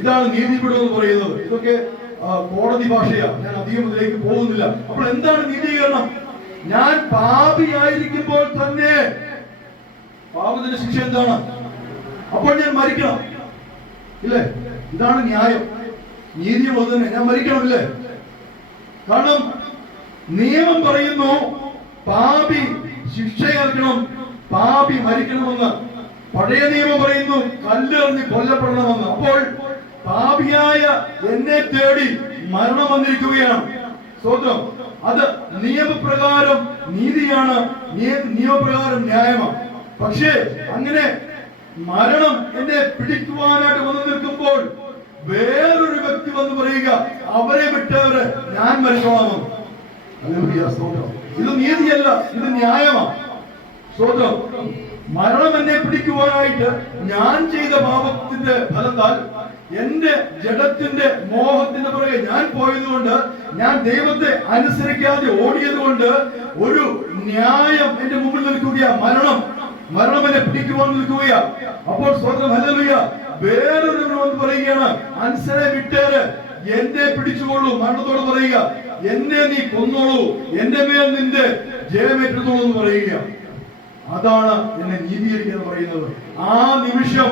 ഇതാണ് നീതിപീഠം എന്ന് പറയുന്നത്. ഇതൊക്കെ കോടതി ഭാഷയാണ്. ഞാൻ അധികം ഇതിലേക്ക് പോകുന്നില്ല. അപ്പോൾ എന്താണ് നീതീകരണം? ഞാൻ പാപിയായിരിക്കുമ്പോൾ തന്നെ പാപത്തിന്റെ ശിക്ഷ എന്താണ്? അപ്പോൾ ഞാൻ മരിക്കണം, ഇല്ലേ? ഇതാണ് ന്യായം. നീതിയും അത് തന്നെ. ഞാൻ മരിക്കണമില്ലേ? കാരണം നിയമം പറയുന്നു പാപി ശിക്ഷയേൽക്കണം, പാപി മരിക്കണമെന്ന്. പഴയ നിയമം പറയുന്നു കല്ലെറിഞ്ഞ് കൊല്ലപ്പെടണമെന്ന്. അപ്പോൾ പാപിയായ എന്നെ തേടി മരണം വന്നിരിക്കുകയാണ്. സ്തോത്രം. അത് നിയമപ്രകാരം നീതിയാണ്, നിയമപ്രകാരം ന്യായമാണ്. പക്ഷേ അങ്ങനെ മരണം എന്നെ പിടിക്കുവാനായിട്ട് വന്നു നിൽക്കുമ്പോൾ വേറൊരു വ്യക്തി വന്ന് പറയുക, അവരെ വിട്ടവരെ ഞാൻ മരിക്കണമെന്ന്. സ്തോത്രം. ഇത് നീതിയല്ല, ഇത് ന്യായമാണ്. സ്തോത്രം. മരണം എന്നെ പിടിക്കുവാനായിട്ട് ഞാൻ ചെയ്ത പാപത്തിന്റെ ഫലത്താൽ എന്റെ ജഡത്തിന്റെ മോഹത്തിന്റെ പുറകെ ഞാൻ പോയതുകൊണ്ട്, ഞാൻ ദൈവത്തെ അനുസരിക്കാതെ ഓടിയതുകൊണ്ട് ഒരു ന്യായം എന്റെ മുമ്പിൽ നിൽക്കുകയാ. മരണം എന്നെ പിടിക്കുവാൻ നിൽക്കുകയാ. അപ്പോൾ സ്തോത്രം, ഹല്ലേലൂയ. വേറൊരു വന്ന് പറയുകയാണ്, അൻസനെ വിട്ടേര്, എന്നെ പിടിച്ചുകൊള്ളൂ. മരണത്തോട് പറയുക, എന്നെ നീ കൊന്നോളൂ, എന്റെ മേൽ നിന്റെ ജയമേറ്റെടുത്തോളൂ എന്ന് പറയുക. അതാണ് എന്നെ നീതീകരിക്കുക എന്ന് പറയുന്നത്. ആ നിമിഷം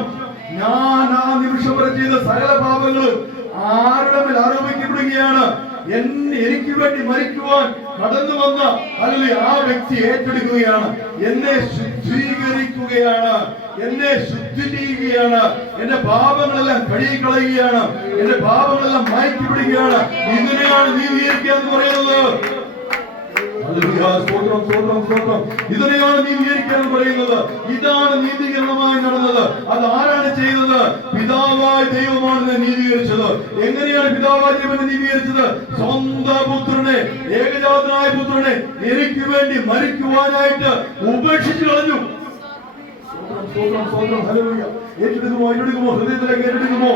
വരെ ചെയ്ത സകല പാപങ്ങളും ആരുടെ മേൽ ആരോപിക്കപ്പെടുകയാണ്? എനിക്ക് വേണ്ടി മരിക്കുവാൻ കടന്നു വന്ന അല്ലെങ്കിൽ ആ വ്യക്തി ഏറ്റെടുക്കുകയാണ്, എന്നെ ശുദ്ധീകരിക്കുകയാണ്, എന്നെ ശുദ്ധി ചെയ്യുകയാണ്, എന്റെ പാപങ്ങളെല്ലാം കഴുകിക്കളയുകയാണ്, എന്റെ പാപങ്ങളെല്ലാം മാറ്റിപ്പിടുകയാണ്. ഇതിനെയാണ് നീതീകരിക്കുക എന്ന് പറയുന്നത്. ഇതിനെയാണ് നീതീകരിക്കാൻ പറയുന്നത്. ഇതാണ് നീതീകരണമായി നടന്നത്. അത് ആരാണ് ചെയ്തത്? പിതാവായ ദൈവമാണ് നീതീകരിച്ചത്. എങ്ങനെയാണ് പിതാവായ ദൈവനെ നീതീകരിച്ചത്? സ്വന്തം പുത്രനെ, ഏകജാതനായ പുത്രനെ എനിക്ക് വേണ്ടി മരിക്കുവാനായിട്ട് ഉപേക്ഷിച്ചു കളഞ്ഞു. ഏറ്റെടുക്കുമോ? ഹൃദയത്തിലേക്ക് ഏറ്റെടുക്കുമോ?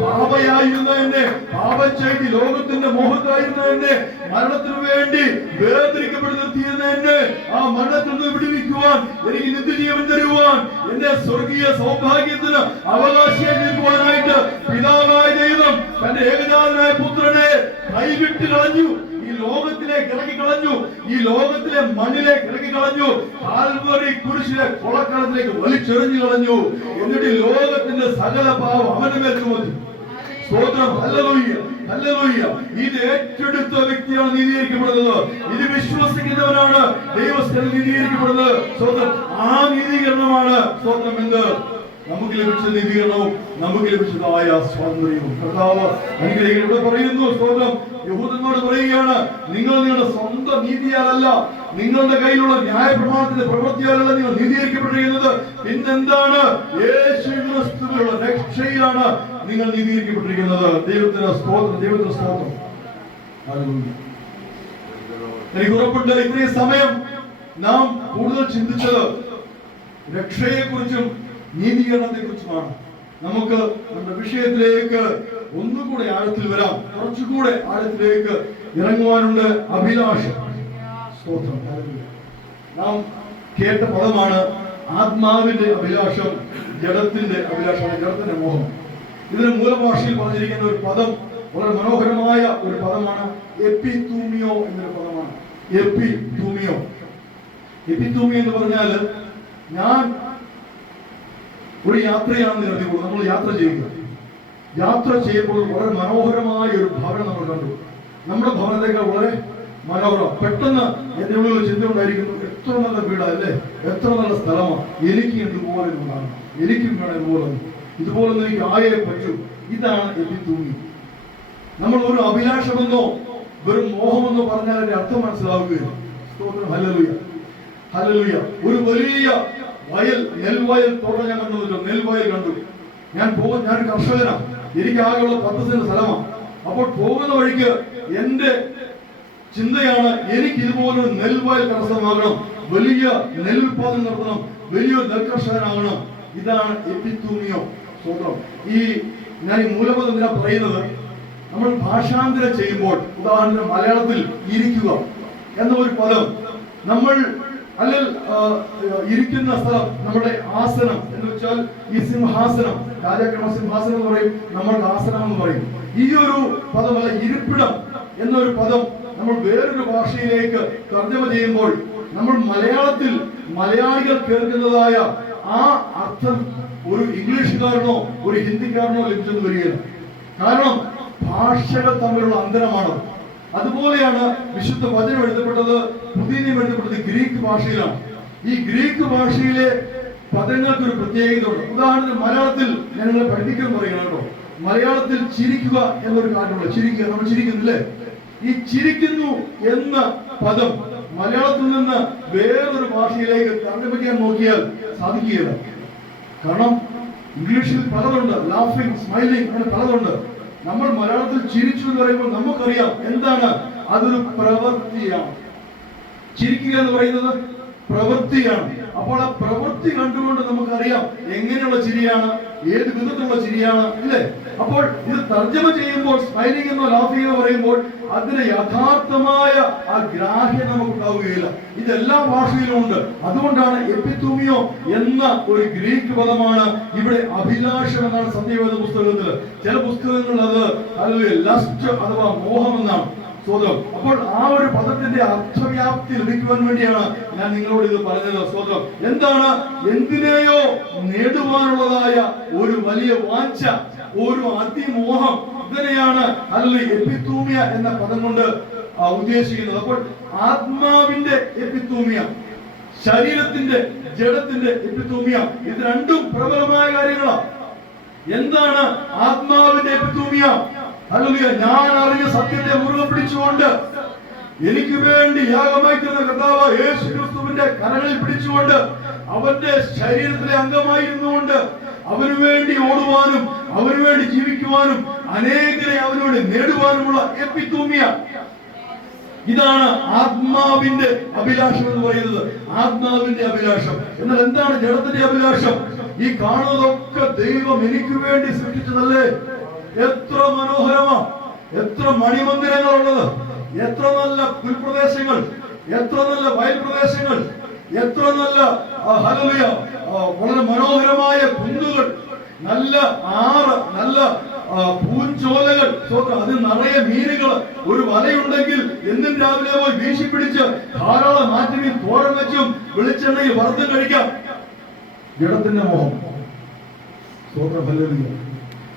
പാപയായിരുന്ന എന്നെ, പാപം ചെയ്ത് ലോകത്തിന്റെ മോഹത്തായിരുന്ന എന്നെ, മരണത്തിന് വേണ്ടി വേർതിരിക്കപ്പെട്ട് നിർത്തിയിരുന്ന എന്നെ ആ മരണത്തിൽ നിന്ന് വിടുവിക്കുവാൻ, എനിക്ക് നിത്യജീവൻ തരുവാൻ, എന്റെ സ്വർഗീയ സൗഭാഗ്യത്തിന് അവകാശിയായി നിൽക്കുവാനായിട്ട് പിതാവായ ദൈവം തന്റെ ഏകജാതനായ പുത്രനെ കൈവിട്ട് കളഞ്ഞു. ഈ ലോകത്തിലേക്ക് ഇറക്കി കളഞ്ഞു. ഈ ലോകത്തിലെ മണ്ണിലേക്ക് ഇറക്കി കളഞ്ഞു. കാൽവരി കുരിശിലെ കൊളക്കളത്തിലേക്ക് വലിച്ചെറിഞ്ഞു കളഞ്ഞു. എന്നിട്ട് ലോകത്തിന്റെ സകല പാപം അവന്റെ മേൽ ചുമത്തി. സ്തോത്രം. Hallelujah, hallelujah. ഇത് ഏറ്റെടുത്ത വ്യക്തിയാണ് നീതീകരിക്കപ്പെടുന്നത്. ഇത് വിശ്വസിക്കുന്നവനാണ് ദൈവസ്ഥയിൽ നീതീകരിക്കപ്പെടുന്നത്. സ്തോത്രം. ആ നീതീകരണമാണ് സ്തോത്രം എന്ത് നമുക്ക് ലഭിച്ച നീതീകരണവും നമുക്ക് ലഭിച്ചതായ സ്വാതന്ത്ര്യവും കർത്താവ് അനുഗ്രഹിക്കുന്നു. ഇവിടെ പറയുന്നു സ്തോത്രം, യഹൂദന്മാരോട് പറയുകയാണ്, നിങ്ങൾ നിങ്ങളുടെ സ്വന്തം നീതിയാലല്ല, നിങ്ങളുടെ കയ്യിലുള്ള ന്യായപ്രമാണത്തിന്റെ പ്രവൃത്തിയാലല്ല നിങ്ങൾ നീതീകരിക്കപ്പെട്ടിരിക്കുന്നത്. പിന്നെന്താണ്? യേശുക്രിസ്തുവിലുള്ള രക്ഷയിലാണ് നിങ്ങൾ നീതീകരിക്കപ്പെട്ടിരിക്കുന്നത്. ദൈവത്തിന് സ്തോത്രം, ദൈവത്തിന് സ്തോത്രം. എനിക്ക് ഉറപ്പുണ്ട് ഇത്രയും സമയം നാം കൂടുതൽ ചിന്തിച്ചത് രക്ഷയെ കുറിച്ചും നീതീകരണത്തെ കുറിച്ചുമാണ്. നമുക്ക് നമ്മുടെ വിഷയത്തിലേക്ക് ഒന്നുകൂടെ ആഴത്തിൽ വരാം. കുറച്ചുകൂടെ ആഴത്തിലേക്ക് ഇറങ്ങുവാനുള്ള അഭിലാഷം. സ്തോത്രം. നാം കേട്ട പദമാണ് ആത്മാവിന്റെ അഭിലാഷം, ജഡത്തിന്റെ അഭിലാഷമാണ്, ജഡത്തിന്റെ മോഹം. ഇതിന് മൂലഭാഷയിൽ പറഞ്ഞിരിക്കുന്ന ഒരു പദം വളരെ മനോഹരമായ ഒരു പദമാണ്. എപ്പിത്തൂമിയോ എന്നൊരു പദമാണ്. എപ്പിത്തൂമിയോ. എപ്പിത്തൂമിയോ എന്ന് പറഞ്ഞാൽ, ഞാൻ ഒരു യാത്രയാണെന്ന് കരുതിക്കോളൂ. നമ്മൾ യാത്ര ചെയ്യുക. യാത്ര ചെയ്യുമ്പോൾ വളരെ മനോഹരമായ ഒരു ഭവനം നമ്മൾ കണ്ടു. നമ്മുടെ ഭവനത്തേക്കാൾ വളരെ മനോഹരം. പെട്ടെന്ന് എന്റെ ഉള്ളിൽ ചിന്ത ഉണ്ടായിരിക്കുന്നു, എത്ര നല്ല വീടല്ലേ, എത്ര നല്ല സ്ഥലമാണ്, എനിക്ക് ഇതുപോലെ ഉണ്ടാകണം, എനിക്കും വേണം ഇതുപോലൊന്നും എനിക്ക് ആയേ പറ്റൂ. ഇതാണ് എപ്പിത്തൂമി. നമ്മൾ ഒരു അഭിലാഷമെന്നോ വെറും മോഹമെന്നോ പറഞ്ഞാൽ അതിന്റെ അർത്ഥം മനസ്സിലാവുകയില്ല. സ്തോത്രം, ഹല്ലേലൂയ, ഹല്ലേലൂയ. ഒരു വലിയ വയൽ, നെൽവയൽ തോട്ടം ഞാൻ കണ്ടു, നെൽവയൽ കണ്ടു. ഞാൻ കർഷകനാണ്, എനിക്ക് ആകെയുള്ള 10 സെന്റ് സ്ഥലമാണ്. അപ്പോൾ പോകുന്ന വഴിക്ക് എന്റെ ചിന്തയാണ്, എനിക്ക് ഇതുപോലെ നെൽവയൽ കരസ്ഥമാകണം, വലിയ നെല്ലുൽപാദനം നടത്തണം, വലിയൊരു നെൽകർഷകനാകണം. ഇതാണ് എപ്പിത്തൂമിയോ. സ്വന്തം ഞാൻ ഈ മൂലപദം എന്തിനാ പറയുന്നത്? നമ്മൾ ഭാഷാന്തരം ചെയ്യുമ്പോൾ, ഉദാഹരണത്തിന് മലയാളത്തിൽ ഇരിക്കുക എന്ന ഒരു പദം, നമ്മൾ ഇരിക്കുന്ന സ്ഥലം, നമ്മുടെ ആസനം എന്ന് വെച്ചാൽ ഈ സിംഹാസനം, രാജാക്രമ സിംഹാസനം എന്ന് പറയും, നമ്മൾക്ക് ആസനം എന്ന് പറയും. ഈ ഒരു പദമല്ല, ഇരിപ്പിടം എന്നൊരു പദം നമ്മൾ വേറൊരു ഭാഷയിലേക്ക് തർജ്ജമ ചെയ്യുമ്പോൾ നമ്മൾ മലയാളികൾ കേൾക്കുന്നതായ ആ അർത്ഥം ഒരു ഇംഗ്ലീഷുകാരനോ ഒരു ഹിന്ദിക്കാരനോ ലഭിച്ചെന്ന് വരികയില്ല. കാരണം ഭാഷകൾ തമ്മിലുള്ള അന്തരമാണ്. അതുപോലെയാണ് വിശുദ്ധ വചനം എഴുതപ്പെട്ടത്, പുതിയ നിയമം എഴുതപ്പെട്ടത് ഗ്രീക്ക് ഭാഷയിലാണ്. ഈ ഗ്രീക്ക് ഭാഷയിലെ പദങ്ങൾക്ക് ഒരു പ്രത്യേകത ഉണ്ട്. ഉദാഹരണത്തിന് മലയാളത്തിൽ ഞാൻ നിങ്ങളെ പഠിപ്പിക്കാൻ പറയുകയാണ് കേട്ടോ. മലയാളത്തിൽ ചിരിക്കുക എന്നൊരു കാര്യമുണ്ട്. ചിരിക്കുക, നമ്മൾ ചിരിക്കുന്നില്ലേ? ഈ ചിരിക്കുന്നു എന്ന പദം മലയാളത്തിൽ നിന്ന് വേറൊരു ഭാഷയിലേക്ക് തർജ്ജമ ചെയ്യാൻ നോക്കിയാൽ സാധിക്കുകയില്ല. കാരണം ഇംഗ്ലീഷിൽ പലതുണ്ട്, ലാഫിംഗ്, സ്മൈലിംഗ്, അങ്ങനെ പലതുണ്ട്. നമ്മൾ മലയാളത്തിൽ ചിരിച്ചു എന്ന് പറയുമ്പോൾ നമുക്കറിയാം എന്താണ്, അതൊരു പ്രവൃത്തിയാണ്. ചിരിക്കുക എന്ന് പറയുന്നത് പ്രവൃത്തിയാണ്. അപ്പോൾ ആ പ്രവൃത്തി കണ്ടുകൊണ്ട് നമുക്കറിയാം എങ്ങനെയുള്ള ചിരിയാണ്, ഏത് വിധത്തിലുള്ള ചിരിയാണ്, ഇല്ലേ? അപ്പോൾ ഇത് തർജ്ജമ ചെയ്യുമ്പോൾ സ്മൈലിംഗ് എന്നോ ലാഫിംഗ് എന്ന് പറയുമ്പോൾ അതിന് യഥാർത്ഥമായ ആ ഗ്രാഹ്യം നമുക്ക് ഉണ്ടാവുകയില്ല. ഇതെല്ലാ ഭാഷയിലും ഉണ്ട്. അതുകൊണ്ടാണ് എപ്പിത്തൂമിയോ എന്ന ഒരു ഗ്രീക്ക് പദമാണ് ഇവിടെ അഭിലാഷം എന്നാണ് സത്യവേദ പുസ്തകത്തിൽ. ചില പുസ്തകങ്ങളിൽ അത് ലസ്റ്റ് അഥവാ മോഹം എന്നാണ്. സ്വതം. അപ്പോൾ ആ ഒരു പദത്തിന്റെ അർത്ഥവ്യാപ്തി ലഭിക്കുവാൻ വേണ്ടിയാണ് ഞാൻ നിങ്ങളോട് ഇത് പറഞ്ഞത്. സ്വതം എന്താണ്? എന്തിനെയോ നേടുവാനുള്ളതായ ഒരു വലിയ വാഞ്ച, ഒരു അതിമോഹം, ഇതിനെയാണ് എപ്പിത്തൂമിയ എന്ന പദം കൊണ്ട് ഉദ്ദേശിക്കുന്നത്. അപ്പോൾ ആത്മാവിന്റെ എപ്പിത്തൂമിയ, ശരീരത്തിന്റെ ജഡത്തിന്റെ എപ്പിത്തൂമിയ, ഇത് രണ്ടും പ്രബലമായ കാര്യങ്ങളാണ്. എന്താണ് ആത്മാവിന്റെ എപ്പിത്തൂമിയ? ഹല്ലേലൂയ. ഞാൻ അറിഞ്ഞ സത്യത്തെ മുറുകെ പിടിച്ചുകൊണ്ട്, എനിക്ക് വേണ്ടി യാഗമായി തീർന്ന കർത്താവ് യേശു ക്രിസ്തുവിന്റെ കരങ്ങളിൽ പിടിച്ചുകൊണ്ട്, അവന്റെ ശരീരത്തിലെ അംഗമായിരുന്നുകൊണ്ട് അവന് വേണ്ടി ഓടുവാനും അവന് വേണ്ടി ജീവിക്കുവാനും അനേകരെ അവനോട് നേടുവാനുമുള്ള എപ്പിത്തൂമിയ. ഇതാണ് ആത്മാവിന്റെ അഭിലാഷം എന്ന് പറയുന്നത്. ആത്മാവിന്റെ അഭിലാഷം. എന്നാൽ എന്താണ് ജഡത്തിന്റെ അഭിലാഷം? ഈ കാണുന്നതൊക്കെ ദൈവം എനിക്ക് വേണ്ടി സൃഷ്ടിച്ചതല്ലേ? എത്ര മനോഹരമാ, എത്ര മണിമന്ദിരങ്ങളുള്ളത്, എത്ര നല്ല പുൽപ്രദേശങ്ങൾ, എത്ര നല്ല വയൽ പ്രദേശങ്ങൾ, എത്ര നല്ല ഹല്ലേലൂയ വളരെ മനോഹരമായ കുന്നുകൾ, നല്ല ആറ്, നല്ല പൂഞ്ചോലകൾ, അതിൽ നിറയെ മീനുകൾ. ഒരു വലയുണ്ടെങ്കിൽ എന്നും രാവിലെ പോയി വീശി പിടിച്ച് ധാരാളം മാറ്റിമീൻ തോരൻ വെച്ചും വെളിച്ചെണ്ണയിൽ വറുത്തും കഴിക്കാം. ജഡത്തിന്റെ മോഹം. ഹല്ലേലൂയ.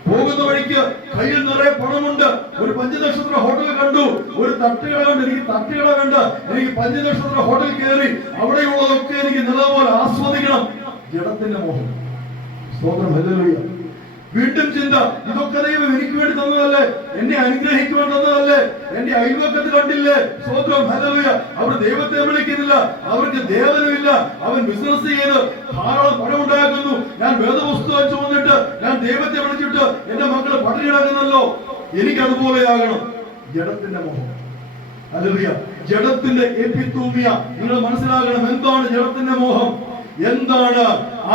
പോകുന്ന വഴിക്ക് കയ്യിൽ നിറയെ പണമുണ്ട്, ഒരു 5 നക്ഷത്ര ഹോട്ടൽ കണ്ടു, ഒരു തട്ടുകട കണ്ട്, എനിക്ക് തട്ടുകട കണ്ട്, എനിക്ക് 5 നക്ഷത്ര ഹോട്ടൽ കയറി അവിടെയുള്ളതൊക്കെ എനിക്ക് നല്ലപോലെ ആസ്വദിക്കണം. ജഡത്തിന്റെ മോഹം. സ്തോത്രം, ഹല്ലേലൂയ. വീണ്ടും ചിന്ത, ഇതൊക്കെ ദൈവം എനിക്ക് വേണ്ടി തന്നതല്ലേ, എന്നെ അനുഗ്രഹിക്കുവാൻ തന്നതല്ലേ, എന്റെ അയൽവക്കത്ത് കണ്ടില്ലേ? സ്തോത്രം, ഹല്ലേലൂയ. അവർ ദൈവത്തെ വിളിക്കുന്നില്ല, അവർക്ക് ദേവനുമില്ല, അവൻ ബിസിനസ് ചെയ്ത് ധാരാളം പണമുണ്ടാക്കുന്നു. ഞാൻ വേദപുസ്തകം ചുമന്നിട്ട് ഞാൻ ദൈവത്തെ വിളിച്ചിട്ട് എന്റെ മക്കള് പട്ടിണി കിടക്കുന്നല്ലോ, എനിക്കതുപോലെയാകണം. ജഡത്തിന്റെ മോഹം. ഹല്ലേലൂയ. ജഡത്തിന്റെ എപ്പിത്തൂമിയ. നിങ്ങൾ മനസ്സിലാകണം, എന്താണ് ജഡത്തിന്റെ മോഹം, എന്താണ്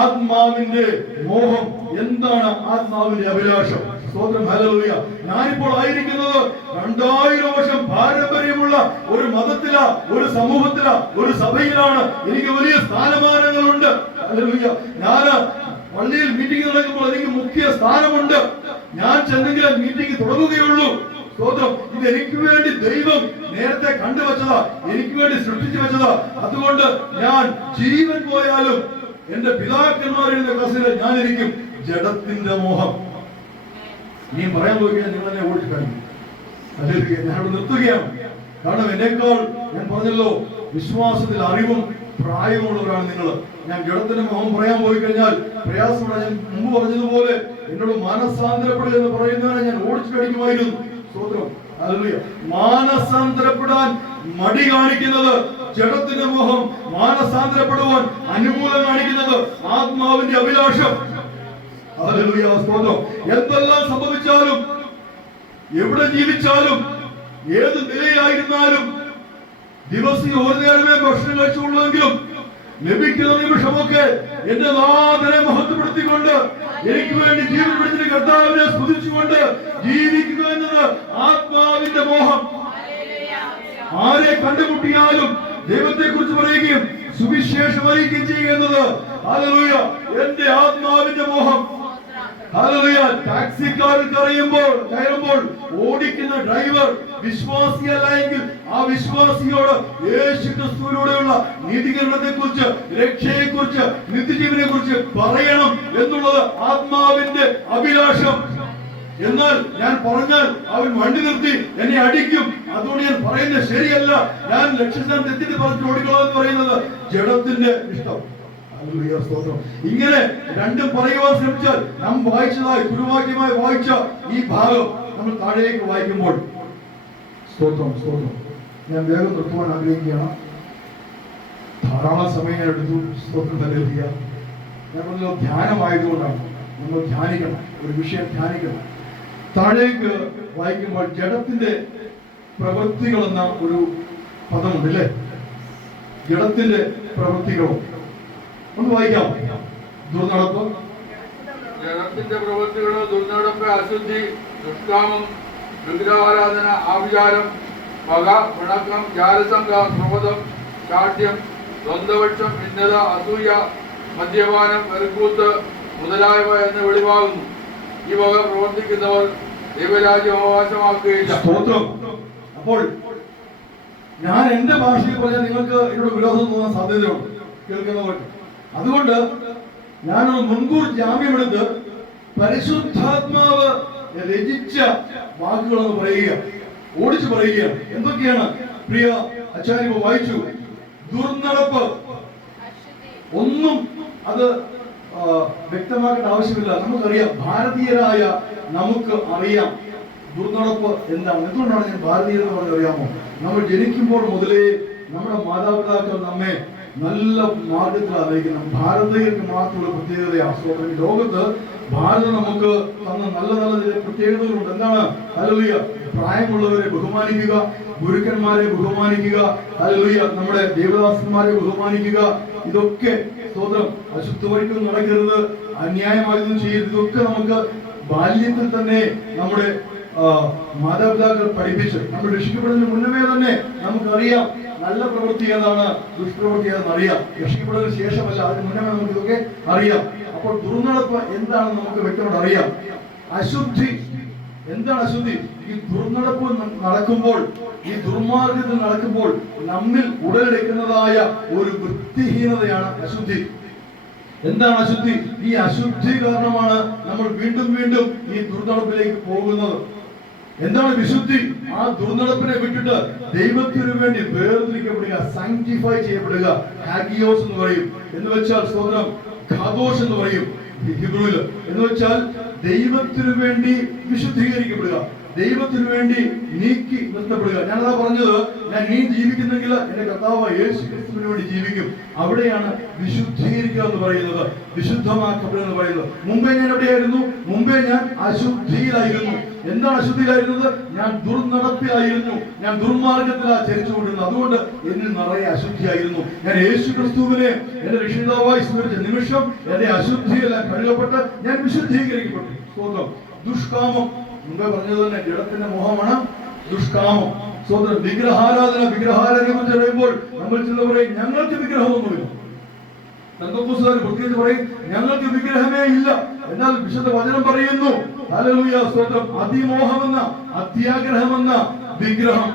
ആത്മാവിന്റെ മോഹം, എന്താണ് ആത്മാവിന്റെ അഭിലാഷം. സ്തോത്രം, ഹല്ലേലൂയ. ഞാനിപ്പോൾ ആയിരിക്കുന്നത് 2000 വർഷം പാരമ്പര്യമുള്ള ഒരു മതത്തില, ഒരു സമൂഹത്തില, ഒരു സഭയിലാണ്. എനിക്ക് വലിയ സ്ഥാനമാനങ്ങളുണ്ട്. ഹല്ലേലൂയ. ഞാൻ പള്ളിയിൽ മീറ്റിംഗ് നടക്കുമ്പോൾ എനിക്ക് മുഖ്യ സ്ഥാനമുണ്ട്. ഞാൻ ചെന്നെങ്കിൽ മീറ്റിംഗ് തുടങ്ങുകയുള്ളൂ. സ്തോത്രം. ഇത് എനിക്ക് വേണ്ടി ദൈവം നേരത്തെ കണ്ടുവച്ചതാ, എനിക്ക് വേണ്ടി സൃഷ്ടിച്ചു വെച്ചതാ. അതുകൊണ്ട് ഞാൻ ജീവൻ പോയാലും എന്റെ പിതാക്കന്മാരുടെ കസേരയിൽ ഞാനിരിക്കും. ജഡത്തിന്റെ മോഹം. നീ പറയാൻ പോയിക്കാൻ നിങ്ങൾ എന്നെ ഓടിക്കഴിഞ്ഞു. അല്ലെങ്കിൽ ഞാനവിടെ നിർത്തുകയാണ്. കാരണം എന്നേക്കാൾ, ഞാൻ പറഞ്ഞല്ലോ, വിശ്വാസത്തിൽ അറിവും പ്രായമുള്ളവരാണ് നിങ്ങൾ. ഞാൻ ജഡത്തിന്റെ മോഹം പറയാൻ പോയി കഴിഞ്ഞാൽ പ്രയാസമാണ്. ഞാൻ മുമ്പ് പറഞ്ഞതുപോലെ എന്നോട് മാനസാന്തരപ്പെടുക എന്ന് പറയുന്നതാണ് ഞാൻ ഓടിച്ചു കഴിക്കുമായിരുന്നു. സ്തോത്രം, ഹല്ലേലൂയ. മാനസാന്തരപ്പെടാൻ മടി കാണിക്കുന്നത് ജഡത്തിന്റെ മോഹം, മാനസാന്തരപ്പെടുവാൻ അനുകൂലം കാണിക്കുന്നത് ആത്മാവിന്റെ അഭിലാഷം. ഹല്ലേലൂയ, സ്തോത്രം. എന്തെല്ലാം സംഭവിച്ചാലും, എവിടെ ജീവിച്ചാലും, ഏത് നിലയിലായിരുന്നാലും, ദിവസം ഒരു നേരമേ ഭക്ഷണം കഴിച്ചുള്ളെങ്കിലും ലഭിക്കുന്ന നിമിഷമൊക്കെ എന്റെ നാഥനെ മഹത്വപ്പെടുത്തിക്കൊണ്ട് എനിക്ക് വേണ്ടി ജീവൻ പിടിച്ചിട്ട് കർത്താവിനെ സ്തുതിച്ചുകൊണ്ട് ജീവിക്കുക എന്നത് ആത്മാവിന്റെ മോഹം. ആരെ കണ്ടുമുട്ടിയാലും ദൈവത്തെ കുറിച്ച് പറയുകയും സുവിശേഷം അറിയിക്കുകയും ചെയ്യുന്നത് ഹല്ലേലൂയ എന്റെ ആത്മാവിന്റെ മോഹം. ഹല്ലേലൂയ. ടാക്സിക്കാരിൽ കയറുമ്പോൾ ഓടിക്കുന്ന ഡ്രൈവർ വിശ്വാസിയല്ല എങ്കിൽ ആ വിശ്വാസിയോട് യേശു ക്രിസ്തുവിലൂടെയുള്ള നീതീകരണത്തെ കുറിച്ച്, രക്ഷയെ കുറിച്ച്, നിത്യജീവനെ കുറിച്ച് പറയണം എന്നുള്ളത് ആത്മാവിന്റെ അഭിലാഷം. എന്നാൽ ഞാൻ പറഞ്ഞാൽ അവൻ വണ്ടി നിർത്തി എന്നെ അടിക്കും, അതുകൊണ്ട് ഞാൻ പറയുന്നത് ശരിയല്ല, ഞാൻ ലക്ഷ്യസ്ഥാനം തെറ്റിട്ട് പറഞ്ഞു ഓടിക്കോളാം എന്ന് പറയുന്നത് ജഡത്തിന്റെ ഇഷ്ടം. ഇങ്ങനെ രണ്ടും പറയുവാൻ ശ്രമിച്ചാൽ നാം വായിച്ചതായി കുരുവാക്യമായി വായിച്ച ഈ ഭാഗം നമ്മൾ താഴേക്ക് വായിക്കുമ്പോൾ, സ്തോത്രം സ്തോത്രം, ഞാൻ വേഗം നിർത്തുവാൻ ആഗ്രഹിക്കുകയാണ്. ധാരാളം സമയം ഞാൻ എടുത്തു. സ്തോത്രം ഹല്ലേലൂയ. ഞാൻ പറഞ്ഞത് ധ്യാനമായതുകൊണ്ടാണ്. നമ്മൾ ധ്യാനിക്കണം, ഒരു വിഷയം ധ്യാനിക്കണം. താഴേക്ക് വായിക്കുമ്പോൾ ജഡത്തിന്റെ പ്രവൃത്തികൾ എന്ന ഒരു പദമുണ്ട് അല്ലേ? ജഡത്തിന്റെ പ്രവൃത്തികളും ഒന്ന് വായിക്കാം. ദുർനടപ്പ്, ജഡത്തിന്റെ പ്രവൃത്തികളോ ദുർനടപ്പ്, അശുദ്ധി, ദുഷ്കാമം, വിഗ്രഹാരാധന, ആഭിചാരം, പക, പിണക്കം, ജാരസംഘ, ക്രോധം, ശാഠ്യം, ദ്വന്ദ്വപക്ഷം, ഭിന്നത, അസൂയ, മദ്യപാനം, വെറുക്കൂത്ത് മുതലായവ എന്ന് വെളിവാകുന്നു. ഈ വക പ്രവർത്തിക്കുന്നവർ ദൈവരാജ്യം അവകാശമാക്കുകയില്ല. സ്തോത്രം. അപ്പോൾ ഞാൻ എന്റെ ഭാഷയിൽ പറഞ്ഞാൽ നിങ്ങൾക്ക് എന്നോട് വിരോധം തോന്നാൻ സാധ്യതയുണ്ട് കേൾക്കുന്നവർക്ക്. അതുകൊണ്ട് ഞാനൊരു മുൻകൂർ ജാമ്യമെടുത്ത് പരിശുദ്ധാത്മാവ് രചിച്ച വാക്കുകളെന്ന് പറയുക, ഓടിച്ചു പറയുകയാണ്. എന്തൊക്കെയാണ് പ്രിയ ആചാര്യ വായിച്ചു? ദുർനടപ്പ്. ഒന്നും അത് വ്യക്തമാക്കേണ്ട ആവശ്യമില്ല, നമുക്കറിയാം. ഭാരതീയരായ നമുക്ക് അറിയാം ദുർനടപ്പ് എന്താണ്. എന്തുകൊണ്ടാണ് ഞാൻ ഭാരതീയരെന്ന് പറഞ്ഞ് അറിയാമോ? നമ്മൾ ജനിക്കുമ്പോൾ മുതലേ നമ്മുടെ മാതാപിതാക്കൾ നമ്മെ നല്ല മാർഗത്തിലാണ് നയിക്കുന്നത്. ഭാരതീയർക്ക് മാത്രമുള്ള പ്രത്യേകതയാണ്. ലോകത്ത് ഭാരതം നമുക്ക് തന്ന നല്ല നല്ല ചില പ്രത്യേകതകളുണ്ട്. എന്താണ്? ഹല്ലേലൂയ. പ്രായമുള്ളവരെ ബഹുമാനിക്കുക, ഗുരുക്കന്മാരെ ബഹുമാനിക്കുക, ഹല്ലേലൂയ, നമ്മുടെ ദേവദാസന്മാരെ ബഹുമാനിക്കുക. ഇതൊക്കെ സ്തോത്രം. അശുദ്ധമായിട്ടൊന്നും നടക്കരുത്, അന്യായമായൊന്നും ചെയ്യരുത്. ഇതൊക്കെ നമുക്ക് ബാല്യത്തിൽ തന്നെ നമ്മുടെ മാതാപിതാക്കൾ പഠിപ്പിച്ച് നമ്മൾ രക്ഷിക്കപ്പെടുന്നതിന് മുന്നമേ തന്നെ നമുക്കറിയാം നല്ല പ്രവൃത്തി ഏതാണ്, ദുഷ്പ്രവൃത്തി ഏതാണെന്ന് അറിയാം. രക്ഷിക്കപ്പെടുന്നതിന് ശേഷമല്ല, അതിന് മുന്നമേ നമുക്ക് ഇതൊക്കെ അറിയാം. അപ്പോൾ ദുർനടപ്പ് എന്താണെന്ന് നമുക്ക് വ്യക്തമായിട്ട് അറിയാം. അശുദ്ധി എന്താണ്? അശുദ്ധി ഈ ദുർനടപ്പ് നടക്കുമ്പോൾ, ഈ ദുർമാർഗത്തിൽ നടക്കുമ്പോൾ നമ്മിൽ ഉടലെടുക്കുന്നതായ ഒരു വൃത്തിഹീനതയാണ് അശുദ്ധി. എന്താണ് അശുദ്ധി? ഈ അശുദ്ധി കാരണമാണ് നമ്മൾ വീണ്ടും വീണ്ടും ഈ ദുർനടപ്പിലേക്ക് പോകുന്നത്. എന്താണ് വിശുദ്ധി? ആ ദുർനടപ്പിനെ വിട്ടിട്ട് ദൈവത്തിനു വേണ്ടി വേർതിരിക്കപ്പെടുക, സാങ്ക്ടിഫൈ ചെയ്യപ്പെടുക. ഹാഗിയോസ് എന്ന് പറയും. എന്ന് വെച്ചാൽ സ്തോത്രം ഖാദോഷ് എന്ന് പറയും ഹിബ്രുവിൽ. എന്ന് വെച്ചാൽ ദൈവത്തിനു വേണ്ടി വിശുദ്ധീകരിക്കപ്പെടുക, ദൈവത്തിനു വേണ്ടി നീക്കി നിർത്തപ്പെടുക. ഞാനതാ പറഞ്ഞത്, ഞാൻ നീ ജീവിക്കുന്നെങ്കിൽ എന്റെ കർത്താവ് യേശു ക്രിസ്തുവിന് വേണ്ടി ജീവിക്കും. അവിടെയാണ് വിശുദ്ധീകരിക്കുക എന്ന് പറയുന്നത്, വിശുദ്ധമാക്കപ്പെടുക എന്ന് പറയുന്നത്. മുമ്പേ ഞാൻ എവിടെയായിരുന്നു? മുമ്പേ ഞാൻ അശുദ്ധിയിലായിരുന്നു. എന്താണ് അശുദ്ധിയിലായിരുന്നത്? ഞാൻ ദുർനടപ്പിലായിരുന്നു, ഞാൻ ദുർമാർഗത്തിലാ ചരിച്ചുകൊണ്ടിരുന്നത്. അതുകൊണ്ട് എന്നിൽ നിറയെ അശുദ്ധിയായിരുന്നു. ഞാൻ യേശു ക്രിസ്തുവിനെ എന്റെ രക്ഷിതാവായി സ്വീകരിച്ച നിമിഷം എന്റെ അശുദ്ധിയെല്ലാം കഴുകപ്പെട്ട് ഞാൻ വിശുദ്ധീകരിക്കപ്പെട്ടു. സ്വന്തം ദുഷ്കാമം, മുമ്പേ പറഞ്ഞത് തന്നെ ജഡത്തിന്റെ മോഹമാണ് ദുഷ്കാമം. സ്വന്തം വിഗ്രഹാരാധന. വിഗ്രഹാരാധനയെ കുറിച്ച് പറയുമ്പോൾ നമ്മൾ ചില പറയും ഞങ്ങൾക്ക് വിഗ്രഹമൊന്നുമില്ല. പെന്തക്കോസ്തുകാർ പ്രത്യേകിച്ച് പറയും ഞങ്ങൾക്ക് വിഗ്രഹമേ ഇല്ല. എന്നാൽ വിശുദ്ധ വചനം പറയുന്നു ഹല്ലേലൂയ സ്തോത്രം, അതിമോഹമെന്ന, അത്യാഗ്രഹമെന്ന വിഗ്രഹം.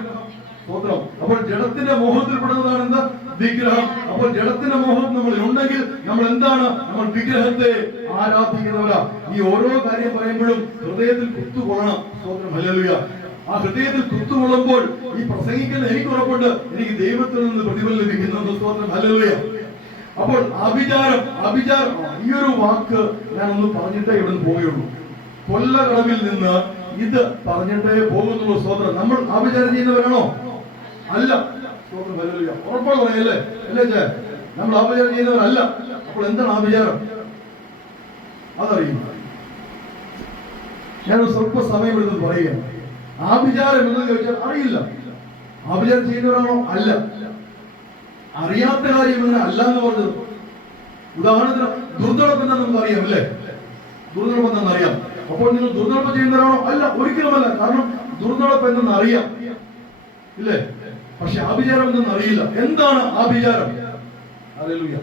സ്തോത്രം. അപ്പോൾ ജഡത്തിന്റെ മോഹത്തിൽപ്പെടുന്നതാണ് എന്ത്? വിഗ്രഹം. അപ്പോൾ ജഡത്തിന്റെ മോഹം നമ്മളിൽ ഉണ്ടെങ്കിൽ നമ്മൾ എന്താണ്? നമ്മൾ വിഗ്രഹത്തെ ആരാധിക്കുന്നവരാ. ഈ ഓരോ കാര്യം പറയുമ്പോഴും ഹൃദയത്തിൽ കുത്തുകൊള്ളണം. സ്തോത്രം ഹല്ലേലൂയ. ആ ഹൃദയത്തിൽ കുത്തുകൊള്ളുമ്പോൾ ഈ പ്രസംഗിക്കുന്ന എനിക്ക് ഉറപ്പുണ്ട് എനിക്ക് ദൈവത്തിൽ നിന്ന് പ്രതിഫലം ലഭിക്കുന്നു. സ്തോത്രം, ഹല്ലേലൂയ. അപ്പോൾ അഭിചാരം ഈ ഒരു വാക്ക് ഞാൻ ഒന്ന് പറഞ്ഞിട്ടേ ഇവിടെ പോവുകയുള്ളൂ. കൊല്ലകടവിൽ നിന്ന് ഇത് പറഞ്ഞിട്ടേ പോകുന്നുള്ളൂ. സ്തോത്രം. നമ്മൾ ആഭിചാരം ചെയ്യുന്നവരാണോ? അല്ല. സ്തോത്രം, ഹല്ലേലൂയ. ഉറപ്പാണ് പറയല്ലേ? അല്ലേ? നമ്മൾ ആഭിചാരം ചെയ്യുന്നവരല്ല. അപ്പോൾ എന്താണ് ആഭിചാരം? അതറിയുന്നു. ഞാൻ സ്വല്പ സമയം എടുത്ത് പറയുകയാണ്. ആഭിചാരം എന്ന് ചോദിച്ചാൽ അറിയില്ല. ആഭിചാരം ചെയ്യുന്നവരാണോ? അല്ല. അറിയാത്ത കാര്യം എന്ന് അല്ല എന്ന് പറഞ്ഞത്. ഉദാഹരണത്തിന് ദുർനടപ്പ് എന്താ നമുക്ക് അറിയാം, അല്ലേ? ദുർനടപ്പ് എന്താണെന്ന് അറിയാം. അപ്പോൾ നിങ്ങൾ ദുർനടപ്പ് ചെയ്യുന്നവരാണോ? അല്ല, ഒരിക്കലുമല്ല. കാരണം ദുർനടപ്പ് എന്തെന്ന് അറിയാം, ഇല്ലേ? പക്ഷെ ആഭിചാരം എന്തെന്ന് അറിയില്ല. എന്താണ് ആഭിചാരം? ഹല്ലേലൂയ.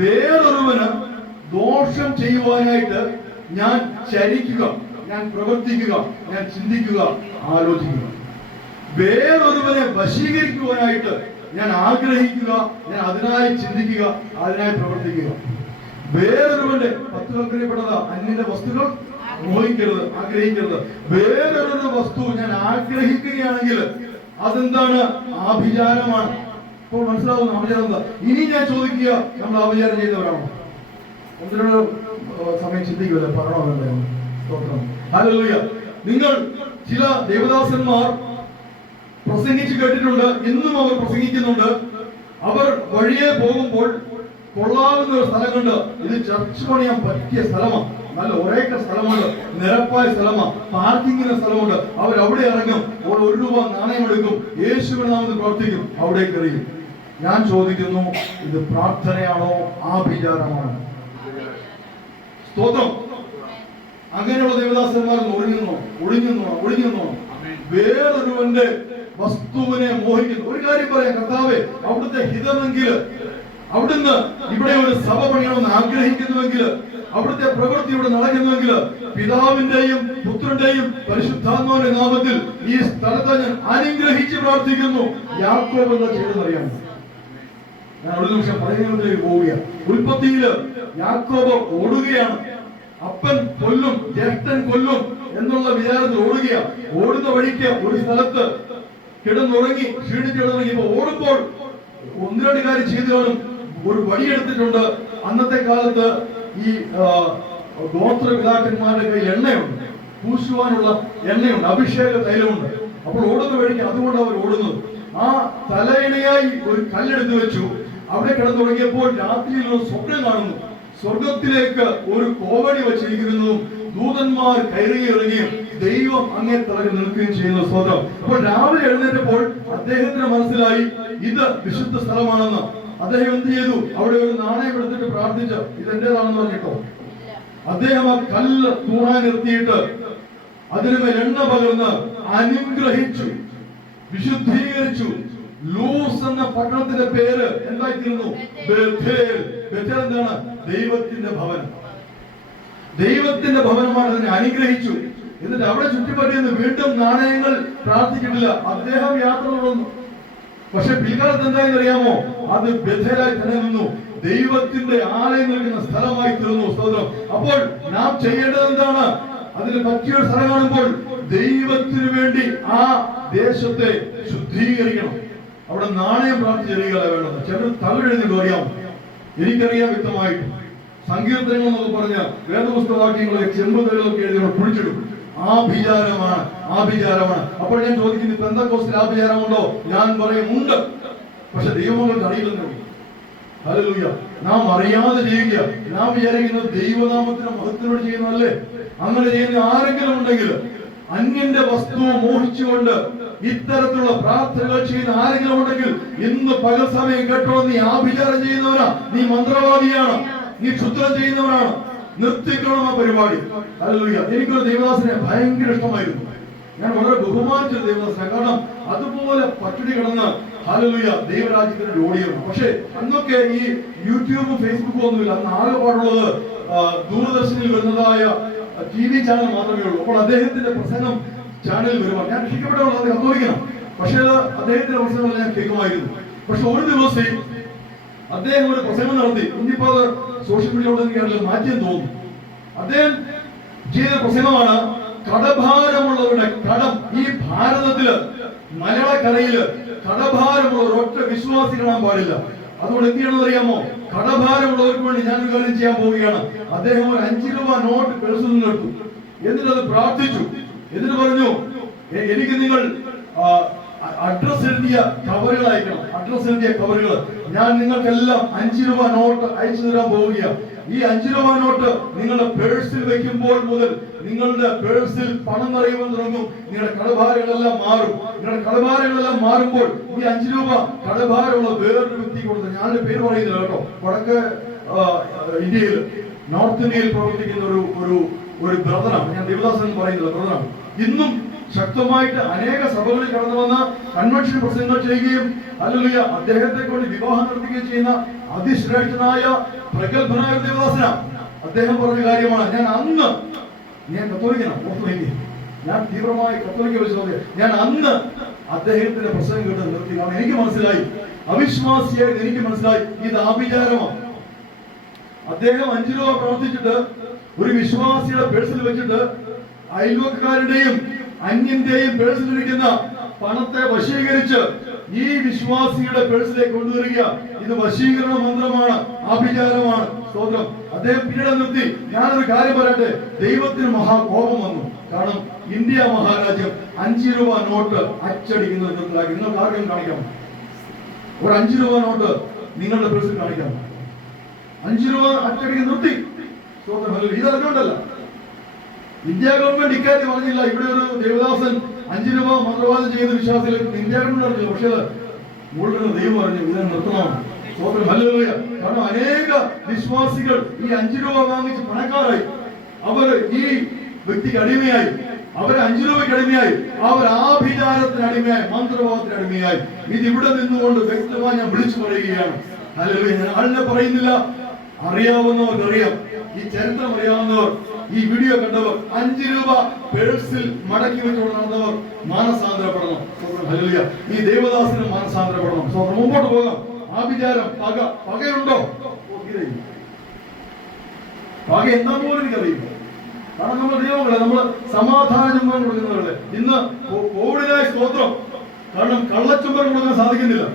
വേറൊരുവന് ദോഷം ചെയ്യുവാനായിട്ട് ഞാൻ ചരിക്കുക, ഞാൻ പ്രവർത്തിക്കുക, ഞാൻ ചിന്തിക്കുക, ആലോചിക്കുക. വേറൊരുവനെ വശീകരിക്കുവാനായിട്ട് ഞാൻ ആഗ്രഹിക്കുക, ഞാൻ അതിനായി ചിന്തിക്കുക, അതിനായി പ്രവർത്തിക്കുക. വേറൊരുവന്റെ 10 കൽപ്പനയിൽപ്പെട്ടതാ അന്യന്റെ വസ്തുക്കൾ മോഹിക്കരുത്, ആഗ്രഹിക്കരുത്. വേറൊരു വസ്തു ഞാൻ ആഗ്രഹിക്കുകയാണെങ്കിൽ അതെന്താണ്? ആഭിചാരമാണ്. ഇപ്പോൾ മനസ്സിലാവുന്ന ആഭിചാരം എന്താ? ഇനി ഞാൻ ചോദിക്കുക, നമ്മൾ ആഭിചാരം ചെയ്യുന്നവരാണോ? ഒന്നിനോട് സമയം ചിന്തിക്കുമല്ലോ, പറയണമല്ലോ. ഹല്ലേലൂയ. നിങ്ങൾ ചില ദേവദാസന്മാർ പ്രസംഗിച്ച് കേട്ടിട്ടുണ്ട്, ഇന്നും അവർ പ്രസംഗിക്കുന്നുണ്ട്. അവർ വഴിയെ പോകുമ്പോൾ കൊള്ളാവുന്ന ഒരു സ്ഥലം കണ്ട് ഇത് ചർച്ച് പണിയാൻ പറ്റിയ സ്ഥലമാണ്, നല്ല ഒരേക്കർ സ്ഥലമുണ്ട്, നിരപ്പായ സ്ഥലമാണ്, പാർക്കിങ്ങിന് സ്ഥലമുണ്ട്. അവർ അവിടെ ഇറങ്ങും, ഒരു രൂപ നാണയം എടുക്കും, യേശുവിന്റെ നാമത്തിൽ പ്രവർത്തിക്കും, അവിടേക്ക് എറിയും. ഞാൻ ചോദിക്കുന്നു, ഇത് പ്രാർത്ഥനയാണോ ആഭിചാരമാണോ? സ്തോത്രം. അങ്ങനെയുള്ള ദേവദാസന്മാർ ഒഴിഞ്ഞു വേറൊരുവന്റെ വസ്തുവിനെ മോഹിക്കുന്നു. ഒരു കാര്യം പറയാം, കർത്താവേ, അവിടുത്തെ ഹിതമെങ്കിൽ, അവിടുന്ന് ഇവിടെ ഒരു സഭ പണിയണമെന്ന് ആഗ്രഹിക്കുന്നുവെങ്കിൽ, അവിടുത്തെ പ്രവൃത്തി ഇവിടെ നടക്കുന്നുവെങ്കിൽ, പിതാവിന്റെയും പുത്രന്റെയും പരിശുദ്ധാത്മാവിന്റെ നാമത്തിൽ ഈ സ്ഥലത്ത് ഞാൻ അനുഗ്രഹിച്ച് പ്രാർത്ഥിക്കുന്നു. യാക്കോബ് എന്താ ചെയ്തെന്നറിയാമോ? ഞാൻ ഒരു നിമിഷം പറയുന്നതിലേക്ക് പോവുകയാണ്. ഉൽപ്പത്തിയില് യാക്കോബ് ഓടുകയാണ്. അപ്പൻ കൊല്ലും, ജ്യേഷ്ഠൻ കൊല്ലും എന്നുള്ള വിചാരത്തിൽ ഓടുകയാണ്. ഓടുന്ന വഴിക്ക് ഒരു സ്ഥലത്ത് കിടന്നുറങ്ങി, ക്ഷീണിച്ച് കിടന്നുറങ്ങി. ഓടുമ്പോൾ 1-2 കാര്യം ചെയ്തു കാണും. ഒരു വടിയെടുത്തിട്ടുണ്ട്. അന്നത്തെ കാലത്ത് ഈ ഗോത്രപിതാക്കന്മാരുടെ കയ്യിൽ എണ്ണയുണ്ട്, പൂശുവാനുള്ള എണ്ണയുണ്ട്, അഭിഷേക തൈലമുണ്ട്. അപ്പോൾ ഓടുന്ന വഴിക്ക് അതുകൊണ്ട് അവർ ഓടുന്നത്. ആ തലയിണയായി ഒരു കല്ലെടുത്ത് വെച്ചു. അവിടെ കിടന്നുറങ്ങിയപ്പോൾ രാത്രിയിൽ ഒരു സ്വപ്നം കാണുന്നു. സ്വർഗത്തിലേക്ക് ഒരു കോവടി വച്ചിരിക്കുന്നതും ദൂതന്മാർ കയറുകയും ഇറങ്ങിയും ദൈവം അങ്ങേ തലയിൽ നിൽക്കുകയും ചെയ്യുന്ന സ്വതം. അപ്പോൾ രാവിലെ എഴുന്നേറ്റപ്പോൾ അദ്ദേഹത്തിന് മനസ്സിലായി ഇത് വിശുദ്ധ സ്ഥലമാണെന്ന്. അദ്ദേഹം എന്ത് ചെയ്തു? അവിടെ ഒരു നാണയം എടുത്തിട്ട് പ്രാർത്ഥിച്ചു, ഇതെന്റേതാണെന്ന് പറഞ്ഞിട്ടോ. അദ്ദേഹം ആ കല്ല് തൂണാൻ നിർത്തിയിട്ട് അതിനുമേൽ എണ്ണ പകർന്ന് അനുഗ്രഹിച്ചു, വിശുദ്ധീകരിച്ചു. ലൂസ് എന്ന പട്ടണത്തിന്റെ പേര് എന്തായിത്തീർന്നു? ബേഥേൽ. ബേഥേൽ എന്താണ്? ദൈവത്തിന്റെ ഭവനം. ദൈവത്തിന്റെ ഭവനമാണ്. അതിനെ അനുഗ്രഹിച്ചു. എന്നിട്ട് അവിടെ ചുറ്റിപ്പറ്റിയെന്ന് വീണ്ടും നാണയങ്ങൾ പ്രാർത്ഥിച്ചിട്ടില്ല. അദ്ദേഹം യാത്ര തുടർന്നു. പക്ഷെ പിൽക്കാലത്ത് എന്തായെന്ന് അറിയാമോ? അത് ബേഥേലായി തന്നെ നിന്നു. ദൈവത്തിന്റെ ആലയം നിൽക്കുന്ന സ്ഥലമായി തീർന്നു. സ്തോത്രം. അപ്പോൾ നാം ചെയ്യേണ്ടത് എന്താണ്? അതിന് പറ്റിയൊരു സ്ഥലം കാണുമ്പോൾ ദൈവത്തിന് വേണ്ടി ആ ദേശത്തെ ശുദ്ധീകരിക്കണം. അവിടെ നാണയം പ്രാർത്ഥിച്ചെറിയുകയല്ല വേണ്ടത്. ചിലർ തകഴെഴുതിട്ട് അറിയാമോ? എനിക്കറിയാം വ്യക്തമായിട്ട്. സങ്കീർത്തനങ്ങൾ എന്നൊക്കെ പറഞ്ഞ വേദപുസ്തകവാക്യങ്ങളെ ചെമ്പുതലൊക്കെ എഴുതി കുഴിച്ചിടും. ആഭിചാരമാണ്, ആഭിചാരമാണ്. അപ്പോൾ ഞാൻ ചോദിക്കുന്നു, പെന്തക്കോസ്റ്റിൽ ആഭിചാരമുണ്ടോ? ഞാൻ പറയും ഉണ്ട്. പക്ഷെ ദൈവങ്ങൾക്ക് അറിയില്ലെന്നേ. ഹല്ലേലൂയ. നാം അറിയാതെ ചെയ്യുക. നാം വിചാരിക്കുന്നത് ദൈവനാമത്തിന് മഹത്വത്തോടെ ചെയ്യുന്നതല്ലേ? അങ്ങനെ ചെയ്യുന്ന ആരെങ്കിലും ഉണ്ടെങ്കിൽ, അന്യന്റെ വസ്തു മോഹിച്ചുകൊണ്ട് ഇത്തരത്തിലുള്ള പ്രാർത്ഥനകൾ ചെയ്യുന്ന ആരെങ്കിലും ഉണ്ടെങ്കിൽ, ഇന്ന് പകൽ സമയം കേട്ടോ, നീ ആഭിചാരം ചെയ്യുന്നവനാ, നീ മന്ത്രവാദിയാണ്, നീ ക്ഷുദ്രം ചെയ്യുന്നവനാണ്. നിർത്തിക്കണം ആ പരിപാടി. ഹല്ലേലൂയ. എനിക്കൊരു ദേവദാസനെ ഭയങ്കര ഇഷ്ടമായിരുന്നു. ഞാൻ വളരെ ബഹുമാനിച്ച ദേവദാസനെ. കാരണം അതുപോലെ പട്ടിണി കിടന്ന് ഹല്ലേലൂയ ദൈവരാജ്യത്തിന് ഓടിയിരുന്നു. പക്ഷെ അന്നൊക്കെ ഈ യൂട്യൂബും ഫേസ്ബുക്കും ഒന്നുമില്ല. അന്ന് ആകെപ്പാടുള്ളത് ദൂരദർശനിൽ വരുന്നതായ TV ചാനൽ മാത്രമേ ഉള്ളൂ. അപ്പോൾ അദ്ദേഹത്തിന്റെ പ്രസംഗം ചാനലിൽ വരുമ്പോൾ ഞാൻ രക്ഷിക്കപ്പെട്ടവൾ, അത് കത്തോലിക്കണം. പക്ഷേ അദ്ദേഹത്തിന്റെ പ്രസംഗങ്ങൾ ഞാൻ കേൾക്കുമായിരുന്നു. പക്ഷെ ഒരു ദിവസം അദ്ദേഹം ഒരു പ്രസംഗം നടത്തി. ഇന്നിപ്പോ അത് സോഷ്യൽ മീഡിയയോടെ മാറ്റിയെന്ന് തോന്നുന്നു. അദ്ദേഹം ചെയ്ത പ്രസംഗമാണ്, കടഭാരമുള്ളവരുടെ കടം ഈ ഭാരതത്തില് മലയാളക്കരയില് കടഭാരമുള്ള ഒരൊറ്റ വിശ്വാസി കാണാൻ പാടില്ല. അതുകൊണ്ട് എന്ത് ചെയ്യണമെന്ന് അറിയാമോ? കടഭാരമുള്ളവർക്ക് വേണ്ടി ഞാനൊരു കാര്യം ചെയ്യാൻ പോവുകയാണ്. അദ്ദേഹം ഒരു 5 രൂപ നോട്ട് പേഴ്സിൽ നിന്ന് എടുത്തു. എന്നിട്ട് അത് പ്രാർത്ഥിച്ചു. എന്നിട്ട് പറഞ്ഞു, എനിക്ക് നിങ്ങൾ അഡ്രസ് എഴുതിയ കവറുകൾ അയക്കണം. അഡ്രസ് എഴുതിയ കവറുകൾ ഞാൻ നിങ്ങൾക്കെല്ലാം 5 രൂപ നോട്ട് അയച്ചു തരാൻ പോവുകയാണ്. ഈ 5 രൂപ നോട്ട് നിങ്ങളുടെ പേഴ്സിൽ വെക്കുമ്പോൾ മുതൽ നിങ്ങളുടെ പേഴ്സിൽ പണം നിറയുവാൻ തുടങ്ങും. നിങ്ങളുടെ കടഭാരങ്ങളെല്ലാം മാറും. നിങ്ങളുടെ കടഭാരങ്ങളെല്ലാം മാറുമ്പോൾ ഈ 5 രൂപ കടഭാരമുള്ള വേറൊരു വ്യക്തി കൊടുത്ത്, ഞാനൊരു പേര് പറയുന്നില്ല കേട്ടോ, വടക്ക് ഇന്ത്യയിൽ, നോർത്ത് ഇന്ത്യയിൽ പ്രവർത്തിക്കുന്ന ഒരു ബ്രദറാണ്. ഞാൻ ദേവദാസൻ എന്ന് പറയുന്നത് ബ്രദറാണ്. ഇന്നും ശക്തമായിട്ട് അനേക സഭകളിൽ കടന്നു വന്ന കൺവെൻഷൻ പ്രസംഗങ്ങൾ ചെയ്യുകയും ഹല്ലേലൂയ അദ്ദേഹത്തെ കൊണ്ട് വിവാഹം നടത്തുകയും ചെയ്യുന്ന അതിശ്രേഷ്ഠനായ പ്രഗത്ഭനായ ദേവദാസനാണ്. അദ്ദേഹം പറഞ്ഞ കാര്യമാണ്, ഞാൻ കത്തോലിക്കനാണ്, ഓർത്തു വയ്ക്കുക, ഞാൻ തീവ്രമായ കത്തോലിക്ക വിശ്വാസിയാണ്. ഞാൻ അന്ന് അദ്ദേഹത്തിന്റെ പ്രസംഗം കേട്ട് നിർത്തി. കാരണം എനിക്ക് മനസ്സിലായി, അവിശ്വാസിയായിട്ട് എനിക്ക് മനസ്സിലായി ഇത് ആഭിചാരമാണ്. അദ്ദേഹം 5 രൂപ പ്രവർത്തിച്ചിട്ട് ഒരു വിശ്വാസിയുടെ പേഴ്സിൽ വെച്ചിട്ട് അയൽവക്കാരുടെയും അന്യന്റെയും പേഴ്സിലിരിക്കുന്ന പണത്തെ വശീകരിച്ച് ഈ വിശ്വാസിയുടെ പേഴ്സിലേക്ക് കൊണ്ടുവരിക. ഇത് വശീകരണ മന്ത്രമാണ്, ആഭിചാരമാണ്. സ്തോത്രം. അദ്ദേഹം പിന്നീട് നിർത്തി. ഞാനൊരു കാര്യം പറയട്ടെ, ദൈവത്തിന് മഹാകോപം വന്നു. കാരണം ഇന്ത്യ മഹാരാജ്യം 5 രൂപ നോട്ട് അച്ചടിക്കുന്നത് നിർത്തലാക്കി. നിങ്ങൾക്ക് ആർക്കും കാണിക്കാം ഒരു 5 രൂപ നോട്ട് നിങ്ങളുടെ പേഴ്സിൽ കാണിക്കാം. 5 രൂപ അച്ചടിക്കുന്നത് നിർത്തി. സ്തോത്രം. ഇതറിഞ്ഞോണ്ടല്ല, ഇന്ത്യ ഗവൺമെന്റ് ഇക്കാര്യം പറഞ്ഞില്ല. ഇവിടെ ഒരു ദേവദാസൻ 5 രൂപ മന്ത്രവാദം ചെയ്യുന്ന വിശ്വാസികൾക്ക് ഇന്ത്യ ഗവൺമെന്റ് അറിഞ്ഞില്ല. പക്ഷേ മുകളിലുള്ള ദൈവം പറഞ്ഞു ഇതിനെ നിർത്തണം. സ്തോത്രം. ഹല്ലേലൂയ. കാരണം അനേക വിശ്വാസികൾ ഈ 5 രൂപ വാങ്ങിച്ച് പണക്കാരായി. അവർ ഈ വ്യക്തിക്ക് അടിമയായി. അവർ 5 രൂപയ്ക്ക് അടിമയായി. അവർ ആഭിചാരത്തിന് അടിമയായി, മന്ത്രവാദത്തിന് അടിമയായി. ഇത് ഇവിടെ നിന്നുകൊണ്ട് വ്യക്തമായി ഞാൻ വിളിച്ചു പറയുകയാണ്. ഹല്ലേലൂയ. ഞാൻ ആളിനെ പറയുന്നില്ല. അറിയാവുന്നവർക്ക് അറിയാം. ഈ ചരിത്രം അറിയാവുന്നവർ, ഈ വീഡിയോ കണ്ടവർ, 5 രൂപ പേഴ്സിൽ മടക്കി വെച്ചുകൊണ്ട് നടന്നവർ മാനസാന്തരപ്പെടണം. ഹല്ലേലൂയ. ഈ ദേവദാസനും മാനസാന്തരപ്പെടണം. മുമ്പോട്ട് പോകാം. ആഭിചാരം, പകയുണ്ടോ? പക എന്താ പോലും എനിക്കറിയില്ല. കാരണം നമ്മൾ ദൈവങ്ങളെ, നമ്മൾ സമാധാന ചുംബനം കൊടുക്കുന്നവരല്ലേ. ഇന്ന് കോവിഡിനായ സ്തോത്രം. കാരണം കള്ളച്ചുംബനം കൊടുക്കാൻ സാധിക്കുന്നില്ല.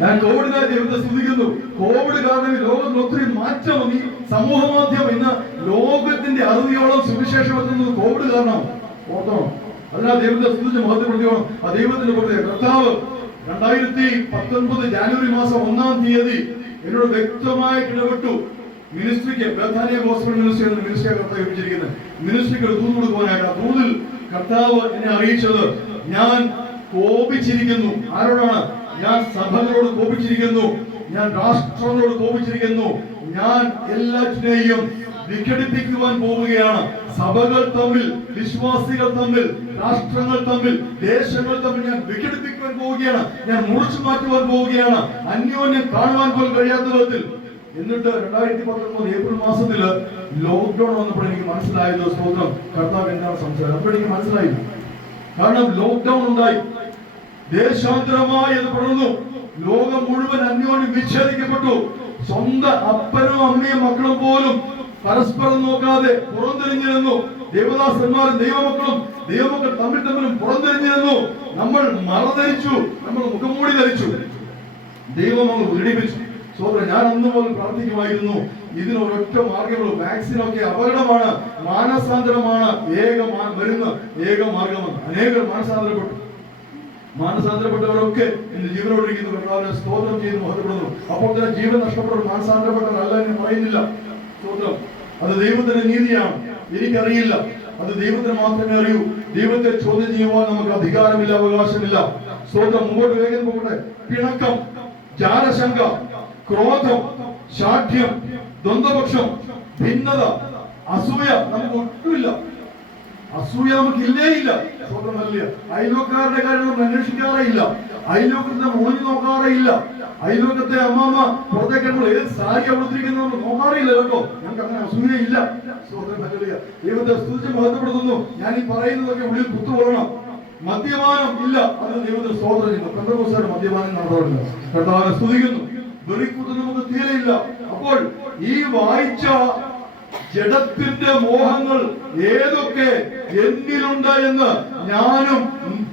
ഞാൻ കോവിഡിനായി ദൈവത്തെ സ്തുതിക്കുന്നു. കോവിഡ് കാരണം ഈ ലോകത്തിൽ ഒത്തിരി മാറ്റം വന്നു. സമൂഹ മാധ്യമം ഇന്ന് ലോകത്തിന്റെ അറുതിയോളം സുവിശേഷം എത്തുന്നത് കോവിഡ് കാരണമാണ്. ഓർത്തണം. അതിനാൽ ദൈവത്തെ സ്തുതിച്ച് മഹത്വപ്പെടുത്തിയോണം. ആ ദൈവത്തിന്റെ പ്രത്യേക കർത്താവ് 2019 ജാനുവരി മാസം 1-ാം തീയതി എന്നോട് വ്യക്തമായിട്ട് ഇടപെട്ടു. മിനിസ്ട്രിക്ക്, ബഥാനിയ ഗോസ്പൽ മിനിസ്ട്രി എന്ന മിനിസ്ട്രിയെ കർത്താവ് ഏൽപ്പിച്ചിരിക്കുന്നത്, മിനിസ്ട്രിക്ക് ഒരു തൂത് കൊടുക്കുവാനായിട്ട്. ആ തൂതിൽ കർത്താവ് എന്നെ അറിയിച്ചത്, ഞാൻ കോപിച്ചിരിക്കുന്നു. ആരോടാണ്? ഞാൻ സഭകളോട് കോപിച്ചിരിക്കുന്നു. ഞാൻ രാഷ്ട്രങ്ങളോട് കോപിച്ചിരിക്കുന്നു. ഞാൻ എല്ലാറ്റിനെയും വിഘടിപ്പിക്കുവാൻ പോവുകയാണ്. സഭകൾ തമ്മിൽ, വിശ്വാസികൾ തമ്മിൽ, രാഷ്ട്രങ്ങൾ തമ്മിൽ, ദേശങ്ങൾ തമ്മിൽ ഞാൻ വിഘടിപ്പിക്കുവാൻ പോവുകയാണ്. ഞാൻ മുറിച്ചു മാറ്റുവാൻ പോവുകയാണ്. അന്യോന്യം കാണുവാൻ പോലും കഴിയാത്ത വിധത്തിൽ. എന്നിട്ട് 2019 ഏപ്രിൽ മാസത്തില് ലോക്ക്ഡൌൺ വന്നപ്പോൾ എനിക്ക് മനസ്സിലായത്, സ്തോത്രം, കർത്താവ് എന്താണ് സംസാരം. അപ്പോൾ എനിക്ക് മനസ്സിലായില്ല. കാരണം ലോക്ക്ഡൌൺ ഉണ്ടായി, ദേശാന്തരമായി അത് പടർന്നു. ലോകം മുഴുവൻ അന്യോന്യം വിച്ഛേദിക്കപ്പെട്ടു. സ്വന്തം അപ്പനും അമ്മയും മക്കളും പോലും പരസ്പരം നോക്കാതെ പുറംതിരിഞ്ഞിരുന്നു. ദേവദാസന്മാരും ദൈവമക്കൾ തമ്മിലും പുറംതിരിഞ്ഞിരുന്നു. നമ്മൾ മറധരിച്ചു, നമ്മൾ മുഖംമൂടി ധരിച്ചു. ദൈവം അങ്ങ് പീഡിപ്പിച്ചു. സോദരൻ, ഞാൻ അന്ന് മുതൽ പ്രാർത്ഥിക്കുമായിരുന്നു, ഇതിന് ഒരൊറ്റ മാർഗമുള്ളൂ. വാക്സിനൊക്കെ അപകടമാണ്, മാനസാന്തരമാണ് വരുന്ന ഏക മാർഗമെന്ന്. അനേകർ മാനസാന്തരപ്പെട്ടവരൊക്കെ ഇന്ന് ജീവനോടിരിക്കുന്ന കർത്താവിനെ സ്തോത്രം ചെയ്ത് മഹത്വപ്പെടുന്നു. അപ്പോൾ തന്നെ ജീവൻ നഷ്ടപ്പെട്ടവർ മാനസാന്തരപ്പെട്ടവരല്ല എന്ന് പറയുന്നില്ല. സ്തോത്രം. അത് ദൈവത്തിന്റെ നീതിയാണ്. എനിക്കറിയില്ല, അത് ദൈവത്തിന് മാത്രമേ അറിയൂ. ദൈവത്തെ ചോദ്യം ചെയ്യുവാൻ നമുക്ക് അധികാരമില്ല, അവകാശമില്ല. സ്തോത്രം. മുമ്പോട്ട് വേഗം പോകട്ടെ. പിണക്കം, ജാരശങ്ക, ക്രോധം, ശാഠ്യം, ദ്വന്ദ്വപക്ഷം, ഭിന്നത, അസൂയ നമുക്ക് ഒട്ടുമില്ല. അസൂയ നമുക്ക് ഇല്ലേ ഇല്ല. സ്വന്തമല്ല. അയൽവക്കാരുടെ കാര്യം നമ്മൾ അന്വേഷിക്കാറേ ഇല്ല. അയൽവക്കത്തെ നമ്മൾ ഒളിഞ്ഞു നോക്കാറേ ഇല്ല. അയൽവക്കത്തെ അമ്മാമ്മ പുറത്തേക്ക് ഏത് സാരി അവതരിക്കുന്നത് നമ്മൾ നോക്കാറേ ഇല്ല കേട്ടോ. നമുക്ക് അങ്ങനെ അസൂയ ഇല്ല. ദൈവത്തെ സ്തുതിച്ച് മഹത്വപ്പെടുത്തുന്നു. ഞാൻ ഈ പറയുന്നതൊക്കെ ഉള്ളിൽ കുത്തുകൊള്ളണം. മദ്യപാനം ഇല്ല, അത് ദൈവത്തെ സ്തോത്രം ചെയ്യുന്നു. പെന്തക്കോസ്തുകാർ മദ്യപാനം നടത്താറില്ല. കർത്താവിനെ സ്തുതിക്കുന്നു. വെറിക്കുത്ത് നമുക്ക് തീരെയില്ല. അപ്പോൾ ഈ വായിച്ച ജഡത്തിന്റെ മോഹങ്ങൾ ഏതൊക്കെ എന്നിലുണ്ട് എന്ന് ഞാനും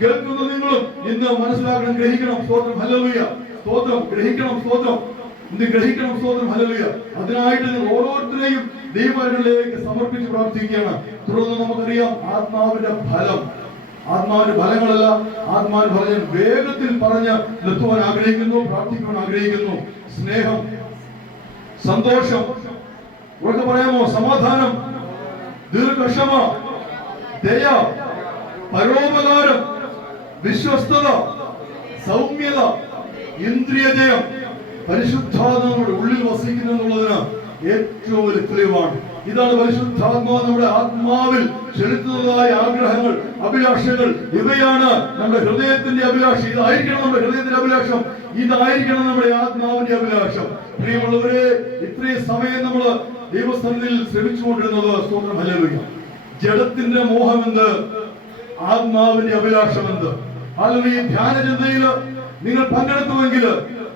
കേൾക്കുന്ന നിങ്ങളും ഇന്ന് മനസ്സിലാക്കണം, ഗ്രഹിക്കണം. സ്തോത്രം, ഹല്ലേലൂയ. സ്തോത്രം, ഗ്രഹിക്കണം. സ്തോത്രം, ഇത് ഗ്രഹിക്കണം. സ്തോത്രം, ഹല്ലേലൂയ. അതിനായിട്ട് നിങ്ങൾ ഓരോരുത്തരെയും ദൈവങ്ങളിലേക്ക് സമർപ്പിച്ച് പ്രാർത്ഥിക്കുകയാണ്. തുടർന്ന് നമുക്കറിയാം ആത്മാവിന്റെ ഫലം, ആത്മാവിന്റെ ഫലങ്ങളല്ല, ആത്മാവിന്റെ ഫലം വേഗത്തിൽ പറഞ്ഞ് നിർത്തുവാൻ ആഗ്രഹിക്കുന്നു, പ്രാർത്ഥിക്കുവാൻ ആഗ്രഹിക്കുന്നു. സ്നേഹം, സന്തോഷം, ഉറക്കെ പറയാമോ? സമാധാനം, ദീർഘക്ഷമ, ദയ, പരോപകാരം, വിശ്വസ്തത, സൗമ്യത, ഇന്ദ്രിയജയം, പരിശുദ്ധാത്മാവിന്റെ ഉള്ളിൽ വസിക്കുന്നു എന്നുള്ളതിന് ഏറ്റവും വലിയ തെളിവാണ്. ഇതാണ് പരിശുദ്ധാത്മാവ് നമ്മുടെ ആത്മാവിൽ ചെലുത്തുന്നതായ ആഗ്രഹങ്ങൾ, അഭിലാഷങ്ങൾ. ഇവയാണ് നമ്മുടെ ഹൃദയത്തിന്റെ അഭിലാഷം. ഇതായിരിക്കണം നമ്മുടെ ഹൃദയത്തിന്റെ അഭിലാഷം, ഇതായിരിക്കണം നമ്മുടെ ആത്മാവിന്റെ അഭിലാഷം. പ്രിയമുള്ളവരെ, ഇത്രയും സമയം നമ്മൾ ദൈവസ്ഥലത്തിൽ ശ്രമിച്ചുകൊണ്ടിരുന്നത്, സ്തോത്രം, ഹല്ലേലൂയ, ജഡത്തിന്റെ മോഹം എന്ത്, ആത്മാവിന്റെ അഭിലാഷം എന്ത്. അല്ലെങ്കിൽ ഈ ധ്യാന ചിന്തയിൽ നിങ്ങൾ പങ്കെടുത്തുവെങ്കിൽ,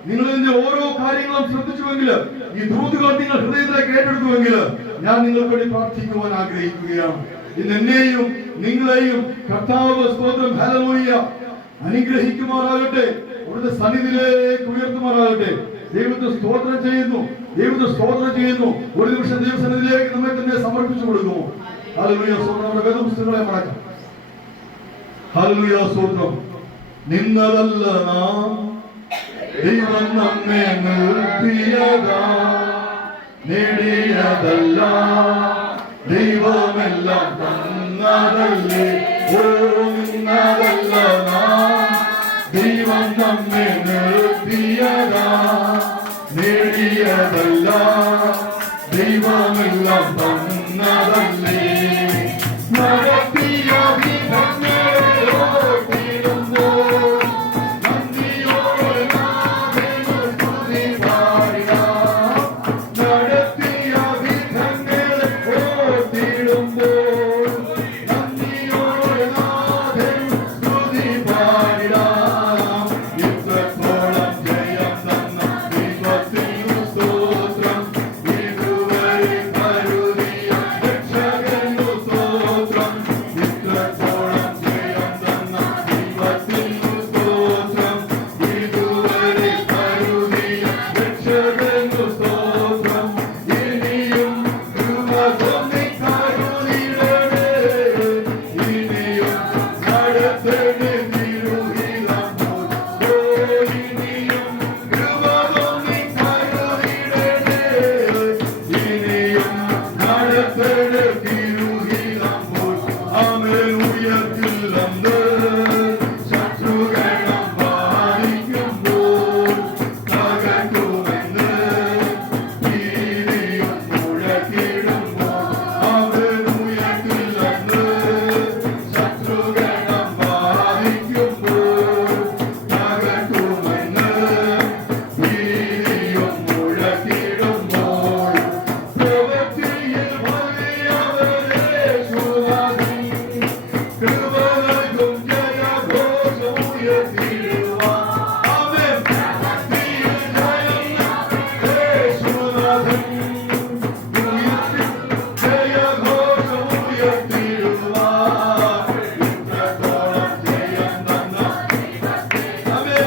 നിങ്ങൾ ഇതിന്റെ ഓരോ കാര്യങ്ങളും ശ്രദ്ധിച്ചുവെങ്കിൽ, ഈ ദൂതുകൾ നിങ്ങൾ ഹൃദയത്തിലേക്ക് ഏറ്റെടുത്തുവെങ്കിൽ, ഞാൻ നിങ്ങൾക്ക് വേണ്ടി പ്രാർത്ഥിക്കുവാൻ ആഗ്രഹിക്കുകയാണ്. ഇന്ന് എന്നെയും നിങ്ങളെയും കർത്താവ്, സ്തോത്രം, ഹല്ലേലൂയ, അനുഗ്രഹിക്കുമാറാകട്ടെ, അവിടുത്തെ സന്നിധിയിലേക്ക് ഉയർത്തുമാറാകട്ടെ. ദൈവത്തെ സ്തോത്രം ചെയ്യുന്നു, ദൈവത്തെ സ്തോത്രം ചെയ്യുന്നു. ഒരു നിമിഷം ദൈവസന്നിധിയിലേക്ക് നമ്മെ തന്നെ സമർപ്പിച്ചു കൊടുക്കുമോ? ഹല്ലേലൂയ. സ്തോത്രം. നമ്മുടെ വേദപുസ്തകങ്ങളെ മടക്കാം. ഹല്ലേലൂയ. സ്തോത്രം. നിന്നതല്ല നാം, ദൈവം നമ്മെ നിർത്തിയതാ, നേടിയതല്ല, ദൈവമെല്ലാം തന്നതല്ലേ. ഓ, നിന്നതല്ല നാം, ദൈവം നമ്മെ നിർത്തിയതാ, നേടിയതല്ല, ദൈവമെല്ലാം തന്നതല്ലേ. നടത്തിയ വിധങ്ങളെ ഓർത്തിടുമ്പോൾ നന്ദിയോടെ നാഥനെ സ്തുതി പാടിടാം. നടത്തിയ വിധങ്ങളെ ഓർത്തിടുമ്പോൾ നന്ദിയോടെ നാഥനെ സ്തുതി പാടിടാം. ഇത്രത്തോളം ജയം തന്ന ദൈവത്തിനു സ്തോത്രം, ഇതുവരെ കരുതിയ രക്ഷകനു സ്തോത്രം. ഇത്രത്തോളം ജയം തന്ന ദൈവത്തിനു സ്തോത്രം, ഇതുവരെ കരുതിയ രക്ഷകനു സ്തോത്രം. ഇനിയും കൃപ തോന്നി കരുതിയിടണേ, ഇനിയും നടത്തണേ തിരുഹിതം പോൽ. ഓ, ഇനിയും കൃപ തോന്നി കരുതിയിടണേ, ഇനിയും നടത്തണേ തിരുഹിതം പോൽ. ആമേൻ. ഉയർത്തില്ലെന്ന് ശത്രുഗണം ബാധിക്കുമ്പോൾ തകർക്കുമെന്ന് ഭീതിയും മുഴക്കിടുമ്പോൾ. ആമേൻ. ഉയർത്തില്ലെന്ന് ശത്രുഗണം ബാധിക്കുമ്പോൾ തകർക്കുമെന്ന് ഭീതിയും മുഴക്കിടുമ്പോൾ. പ്രവൃത്തിയിൽ വലിയവരേശുനാഥൻ, കൃപകൾക്കും ജയഘോഷം ഉയർത്തിടുവാൻ. ആമേൻ. പ്രവൃത്തിയിൽ യേശുനാഥൻ, ഉയർത്തി ജയഘോഷം ഉയർത്തിടുവാൻ. ഇത്രത്തോളം ജയം തന്ന ആമേൻ.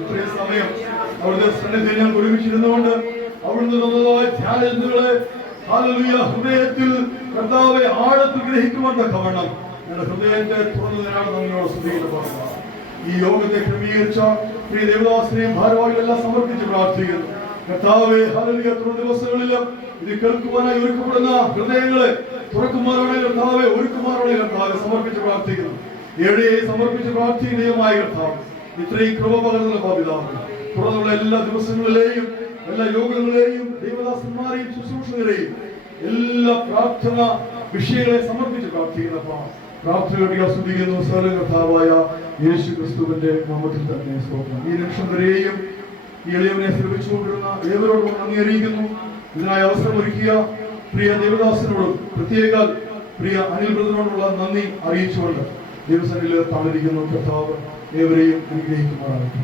ഇത്രയും സമയം അവിടുത്തെ സന്നിധിയിൽ ഞാൻ ഒരുമിച്ചിരുന്നുകൊണ്ട് അവിടുന്ന് തന്നതായ ധ്യാനങ്ങളെ ഹല്ലേലൂയ ഹൃദയത്തിൽ കർത്താവെ ആഴത്തിൽ ഗ്രഹിക്കുവാൻ തക്കവണ്ണം ഞങ്ങളുടെ ഹൃദയത്തെ തുറന്നതിനാണ് നമ്മയോട് സ്തുതിക്കുന്നത്. ഈ യോഗത്തെ ക്രമീകരിച്ച പ്രിയ ദേവദാസിനെയും ഭാരവാഹികളെല്ലാം സമർപ്പിച്ച് പ്രാർത്ഥിക്കുന്നു. കർത്താവേ ഹല്ലേലൂയ, തുടർ ദിവസങ്ങളിൽ ഇത് കേൾക്കുവാനായി ഒരുക്കപ്പെടുന്ന ഹൃദയങ്ങളെ തുറക്കുമാറാണ് കർത്താവേ, ഒരുക്കുമാറാണ് കർത്താവെ സമർപ്പിച്ച് പ്രാർത്ഥിക്കുന്നു. എവിടെയെ സമർപ്പിച്ച് പ്രാർത്ഥിക്കുന്നതുമായ കർത്താവ് ഇത്രയും കൃപ പകർന്നുള്ള പിതാവ് തുടർന്നുള്ള എല്ലാ ദിവസങ്ങളിലെയും എല്ലാ യോഗങ്ങളെയും ദൈവദാസന്മാരെയും ശുശ്രൂഷകരെയും എല്ലാ പ്രാർത്ഥന വിഷയങ്ങളെ സമർപ്പിച്ച് പ്രാർത്ഥിക്കുന്നപ്പ പ്രാർത്ഥനയോടെ ആസ്വദിക്കുന്നു. സകല കർത്താവായ യേശു ക്രിസ്തുവിന്റെ നാമത്തിൽ തന്നെ സ്തോത്രം. ഈ നിമിഷം വരെയും ഈ എളിയവനെ ശ്രമിച്ചുകൊണ്ടിരുന്ന ഏവരോടും നന്ദി അറിയിക്കുന്നു. ഇതിനായി അവസരമൊരുക്കിയ പ്രിയ ദേവദാസനോടും പ്രത്യേക പ്രിയ അനിൽ ബ്രദറിനോടുള്ള നന്ദി അറിയിച്ചുകൊണ്ട് ദിവസങ്ങളിൽ താമരിക്കുന്നു. കർത്താവ് ഏവരെയും അനുഗ്രഹിക്കുമാറാകട്ടെ.